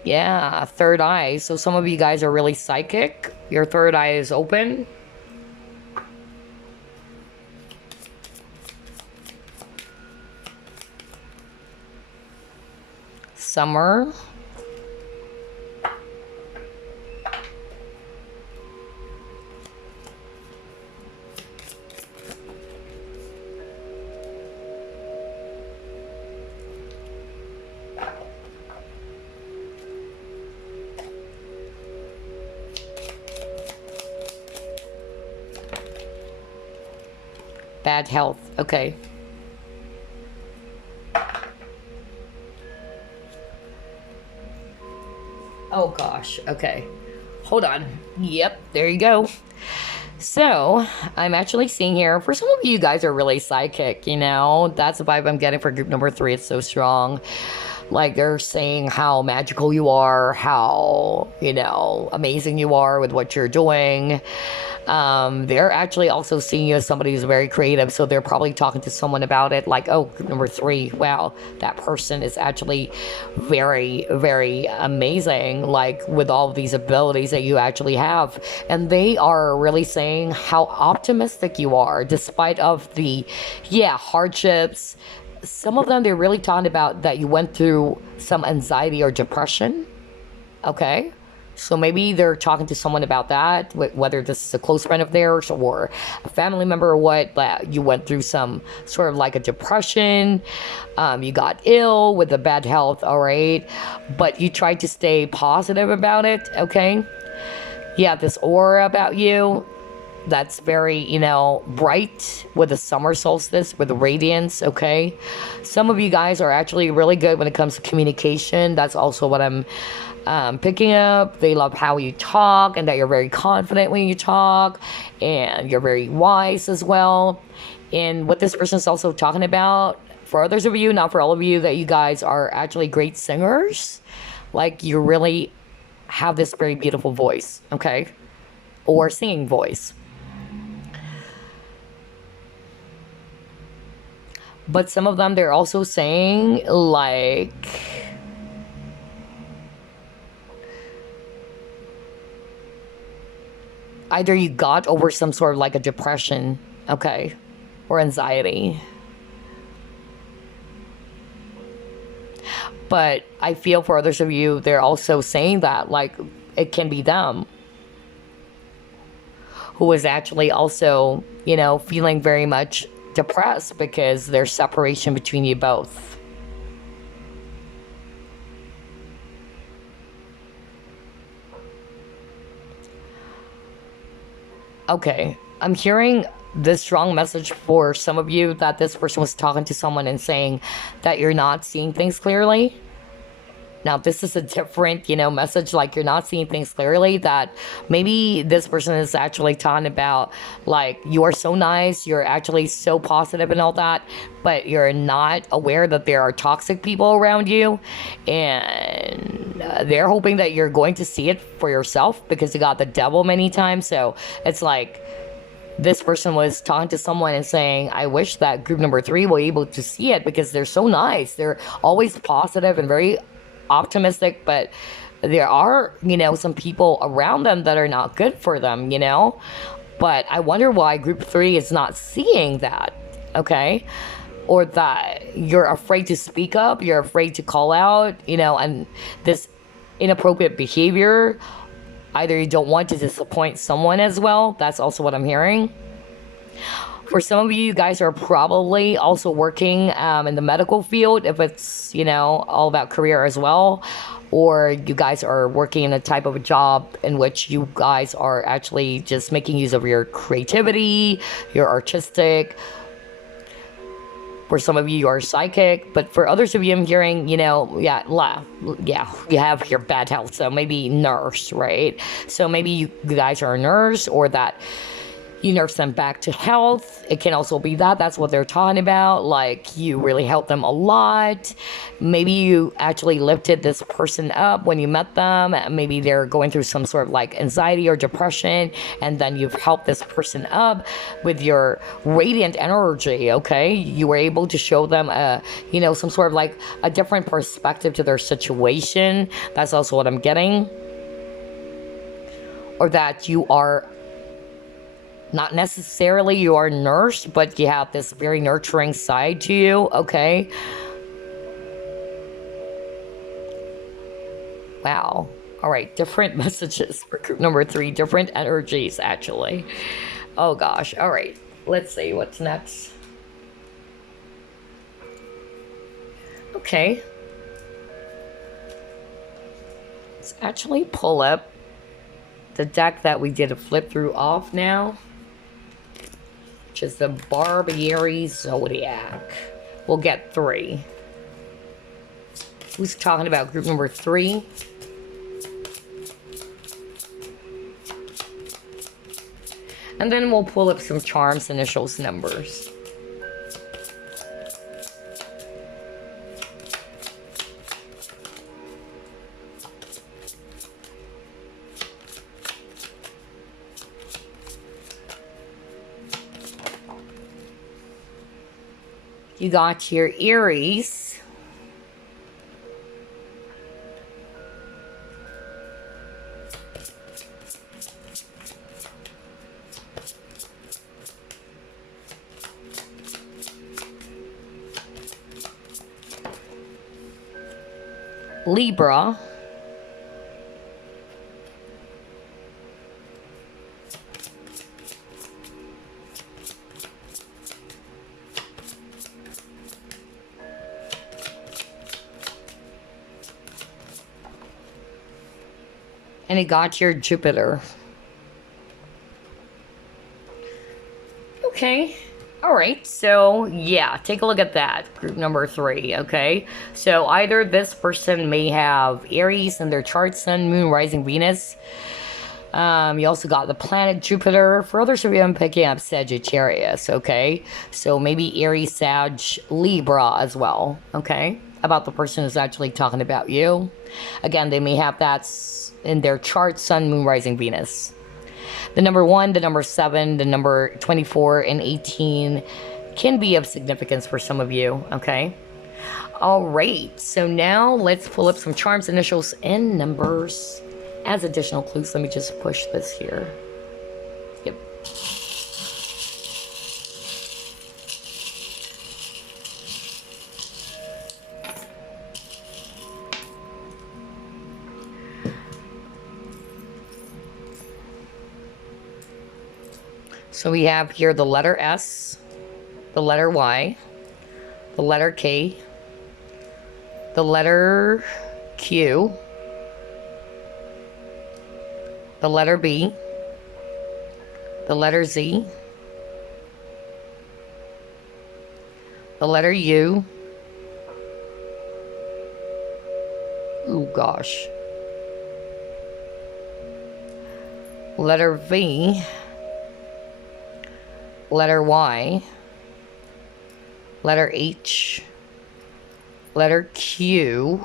Yeah, third eye. So some of you guys are really psychic. Your third eye is open. Summer. bad health. Okay. Oh gosh. Okay. Hold on. Yep, there you go. So, I'm actually seeing here, for some of you guys are really psychic, you know? That's the vibe I'm getting for group number 3. It's so strong. Like, they're saying how magical you are, how, you know, amazing you are with what you're doing. They're actually also seeing you as somebody who's very creative, so they're probably talking to someone about it, like, oh, group number 3, wow, that person is actually very, very amazing, like, with all of these abilities that you actually have. And they are really saying how optimistic you are, despite of the, yeah, hardships. Some of them, they're really talking about that you went through some anxiety or depression. Okay. So maybe they're talking to someone about that, whether this is a close friend of theirs or a family member or what, but you went through some sort of like a depression. You got ill with the bad health, all right? But you tried to stay positive about it, okay? Yeah, this aura about you that's very, you know, bright with the summer solstice, with the radiance, okay? Some of you guys are actually really good when it comes to communication. That's also what I'm picking up. They love how you talk and that you're very confident when you talk and you're very wise as well. And what this person is also talking about, for others of you, not for all of you, that you guys are actually great singers. Like, you really have this very beautiful voice, okay? Or singing voice. But some of them, they're also saying, like, either you got over some sort of like a depression, okay, or anxiety. But I feel for others of you, they're also saying that, like, it can be them who is actually also, you know, feeling very much depressed because there's separation between you both. Okay, I'm hearing this strong message for some of you that this person was talking to someone and saying that you're not seeing things clearly. Now, this is a different, you know, message, like you're not seeing things clearly, that maybe this person is actually talking about, like, you are so nice, you're actually so positive and all that, but you're not aware that there are toxic people around you, and they're hoping that you're going to see it for yourself because you got the devil many times. So it's like, this person was talking to someone and saying, I wish that group number 3 were able to see it because they're so nice. They're always positive and very optimistic, but there are, you know, some people around them that are not good for them, you know. But I wonder why group 3 is not seeing that, okay? Or that you're afraid to speak up, you're afraid to call out, you know, and this inappropriate behavior, either you don't want to disappoint someone as well. That's also what I'm hearing. For some of you guys are probably also working in the medical field, if it's, you know, all about career as well. Or you guys are working in a type of a job in which you guys are actually just making use of your creativity, your artistic. For some of you, you are psychic. But for others of you, I'm hearing, you know, yeah, you have your bad health. So maybe nurse, right? So maybe you guys are a nurse, or that you nurse them back to health. It can also be that. That's what they're talking about. Like, you really helped them a lot. Maybe you actually lifted this person up when you met them. Maybe they're going through some sort of like anxiety or depression, and then you've helped this person up with your radiant energy, okay? You were able to show them you know, some sort of like a different perspective to their situation. That's also what I'm getting. Or that you are not necessarily you are nursed, but you have this very nurturing side to you, okay? Wow. All right, different messages for group number 3, different energies, actually. Oh gosh, all right. Let's see what's next. Okay. Let's actually pull up the deck that we did a flip through off now. which is the Barbieri Zodiac. We'll get 3. Who's talking about group number 3? And then we'll pull up some charms, initials, numbers. You got your Aries. Libra. And it got your Jupiter. Okay. All right. So, yeah, take a look at that. Group number 3, okay? So, either this person may have Aries in their chart, Sun, Moon, Rising, Venus. You also got the planet Jupiter. For others of you, I'm picking up Sagittarius, okay? So, maybe Aries, Sag, Libra as well, okay? About the person who's actually talking about you. Again, they may have that in their chart, Sun, Moon, Rising, Venus. The number 1, the number 7, the number 24, and 18 can be of significance for some of you, okay? All right, so now let's pull up some charms, initials, and numbers as additional clues. Let me just push this here. Yep. So we have here the letter S, the letter Y, the letter K, the letter Q, the letter B, the letter Z, the letter U, oh gosh, letter V, letter Y, letter H, letter Q,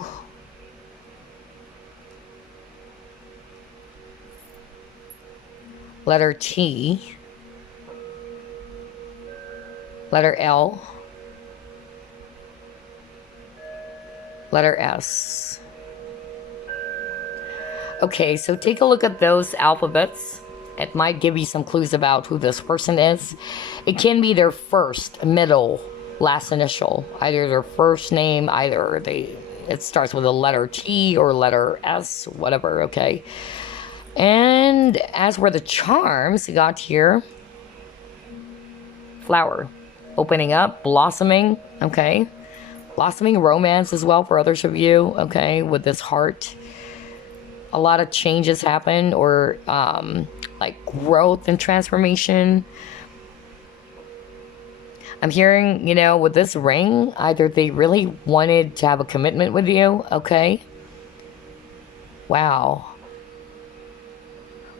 letter T, letter L, letter S. Okay, so take a look at those alphabets. It might give you some clues about who this person is. It can be their first, middle, last initial. Either their first name, either it starts with a letter T or letter S, whatever, okay? And as for the charms, you got here, flower, opening up, blossoming, okay? Blossoming romance as well for others of you, okay? With this heart. A lot of changes happen, or like growth and transformation. I'm hearing, you know, with this ring, either they really wanted to have a commitment with you, okay? Wow.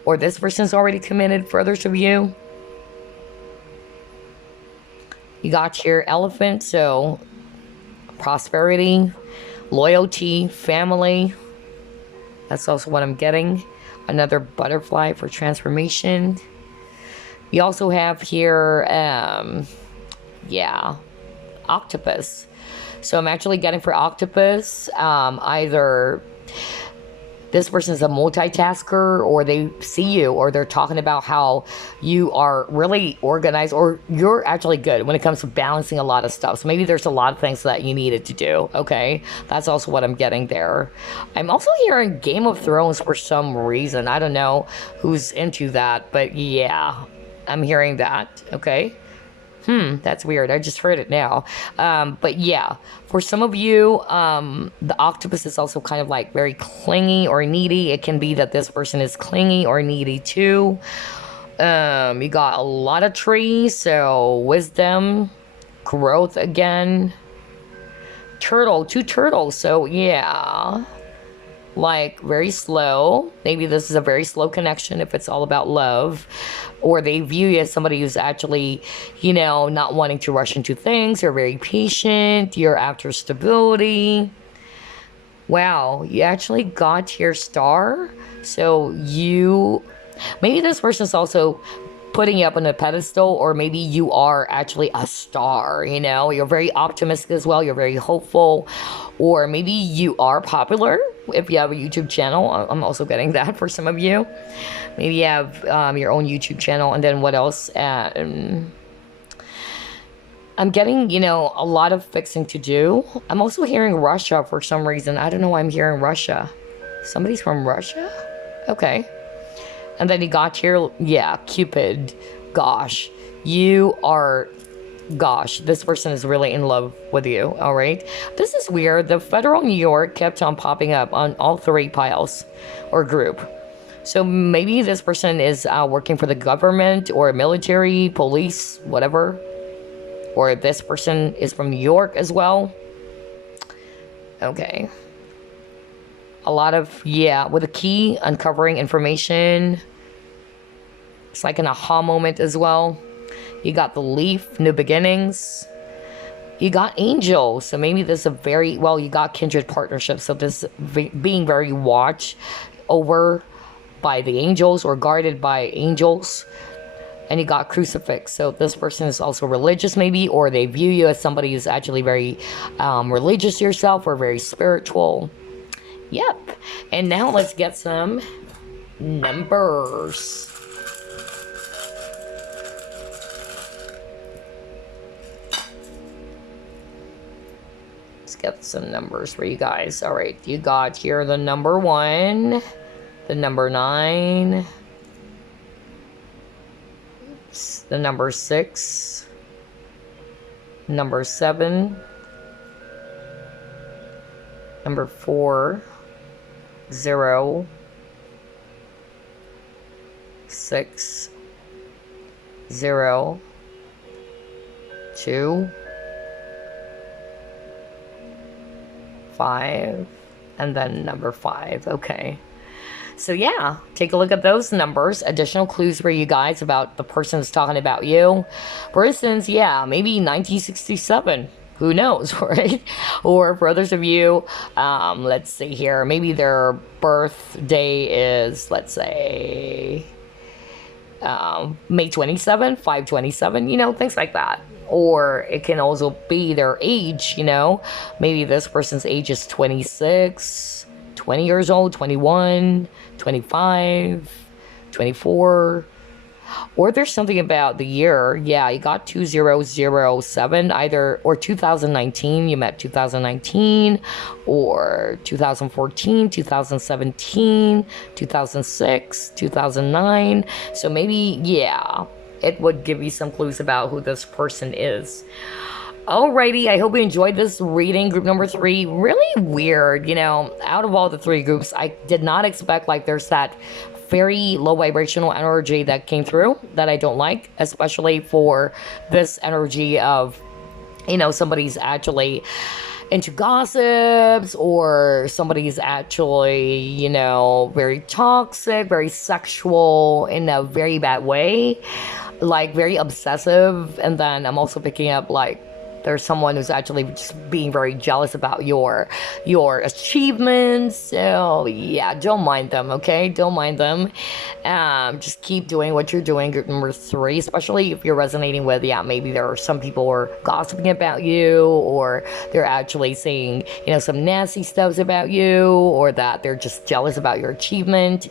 Or this person's already committed for others of you. You got your elephant, so prosperity, loyalty, family. That's also what I'm getting. Another butterfly for transformation. You also have here, yeah, octopus. So I'm actually getting for octopus, either this person is a multitasker, or they see you, or they're talking about how you are really organized, or you're actually good when it comes to balancing a lot of stuff. So maybe there's a lot of things that you needed to do, okay? That's also what I'm getting there. I'm also hearing Game of Thrones for some reason. I don't know who's into that, but yeah, I'm hearing that, okay? That's weird. I just heard it now. But yeah, for some of you, the octopus is also kind of like very clingy or needy. It can be that this person is clingy or needy too. You got a lot of trees, so wisdom, growth again. Turtle, two turtles, so yeah. Like, very slow. Maybe this is a very slow connection if it's all about love. Or they view you as somebody who's actually, not wanting to rush into things. You're very patient. You're after stability. Wow, you actually got your star. So maybe this person's also putting you up on a pedestal, or maybe you are actually a star, you're very optimistic as well, you're very hopeful, or maybe you are popular if you have a YouTube channel. I'm also getting that for some of you. Maybe you have your own YouTube channel. And then what else? I'm getting, a lot of fixing to do. I'm also hearing Russia for some reason. I don't know why I'm hearing Russia. Somebody's from Russia? Okay. And then you got here, yeah, Cupid. Gosh, this person is really in love with you, all right? This is weird. The federal New York kept on popping up on all three piles or group. So maybe this person is working for the government or military, police, whatever. Or this person is from New York as well. Okay. A lot of, with a key, uncovering information. It's like an aha moment as well. You got the leaf, new beginnings. You got angel. So maybe this is you got kindred partnership. So this being very watched over by the angels or guarded by angels. And you got crucifix. So this person is also religious maybe, or they view you as somebody who's actually very religious yourself or very spiritual. Yep. And now let's get some numbers. Let's get some numbers for you guys. All right. You got here the number 1, the number 9, the number 6, number 7, number 4, 0, 6, 0, 2, 5, and then number 5. Okay. So yeah, take a look at those numbers. Additional clues for you guys about the person who's talking about you. For instance, maybe 1967. Who knows, right? Or for others of you, let's see here. Maybe their birthday is, let's say, May 27, 5/27, things like that. Or it can also be their age, Maybe this person's age is 26, 20 years old, 21, 25, 24. Or there's something about the year. Yeah, you got 2007 either, or 2019, you met 2019, or 2014, 2017, 2006, 2009. So maybe, it would give you some clues about who this person is. Alrighty, I hope you enjoyed this reading. Group number 3, really weird, out of all the 3 groups, I did not expect, there's that very low vibrational energy that came through that I don't like, especially for this energy of, somebody's actually into gossips, or somebody's actually, very toxic, very sexual in a very bad way, very obsessive. And then I'm also picking up there's someone who's actually just being very jealous about your achievements. So don't mind them, okay? Don't mind them. Just keep doing what you're doing. Group number 3, especially if you're resonating with, maybe there are some people who are gossiping about you, or they're actually saying, some nasty stuff about you, or that they're just jealous about your achievement.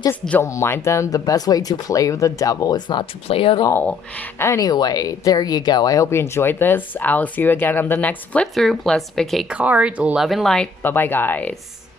Just don't mind them. The best way to play with the devil is not to play at all. Anyway, there you go. I hope you enjoyed this. I'll see you again on the next flip through. Plus pick a card. Love and light. Bye bye, guys.